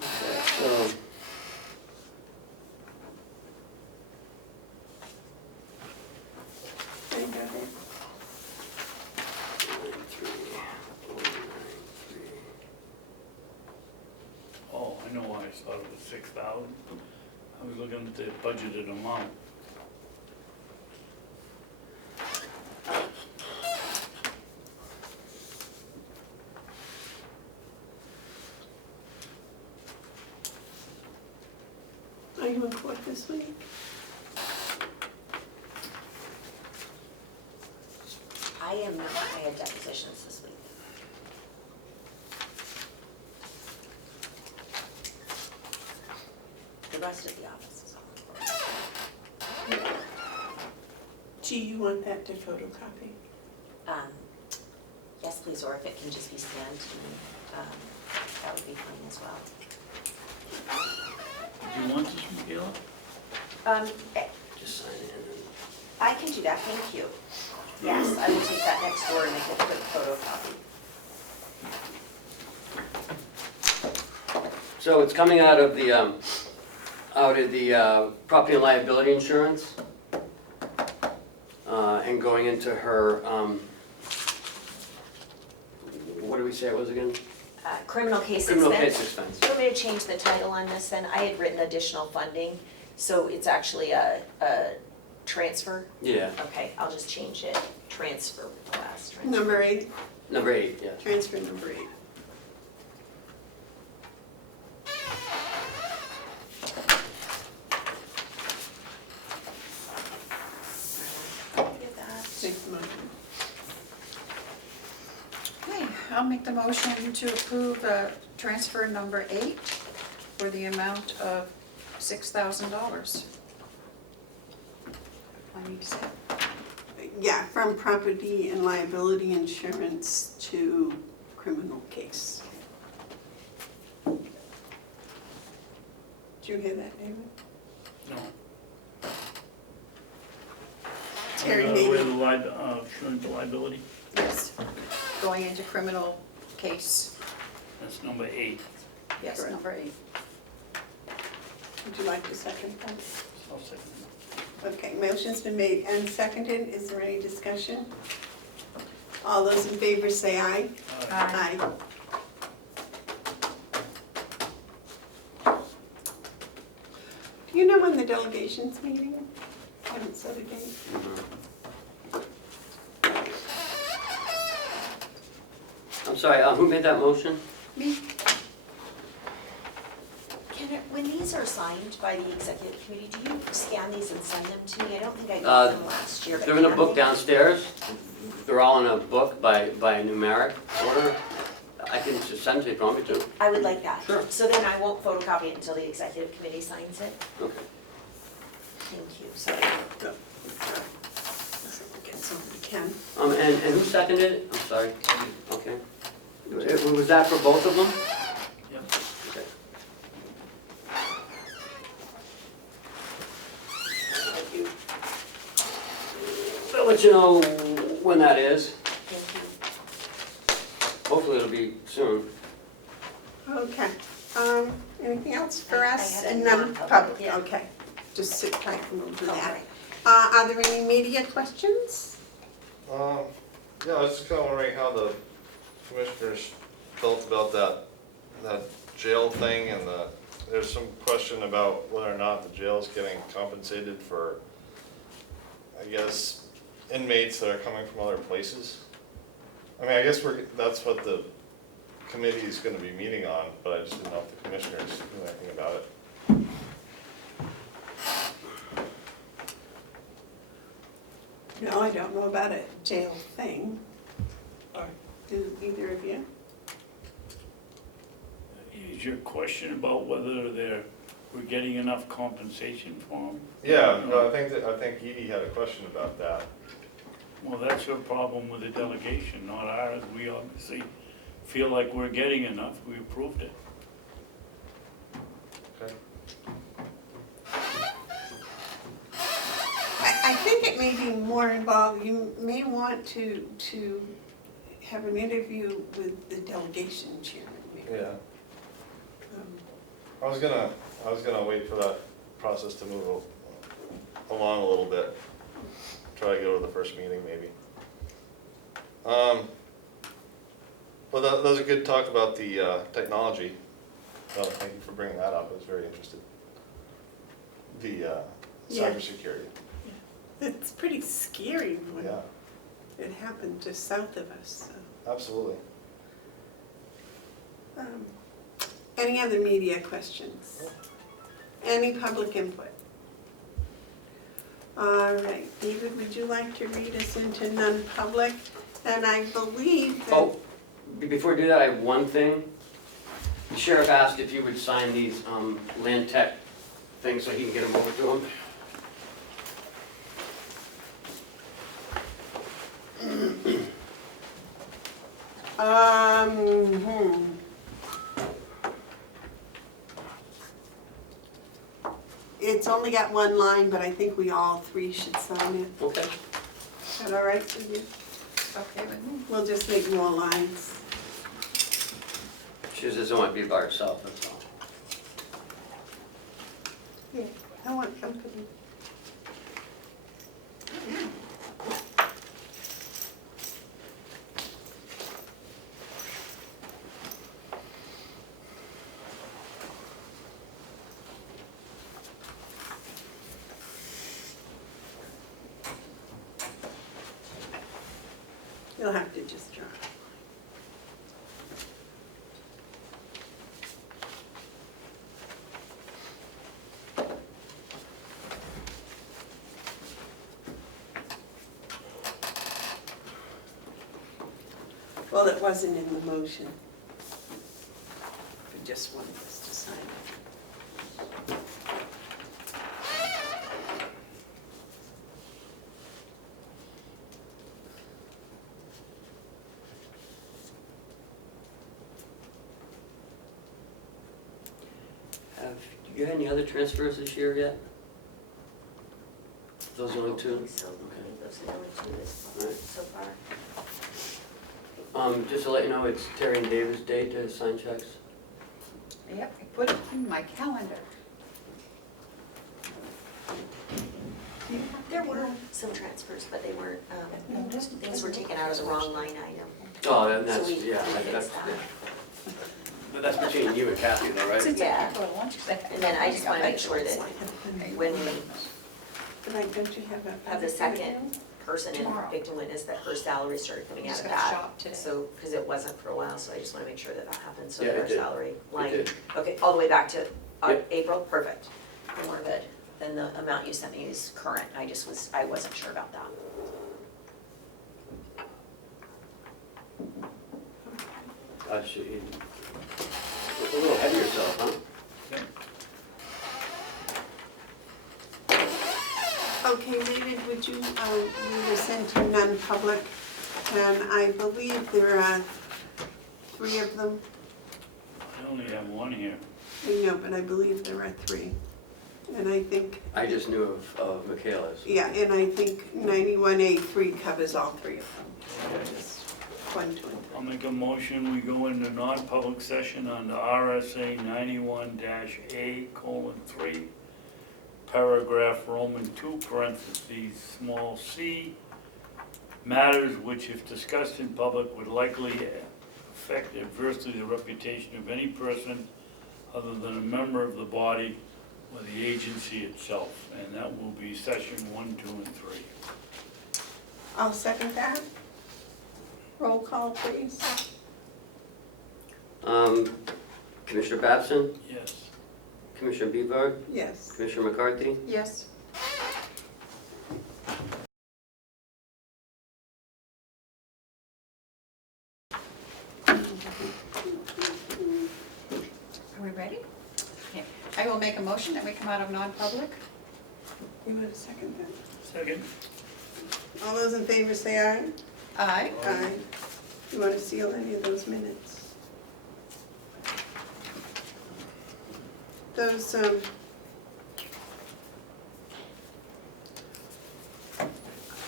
So, Okay, go ahead. Oh, I know why I thought it was 6,000. I was looking at the budgeted amount. you in court this week? I am not, I had depositions this week. The rest of the office is on. Do you want that to photocopy? Yes, please, or if it can just be scanned to me, that would be fine as well. Do you want this, Michaela? Just sign in and. I can do that, thank you. Yes, I will take that next door and make a quick photocopy. So it's coming out of the property and liability insurance, and going into her, what did we say it was again? Criminal case expense. Criminal case expense. Do you want me to change the title on this then? I had written additional funding, so it's actually a transfer. Yeah, Okay, I'll just change it, transfer request. transfer. Number 8, number 8, yeah. transfer number 8. Get that. Make the motion. Okay, I'll make the motion to approve transfer number 8 for the amount of $6,000. I need to say, Yeah, from property and liability insurance to criminal case. Did you hear that, David? No. Terry Where made the insurance liability, yes, going into criminal case, that's number 8. yes, Correct. number 8. Would you like to second that? I'll second Okay, motion's been made and seconded. Is there any discussion? All those in favor say aye. that. Aye. Do you know when the delegation's meeting? Haven't set a date. I'm sorry, who made that motion? Me? When these are signed by the executive committee, do you scan these and send them to me? I don't think I got them last year, but They're in a can book they? downstairs. They're all in a book by numeric order. I can just send it if you want me to. I would like that. Sure. So then I won't photocopy it until the executive committee signs it. Okay. Thank you, sorry. Go. Get somebody can. And who seconded it? I'm sorry. Okay. Was that for both of them? Yep. Okay. I'll let you know when that is. Thank you. Hopefully it'll be soon. Okay, anything else for I us? had a And non-public, non-public, yeah. okay. Just sit tight and we'll do All that. right. Are there any media questions? Yeah, I was just kind of wondering how the commissioners felt about that jail thing, and there's some question about whether or not the jail's getting compensated for, I guess, inmates that are coming from other places. I mean, I guess that's what the committee is gonna be meeting on, but I just didn't know if the commissioners knew anything about it. No, I don't know about a jail thing. Or do either of you? Is your question about whether we're getting enough compensation for them? Yeah, no, I think Edie had a question about that. Well, that's your problem with the delegation, not ours. We obviously feel like we're getting enough. We approved it. Okay. I think it may be more involved. You may want to have an interview with the delegation chairman. maybe. Yeah. Um, I was gonna wait for that process to move along a little bit. Try to go to the first meeting maybe. Well, that was a good talk about the technology. Thank you for bringing that up. I was very interested. The Yeah. cybersecurity. It's pretty scary when Yeah, it happened just south of us. So. absolutely. Any other media questions? Any public input? All right, David, would you like to read us into non-public? And I believe that. Oh, before we do that, I have one thing. The sheriff asked if you would sign these land tech things so he can get them over to him. It's only got one line, but I think we all three should sign it. Okay. Is that all right with you? Okay with me. We'll just make more lines. She just doesn't want to be by herself, that's all. Yeah, I want company. You'll have to just draw. Well, it wasn't in the motion. I just wanted us to sign it. Have you had any other transfers this year yet? Those only two? So, I think those are the only two this Alright. so far. Just to let you know, it's Terry and David's day to sign checks. Yep, I put it in my calendar. There were some transfers, but they weren't, No, just- things were taken out of the wrong line item. Oh, and So that's, we yeah, fixed that's, that. yeah. But that's between you and Kathy though, right? Since I Yeah. can't go to lunch, 'cause I- And then I just wanna make sure that when we But I don't you have a. have the second person in Tomorrow. victim witness, that her salary started coming out Just of got that. shot today. So, because it wasn't for a while, so I just wanna make sure that that happens, so Yeah, that it our did. salary line. did. Okay, all the way back to Yep. April, perfect. Then we're good. Then the amount you sent me is current, I wasn't sure about that. Gosh, you look a little ahead of yourself, huh? Okay, David, would you, read us into non-public? And I believe there are 3 of them. I only have one here. I know, but I believe there are 3. And I think, I just knew of Michaela's. yeah, and I think 91A3 covers all 3 of them. Just 1, 2, and 3. I'll make a motion, we go into non-public session under RSA 91-A:3, paragraph Roman 2, parentheses, small c, matters which if discussed in public would likely affect adversely the reputation of any person other than a member of the body or the agency itself, and that will be session 1, 2, and 3. I'll second that. Roll call, please. Commissioner Babson, Yes. Commissioner Bevard, Yes. Commissioner McCarthy. Yes. Are we ready? Okay. I will make a motion that we come out of non-public. You want to second that? Second? All those in favor say aye. Aye. Aye. You want to seal any of those minutes? Those,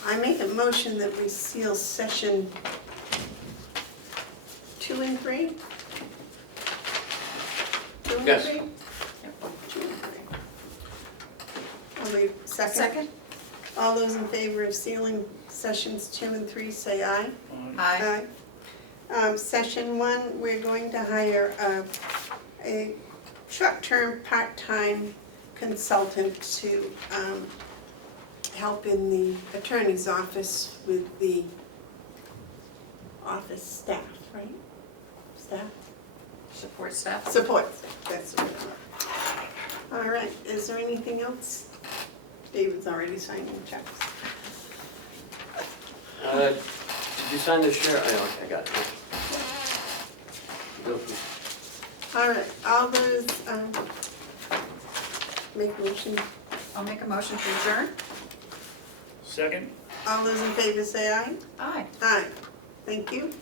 I make a motion that we seal session 2 and 3? 2 and Yes. 3? 2 and 3. All the, second? Second? All those in favor of sealing sessions 2 and 3, say aye. Aye. Session 1, we're going to hire a short-term, part-time consultant to help in the attorney's office with the office staff, right? Staff? Support staff. Support, that's the word. All right, is there anything else? David's already signing checks. Did you sign the share? Oh, okay, I got it. All right, all those, make a motion. I'll make a motion to adjourn. Second? All those in favor say aye. Aye. Aye. Thank you.